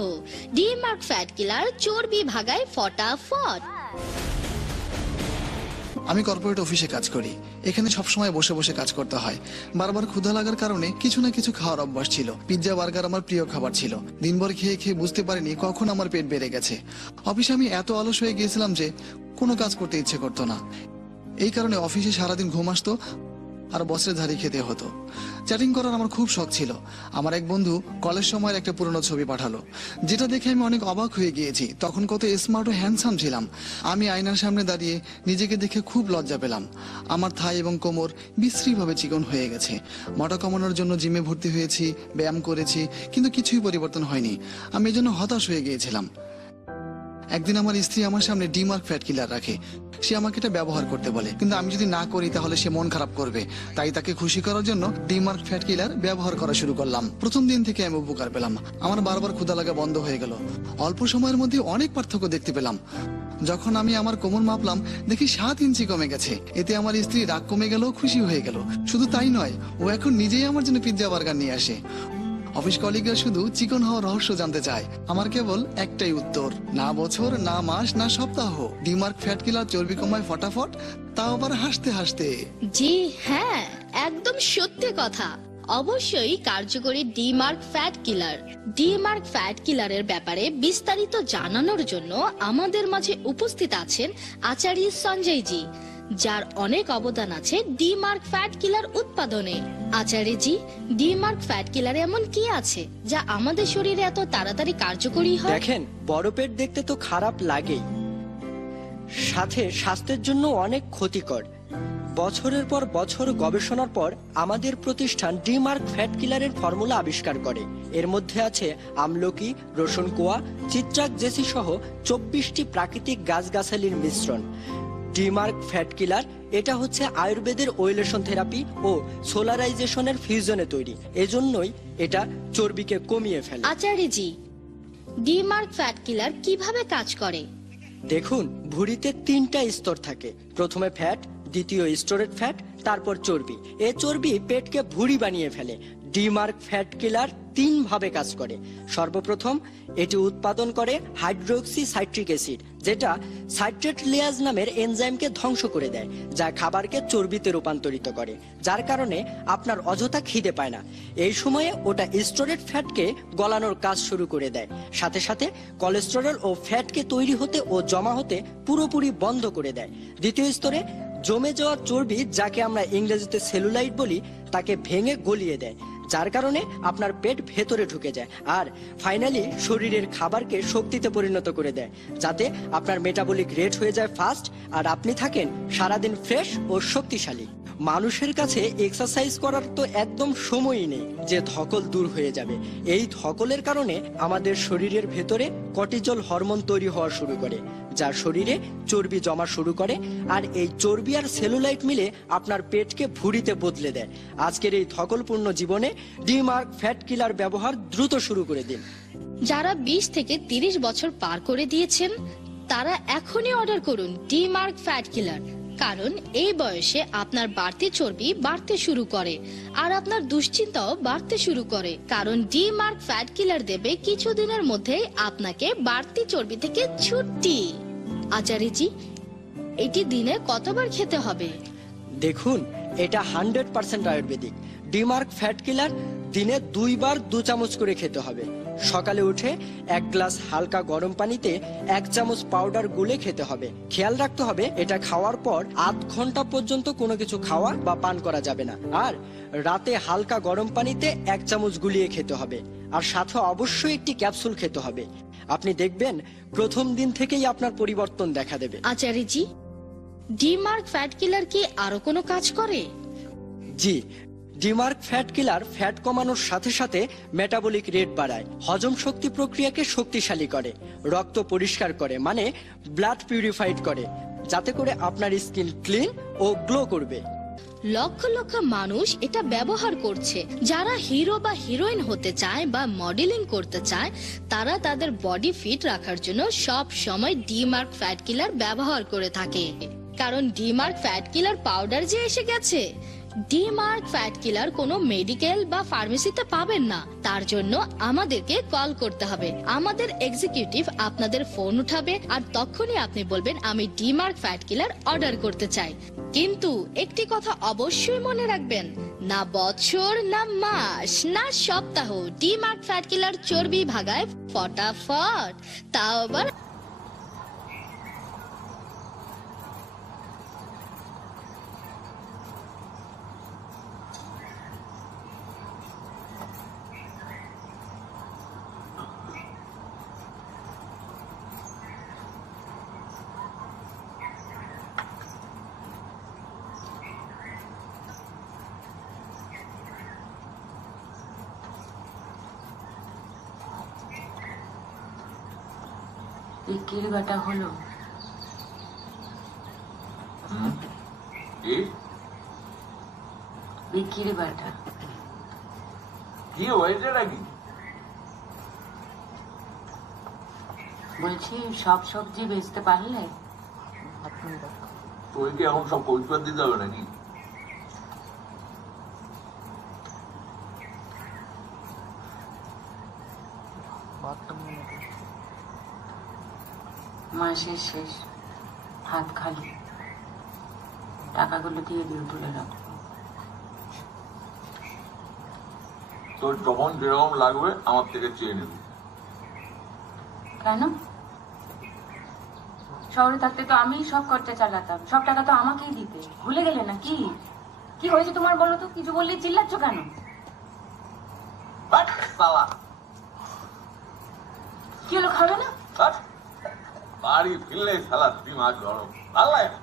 ডি-মার্ক ফ্যাট কিলার চর্বি ভাগায় ফটাফট। আমি কর্পোরেট অফিসে কাজ করি। এখানে সবসময় বসে বসে কাজ করতে হয়। বারবার ক্ষুধা লাগার কারণে কিছু না কিছু খাওয়ার অভ্যাস ছিল। পিৎজা, বার্গার আমার প্রিয় খাবার ছিল। দিনভর খেয়ে খেয়ে বুঝতে পারিনি কখন আমার পেট বেড়ে গেছে। অফিসে আমি এত অলস হয়ে গিয়েছিলাম যে কোনো কাজ করতে ইচ্ছে করতো না। এই কারণে অফিসে সারাদিন ঘুম আসতো আর বসের ধারে খেতে হতো। চ্যাটিং করার আমার খুব শখ ছিল। আমার এক বন্ধু কলেজ সময়ের একটা পুরনো ছবি পাঠালো, যেটা দেখে আমি অনেক অবাক হয়ে গিয়েছি। তখন কত স্মার্ট ও হ্যান্ডসাম ছিলাম। আমি আয়নার সামনে দাঁড়িয়ে নিজেকে দেখে খুব লজ্জা পেলাম। আমার থাই এবং কোমর বিশ্রীভাবে চিকন হয়ে গেছে। মোটা কমানোর জন্য জিমে ভর্তি হয়েছি, ব্যায়াম করেছি, কিন্তু কিছুই পরিবর্তন হয়নি। আমি এজন্য হতাশ হয়ে গিয়েছিলাম। একদিন আমার স্ত্রী আমার সামনে ডি-মার্ক ফ্যাট কিলার রাখে। সে আমাকে এটা ব্যবহার করতে বলে, কিন্তু আমি যদি না করি তাহলে সে মন খারাপ করবে। তাই তাকে খুশি করার জন্য ডি-মার্ক ফ্যাট কিলার ব্যবহার করা শুরু করলাম। প্রথম দিন থেকে আমি উপকার পেলাম। আমার বারবার ক্ষুধা লাগা বন্ধ হয়ে গেল। অল্প সময়ের মধ্যে অনেক পার্থক্য দেখতে পেলাম। যখন আমি আমার কোমর মাপলাম, দেখি 7 ইঞ্চি কমে গেছে। এতে আমার স্ত্রী রাগ কমে গেল, খুশি হয়ে গেল। শুধু তাই নয়, ও এখন নিজেই আমার জন্য পিৎজা, বার্গার নিয়ে আসে। অফিস কলিগরা শুধু চিকন হওয়ার রহস্য জানতে চায়। আমার কেবল একটাই উত্তর, না বছর, না মাস, না সপ্তাহ। ডি-মার্ক ফ্যাট কিলার চর্বি কমায় ফটাফট, তাও আবার হাসতে হাসতে। জি হ্যাঁ, একদম সত্যি কথা। অবশ্যই কার্যকরী ডি-মার্ক ফ্যাট কিলার। ডি-মার্ক ফ্যাট কিলারের ব্যাপারে বিস্তারিত জানানোর জন্য আমাদের মাঝে উপস্থিত আছেন আচার্য সঞ্জয় জি, যার অনেক অবদান আছে ডি-মার্ক ফ্যাট কিলার উৎপাদনে। আচার্যজি, ডি-মার্ক ফ্যাট কিলারে এমন কি আছে যা আমাদের শরীরে এত তাড়াতাড়ি কার্যকরী হয়? দেখেন, বড় পেট দেখতে তো খারাপ লাগেই, সাথে স্বাস্থ্যের জন্য অনেক ক্ষতিকর। বছরের পর বছর গবেষণার পর আমাদের প্রতিষ্ঠান ডি-মার্ক ফ্যাট কিলারের ফর্মুলা আবিষ্কার করে। এর মধ্যে আছে আমলকি, রসুন কোয়া, চিত্রাক জেসি সহ 24টি প্রাকৃতিক গাছগাছালির মিশ্রণ। ডি-মার্ক ফ্যাট কিলার এটা হচ্ছে আয়ুর্বেদের ওয়েলেশন থেরাপি ও সোলারাইজেশনের ফিউশনে তৈরি। এজন্যই এটা চর্বিকে কমিয়ে ফেলে। আচার্যজি, ডি-মার্ক ফ্যাট কিলার কিভাবে কাজ করে? দেখুন, ভুঁড়িতে 3টা স্তর থাকে। প্রথমে ফ্যাট, দ্বিতীয় স্টোরেড ফ্যাট, তারপর চর্বি। এই চর্বি পেটকে ভুঁড়ি বানিয়ে ফেলে। ডি-মার্ক ফ্যাট কিলার 3 ভাবে কাজ করে। সর্বপ্রথম এটি উৎপাদন করে হাইড্রোক্সি সাইট্রিক অ্যাসিড, যেটা সাইট্রেট লিয়াজ নামের এনজাইমকে ধ্বংস করে দেয়, যা খাবারকে চর্বিতে রূপান্তরিত করে, যার কারণে আপনার অযথা খিদে পায় না। এই সময়ে ওটা স্টোরেড ফ্যাটকে গলানোর কাজ শুরু করে দেয়। সাথে সাথে কোলেস্টেরল ও ফ্যাটকে তৈরি হতে ও জমা হতে পুরোপুরি বন্ধ করে দেয়। দ্বিতীয় স্তরে জমে যাওয়া চর্বি, যাকে আমরা ইংরেজিতে সেলুলাইট বলি, তাকে ভেঙে গলিয়ে দেয়, যার কারণে আপনার পেট ভেতরে ঢুকে যায়। আর ফাইনালি শরীরের খাবারকে শক্তিতে পরিণত করে দেয়, যাতে আপনার মেটাবলিক রেট হয়ে যায় ফাস্ট আর আপনি থাকেন সারাদিন ফ্রেশ ও শক্তিশালী। মানুষের কাছে এক্সারসাইজ করার তো একদম সময়ই নেই যে ধকল দূর হয়ে যাবে। এই ধকলের কারণে আমাদের শরীরের ভেতরে কর্টিজল হরমোন তৈরি হওয়া শুরু করে, যা শরীরে চর্বি জমা শুরু করে। আর এই চর্বি আর সেলুলাইট মিলে আপনার পেটকে ভুঁড়িতে বদলে দেয়। আজকের এই ধকলপূর্ণ জীবনে ডি-মার্ক ফ্যাট কিলার ব্যবহার দ্রুত শুরু করে দিন। যারা 20 থেকে 30 বছর পার করে দিয়েছেন, তারা এখনই অর্ডার করুন ডি-মার্ক ফ্যাট কিলার। কারণ এই বয়সে আপনার বাড়তি চর্বি বাড়তে শুরু করে আর আপনার দুশ্চিন্তাও বাড়তে শুরু করে। কারণ ডি-মার্ক ফ্যাট কিলার দেবে কিছুদিনের মধ্যেই আপনাকে বাড়তি চর্বি থেকে ছুটি। আচার্যজি, এটি দিনে কতবার খেতে হবে? দেখুন, এটা 100% আয়ুর্বেদিক। ডি-মার্ক ফ্যাট কিলার দিনে 2 বার 2 চামচ করে খেতে হবে। সকালে উঠে 1 গ্লাস হালকা গরম পানিতে 1 চামচ পাউডার গুলে খেতে হবে। খেয়াল রাখতে হবে, এটা খাওয়ার পর 8 ঘন্টা পর্যন্ত কোনো কিছু খাওয়া বা পান করা যাবে না। আর রাতে হালকা গরম পানিতে 1 চামচ গুলিয়ে খেতে হবে। আর সাথে অবশ্যই একটি ক্যাপসুল খেতে হবে। আপনি দেখবেন প্রথম দিন থেকেই আপনার পরিবর্তন দেখা দেবে। আচার্যজি, ডি-মার্ক ফ্যাট কিলার কি আরো কোনো কাজ করে? জি, ডিমার্ক ফ্যাট কিলার ফ্যাট কমানোর সাথে সাথে মেটাবলিক রেট বাড়ায়, হজম শক্তি প্রক্রিয়াকে শক্তিশালী করে, রক্ত পরিষ্কার করে মানে ব্লাড পিউরিফাইড করে, যাতে করে আপনার স্কিন ক্লিন ও গ্লো করবে। লক্ষ লক্ষ মানুষ এটা ব্যবহার করছে। যারা হিরো বা হিরোইন হতে চায় বা মডেলিং করতে চায় তারা তাদের বডি ফিট রাখার জন্য সব সময় ডিমার্ক ফ্যাট কিলার ব্যবহার করে থাকে। কারণ ডিমার্ক ফ্যাট কিলার পাউডার যে এসে গেছে। ডিমার্ক ফ্যাট কিলার কোনো মেডিকেল বা ফার্মেসিতে পাবেন না, তার জন্য আমাদেরকে কল করতে হবে। আমাদের এক্সিকিউটিভ আপনাদের ফোন উঠাবে আর তখনই আপনি বলবেন আমি ডিমার্ক ফ্যাট কিলার অর্ডার করতে চাই। কিন্তু একটি কথা অবশ্যই মনে রাখবেন, না বছর না মাস না সপ্তাহ, ডিমার্ক ফ্যাট কিলার চর্বি ভাগায় ফটাফট, তাও আবার বিক্রির বেটা হলো। বিক্রির বেটা কি হয়েছে নাকি? বলছি সব সবজি বেচতে পারলে? তোর কি এখন সব কৈফিয়ত দিতে হবে নাকি? মাসের শেষ, হাত খালি, টাকাগুলো দিয়ে দিও, তুলে রাখো। তোর যখন যেরকম লাগবে আমার থেকে চেয়ে নিবি। কেন? শহরে থাকতে তো আমিই সব খরচা চালাতাম, সব টাকা তো আমাকেই দিতে, ভুলে গেলে না কি? কি হয়েছে তোমার বলো তো? কিছু বললে চিল্লাচ্ছ কেন? কি হলো, খাবে না? বাড়ি ফিরলে সালা দিমাগ গরম, ভালো লাগে না।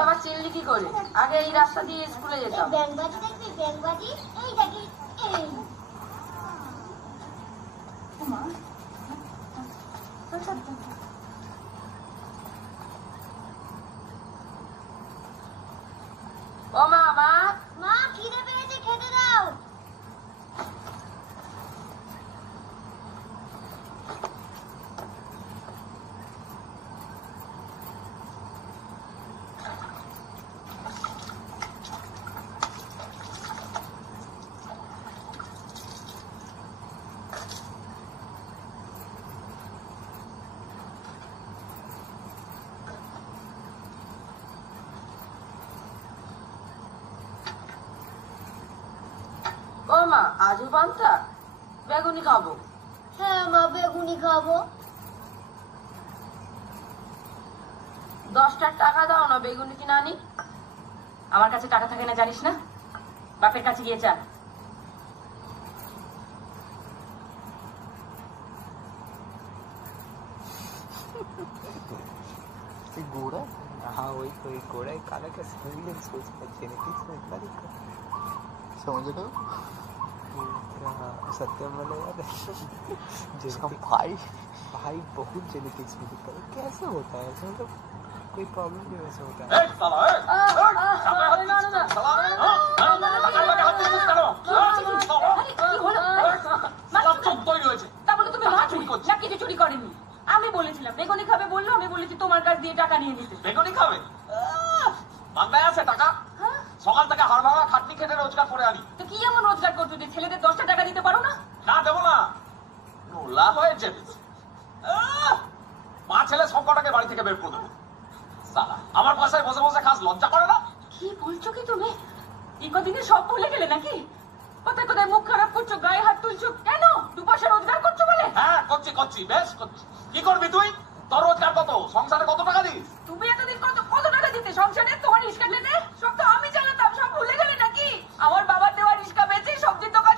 আবার চিল্লি কি করে? আগে এই রাস্তা দিয়ে স্কুলে যেতাম। ব্যাংবাজি দেখবি, ব্যাংবাজি এই দেখি এই। ও মা, মা মা খিদে পেয়েছে, খেতে দাও। ও মা, আজও পান্তা? বেগুনি খাবো। হ্যাঁ মা, বেগুনি খাবো। 10টা টাকা দাও না, বেগুনি কিনে আনি। আমার কাছে টাকা থাকে না জানিস না? বাপের কাছে গিয়ে চা। गोरा? हाँ वही कोई गोरा है, काला का सिविलियंस हो सकता है, जेनेटिक्स में इतना दिक्कत समझ लो। सत्यम वाला याद है जिसका भाई बहुत जेनेटिक्स में दिक्कत है, कैसे होता है? मतलब कोई प्रॉब्लम नहीं वैसे होता है। চুরি করেনি, আমি বলেছিলাম বেগুনি খাবে, বললো আমি বলেছি তোমার কাছ দিয়ে টাকা নিয়ে নিতে। বেগুনি খাবে? মাথায় আছে টাকা? সকাল থেকে হাড় ভাঙা খাটনি খেটে রোজগার করে আনি। তো কি এমন রোজগার করছো যে ছেলেদের 10টা টাকা দিতে পারো না? না দেবো না, নোলা হয়েছে। মা ছেলে সব কটাকে বাড়ি থেকে বের করে দেবো। আমার বাসায় বসে বসে খাস, লজ্জা করে না? কি বলছো কি তুমি? এই কদিনে সব ভুলে গেলে নাকি? কোথায় কোথায় মুখ খারাপ করছো, গায়ে হাত তুলছো কেন? 2 পয়সা রোজগার করছো বলে? হ্যাঁ করছি, বেশ করছি। কি করবি তুই? তোর রোজগার কত? সংসারে কত টাকা দিস? তুমি এতদিন কত টাকা দিতে সংসারে? তোমার রিস্কা নিতে সব তো আমি চালাতাম, সব ভুলে গেলে নাকি? আমার বাবার দেওয়া রিস্কা বেচে সবজির দোকান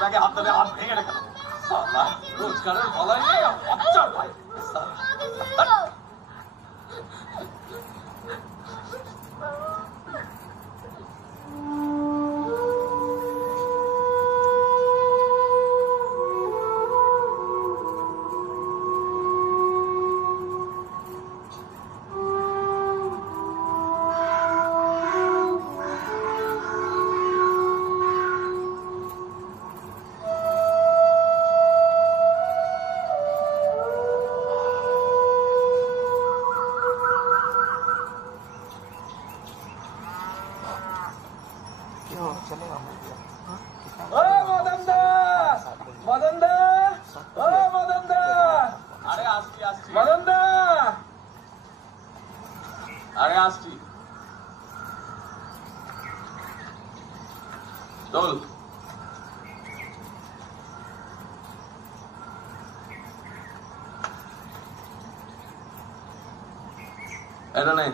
ব্যাগে হাত দেবে, হাত ভেঙে রেখে দেবে। শালা, রোজগারের বলাই নেই, বাচ্চার ভাই। চল। এটা নেই,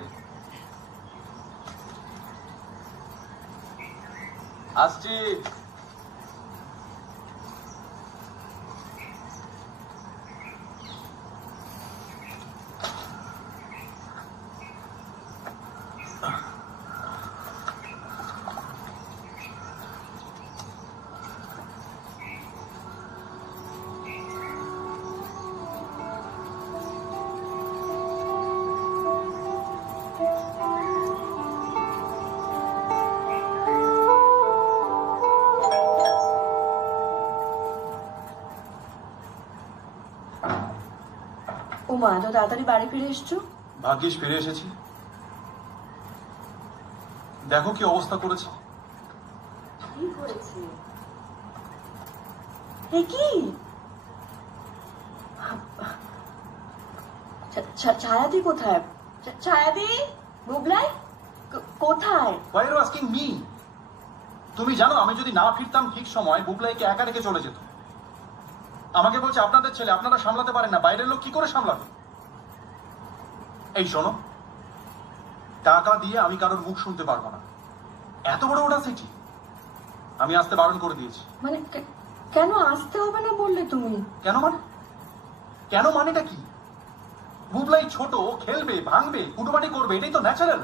আসছি। মা, তো তাড়াতাড়ি বাড়ি ফিরে এসছো? ভাগ্যিস ফিরে এসেছি। দেখো কি অবস্থা করেছে। কি করেছে? এ কি? ছায়াদি কোথায়? ছায়াদি, বুবলাই কোথায়? Why are you asking me? তুমি জানো আমি যদি না ফিরতাম ঠিক সময়, বুবলাইকে একা রেখে চলে যেত। আমাকে বলছে আপনাদের ছেলে, আপনারা সামলাতে পারেন না, বাইরের লোক কি করে সামলাবে? এই শোনো, টাকা দিয়ে আমি কারোর মুখ শুনতে পারবো না। এত বড় ওটা সিটি, আমি আসতে বারণ করে দিয়েছি। মানে কেন আসতে হবে না বললে তুমি? কেন মানে? কেন মানেটা কি? বুবলাই ছোট, খেলবে, ভাঙবে, কুটুমাটি করবে, এটাই তো ন্যাচারাল।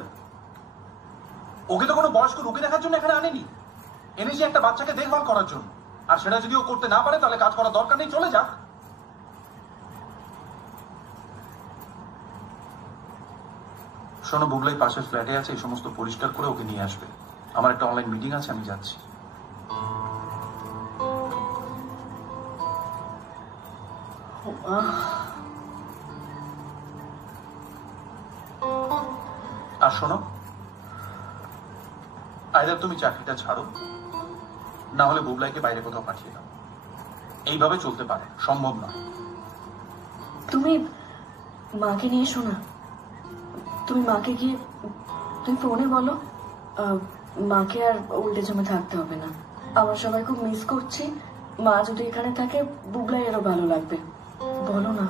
ওকে তো কোনো বয়স্ক রুগী দেখার জন্য এখানে আনেনি, এনেছি একটা বাচ্চাকে দেখভাল করার জন্য। আর সেটা যদি ও করতে না পারে তাহলে কাজ করার দরকার নেই, চলে যাক। শোনো, বুবলাই পাশের ফ্ল্যাটে আছে, এই সমস্ত পরিষ্কার করে ওকে নিয়ে আসবে। আমার একটা অনলাইন মিটিং আছে, আমি যাচ্ছি। আর শোনো, আইদার তুমি চাকরিটা ছাড়ো, না হলে বুবলাইকে বাইরে কোথাও পাঠিয়ে দাও। এইভাবে চলতে পারে, সম্ভব না। তুমি মাকে নিয়ে এসো না। তুমি মাকে গিয়ে তুমি ফোনে বলো মাকে আর উল্টে জমে থাকতে হবে না, আমার সবাই খুব মিস করছি, মা যদি এখানে থাকে বুবলাই এরও ভালো লাগবে, বলো না।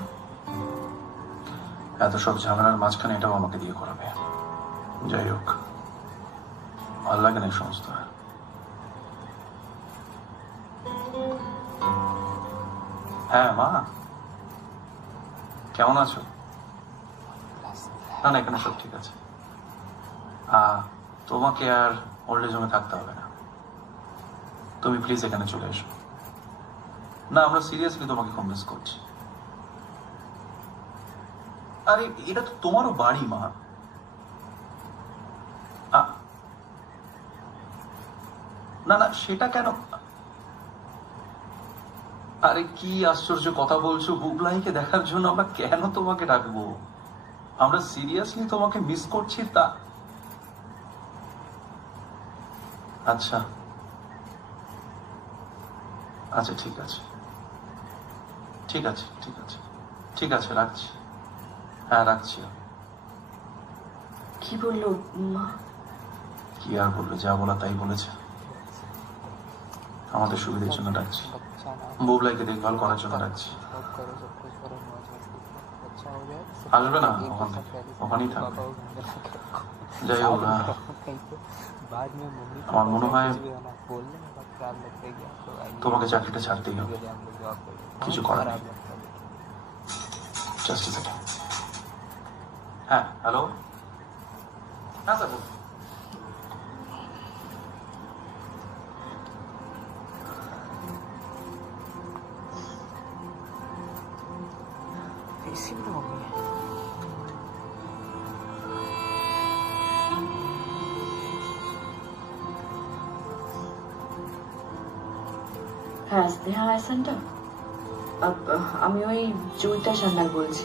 এত সব ঝামেলার মাঝখানে এটাও আমাকে দিয়ে করাবে। যাই হোক, ভালো লাগে না এই সমস্ত। হ্যাঁ মা, কেমন আছো? না না, এখানে সব ঠিক আছে। তোমাকে আর ওল্ড এজ হোমে থাকতে হবে না, তুমি প্লিজ এখানে চলে এসো। না, আমরা সিরিয়াসলি তোমাকে খুব মিস করছি। আরে এটা তো তোমারও বাড়ি মা। না না, সেটা কেন? আরে কি আশ্চর্য কথা বলছো, বুবলাইকে দেখার জন্য আমরা কেন তোমাকে ডাকবো? আমরা সিরিয়াসলি তোমাকে মিস করছি। তা আচ্ছা আচ্ছা, ঠিক আছে ঠিক আছে ঠিক আছে ঠিক আছে, রাখছি। হ্যাঁ রাখছি। কি বললো মা? কি আর বলবে, যা বলা তাই বলেছে। আমাদের সুবিধার জন্য ডাকছি, বুবলাইকে দেখভাল করার জন্য ডাকছি। আসবে না ওখান থেকে, ওখানেই থাকবে। যাই হোক, আমার মনে হয় তোমাকে চাকরিটা ছাড়তেই হবে, কিছু করার নেই। জাস্ট আ সেকেন্ড। হ্যাঁ, হ্যালো। হ্যাঁ স্যার, বলুন। एसी में हो गई है। হ্যাঁ স্নেহা সেন্টার, আমি ওই জয়িতা সান্যাল বলছি।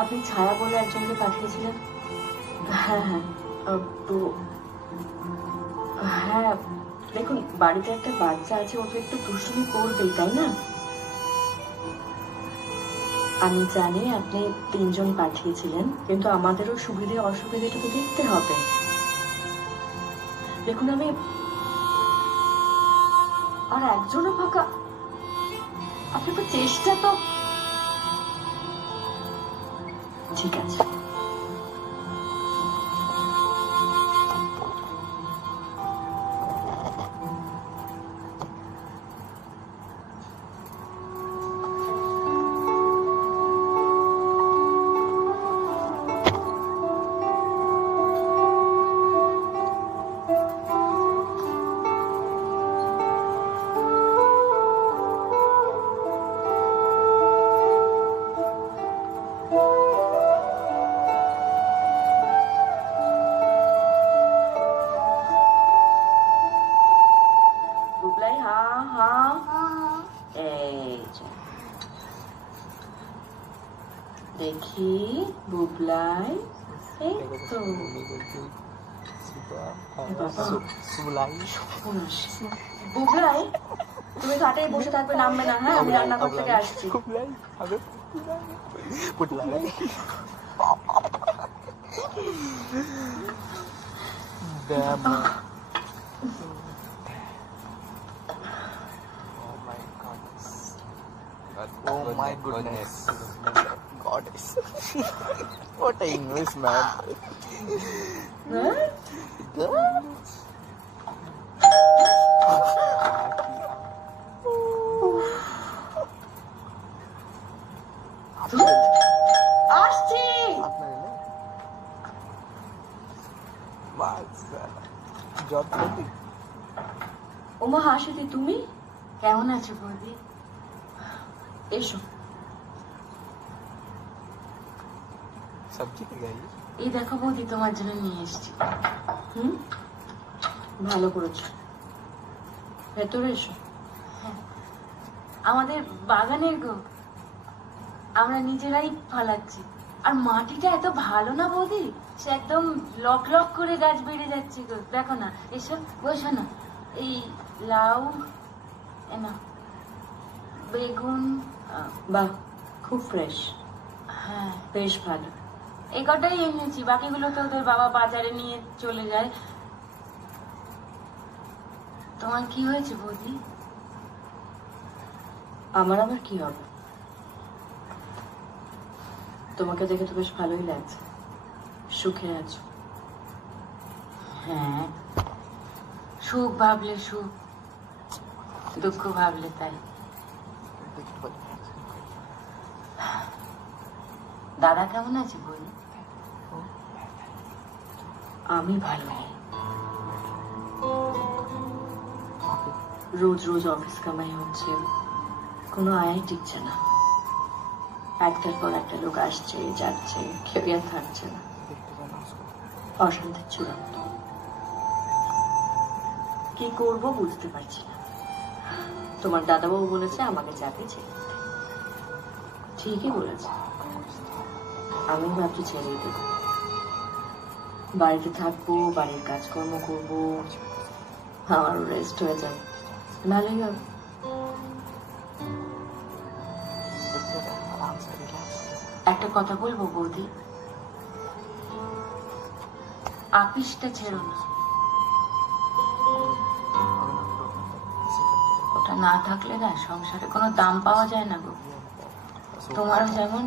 আপনি ছায়া বলে একজনকে পাঠিয়েছিলেন? হ্যাঁ হ্যাঁ, তো হ্যাঁ দেখুন, বাড়িতে একটা বাচ্চা আছে, ও তো একটু দুষ্টুমি করবেই, তাই না? আমি জানি আপনি 3 জন পাঠিয়েছিলেন, কিন্তু আমাদেরও সুবিধে অসুবিধাটা তো দেখতে হবে। দেখুন, আমি আর একজনও ফাঁকা, আপনি তো চেষ্টা তো ঠিক আছে। দেখি বুবলাই, এই তো বুবলাই, তুমি খাটেই বসে থাকবে, নামবে না। হ্যাঁ, আমি রান্নাঘর থেকে আসছি। Oh my goodness. Goddess. What a English man. আসছি। ওমা হাসিদি, তুমি কেমন আছো বৌদি? এসো। সবজি গেই, এই দেখো বৌদি, তোমার জন্য নিয়ে এসেছি। ভালো করেছো, ভেতরে এসো। আমাদের বাগানের গো, আমরা নিজেরাই ফলাচ্ছি। আর মাটিটা এত ভালো না বৌদি, সে একদম লক লক করে গাছ বেড়ে যাচ্ছে গো। দেখো না, এসব বসো না। এই লাউ, না বেগুন, বাহ, খুব ফ্রেশ। হ্যাঁ বেশ ভালো। এই কটাই এনেছি, বাকিগুলো তো ওদের বাবা বাজারে নিয়ে চলে যায়। তোমার কি হয়েছে বৌদি? আমার আবার কি হবে? তোমাকে দেখে তো বেশ ভালোই লাগছে, সুখে আছো। হ্যাঁ, সুখ ভাবলে সুখ, দুঃখ ভাবলে তাই। দাদা কেমন আছে বলি? আমি ভালো নেই। রোজ রোজ অফিস কামাই হচ্ছে, কোনো আয় টিকছে না। একটার পর একটা লোক আসছে যাচ্ছে, খেপে আর থাকছে না। অশান্তির চূড়ান্ত। কি করবো বুঝতে পারছি না। তোমার দাদাবাবু বলেছে আমাকে চাকরি ছেড়ে দিতে। ঠিকই বলেছে, আমি ভাবছি ছেড়েই দেব। বাড়িতে থাকবো, বাড়ির কাজকর্ম করবো, আমারও রেস্ট হয়ে যাবে, ভালোই হবে। একটা কথা বলবো বৌদি, আপিসটা ছেড়ো না। ওটা না থাকলে না সংসারে কোনো দাম পাওয়া যায় না গো। তোমারও যেমন,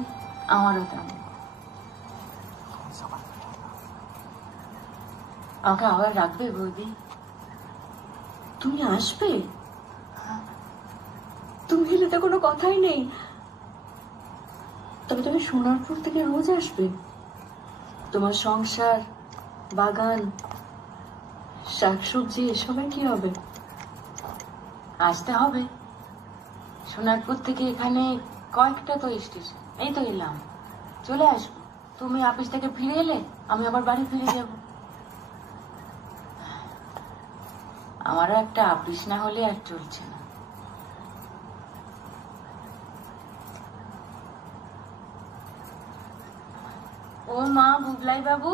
আমারও তেমন। আমাকে আবার রাখবে বৌদি? তুমি আসবে? তুমি এলে তো কোনো কথাই নেই। তবে তুমি সোনারপুর থেকে রোজ আসবে? তোমার সংসার, বাগান, শাকসবজি এসবের কি হবে? আসতে হবে। সোনারপুর থেকে এখানে কয়েকটা তো স্টেশন, এই তো এলাম, চলে আসবো। তুমি অফিস থেকে ফিরে এলে আমি আবার বাড়ি ফিরে যাব। আমারও একটা অফিস না হলে আর চলছে না। ও মা, বুবলাই বাবু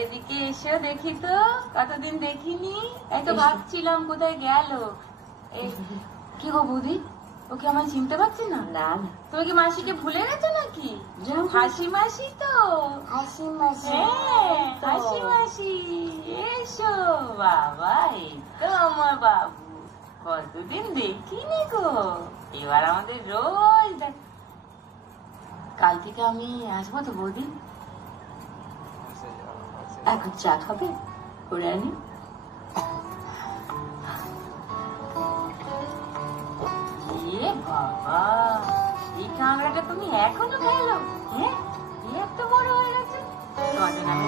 এদিকে এসে দেখি তো, কতদিন দেখিনি। এই তো ভাবছিলাম কোথায় গেল। কি গো বৌদি, ওকে আমায় চিনতে পারছি না? না না, তুমি কি মাসিকে ভুলে গেছো নাকি? হাসি মাসি তো, হাসি মাসি, হাসি মাসি এসো বাবা। এই তো আমার বাবু, কতদিন দেখিনি গো। এবার আমাদের রোজ দেখ। কাল থেকে আমি আসবো তো বৌদি। এখন চা খাবে? করে আনি। বাবা, এই কামড়াটা তুমি এখনো খেলো? হ্যাঁ, এত বড় হয়ে গেছে। তোমার জন্য আমি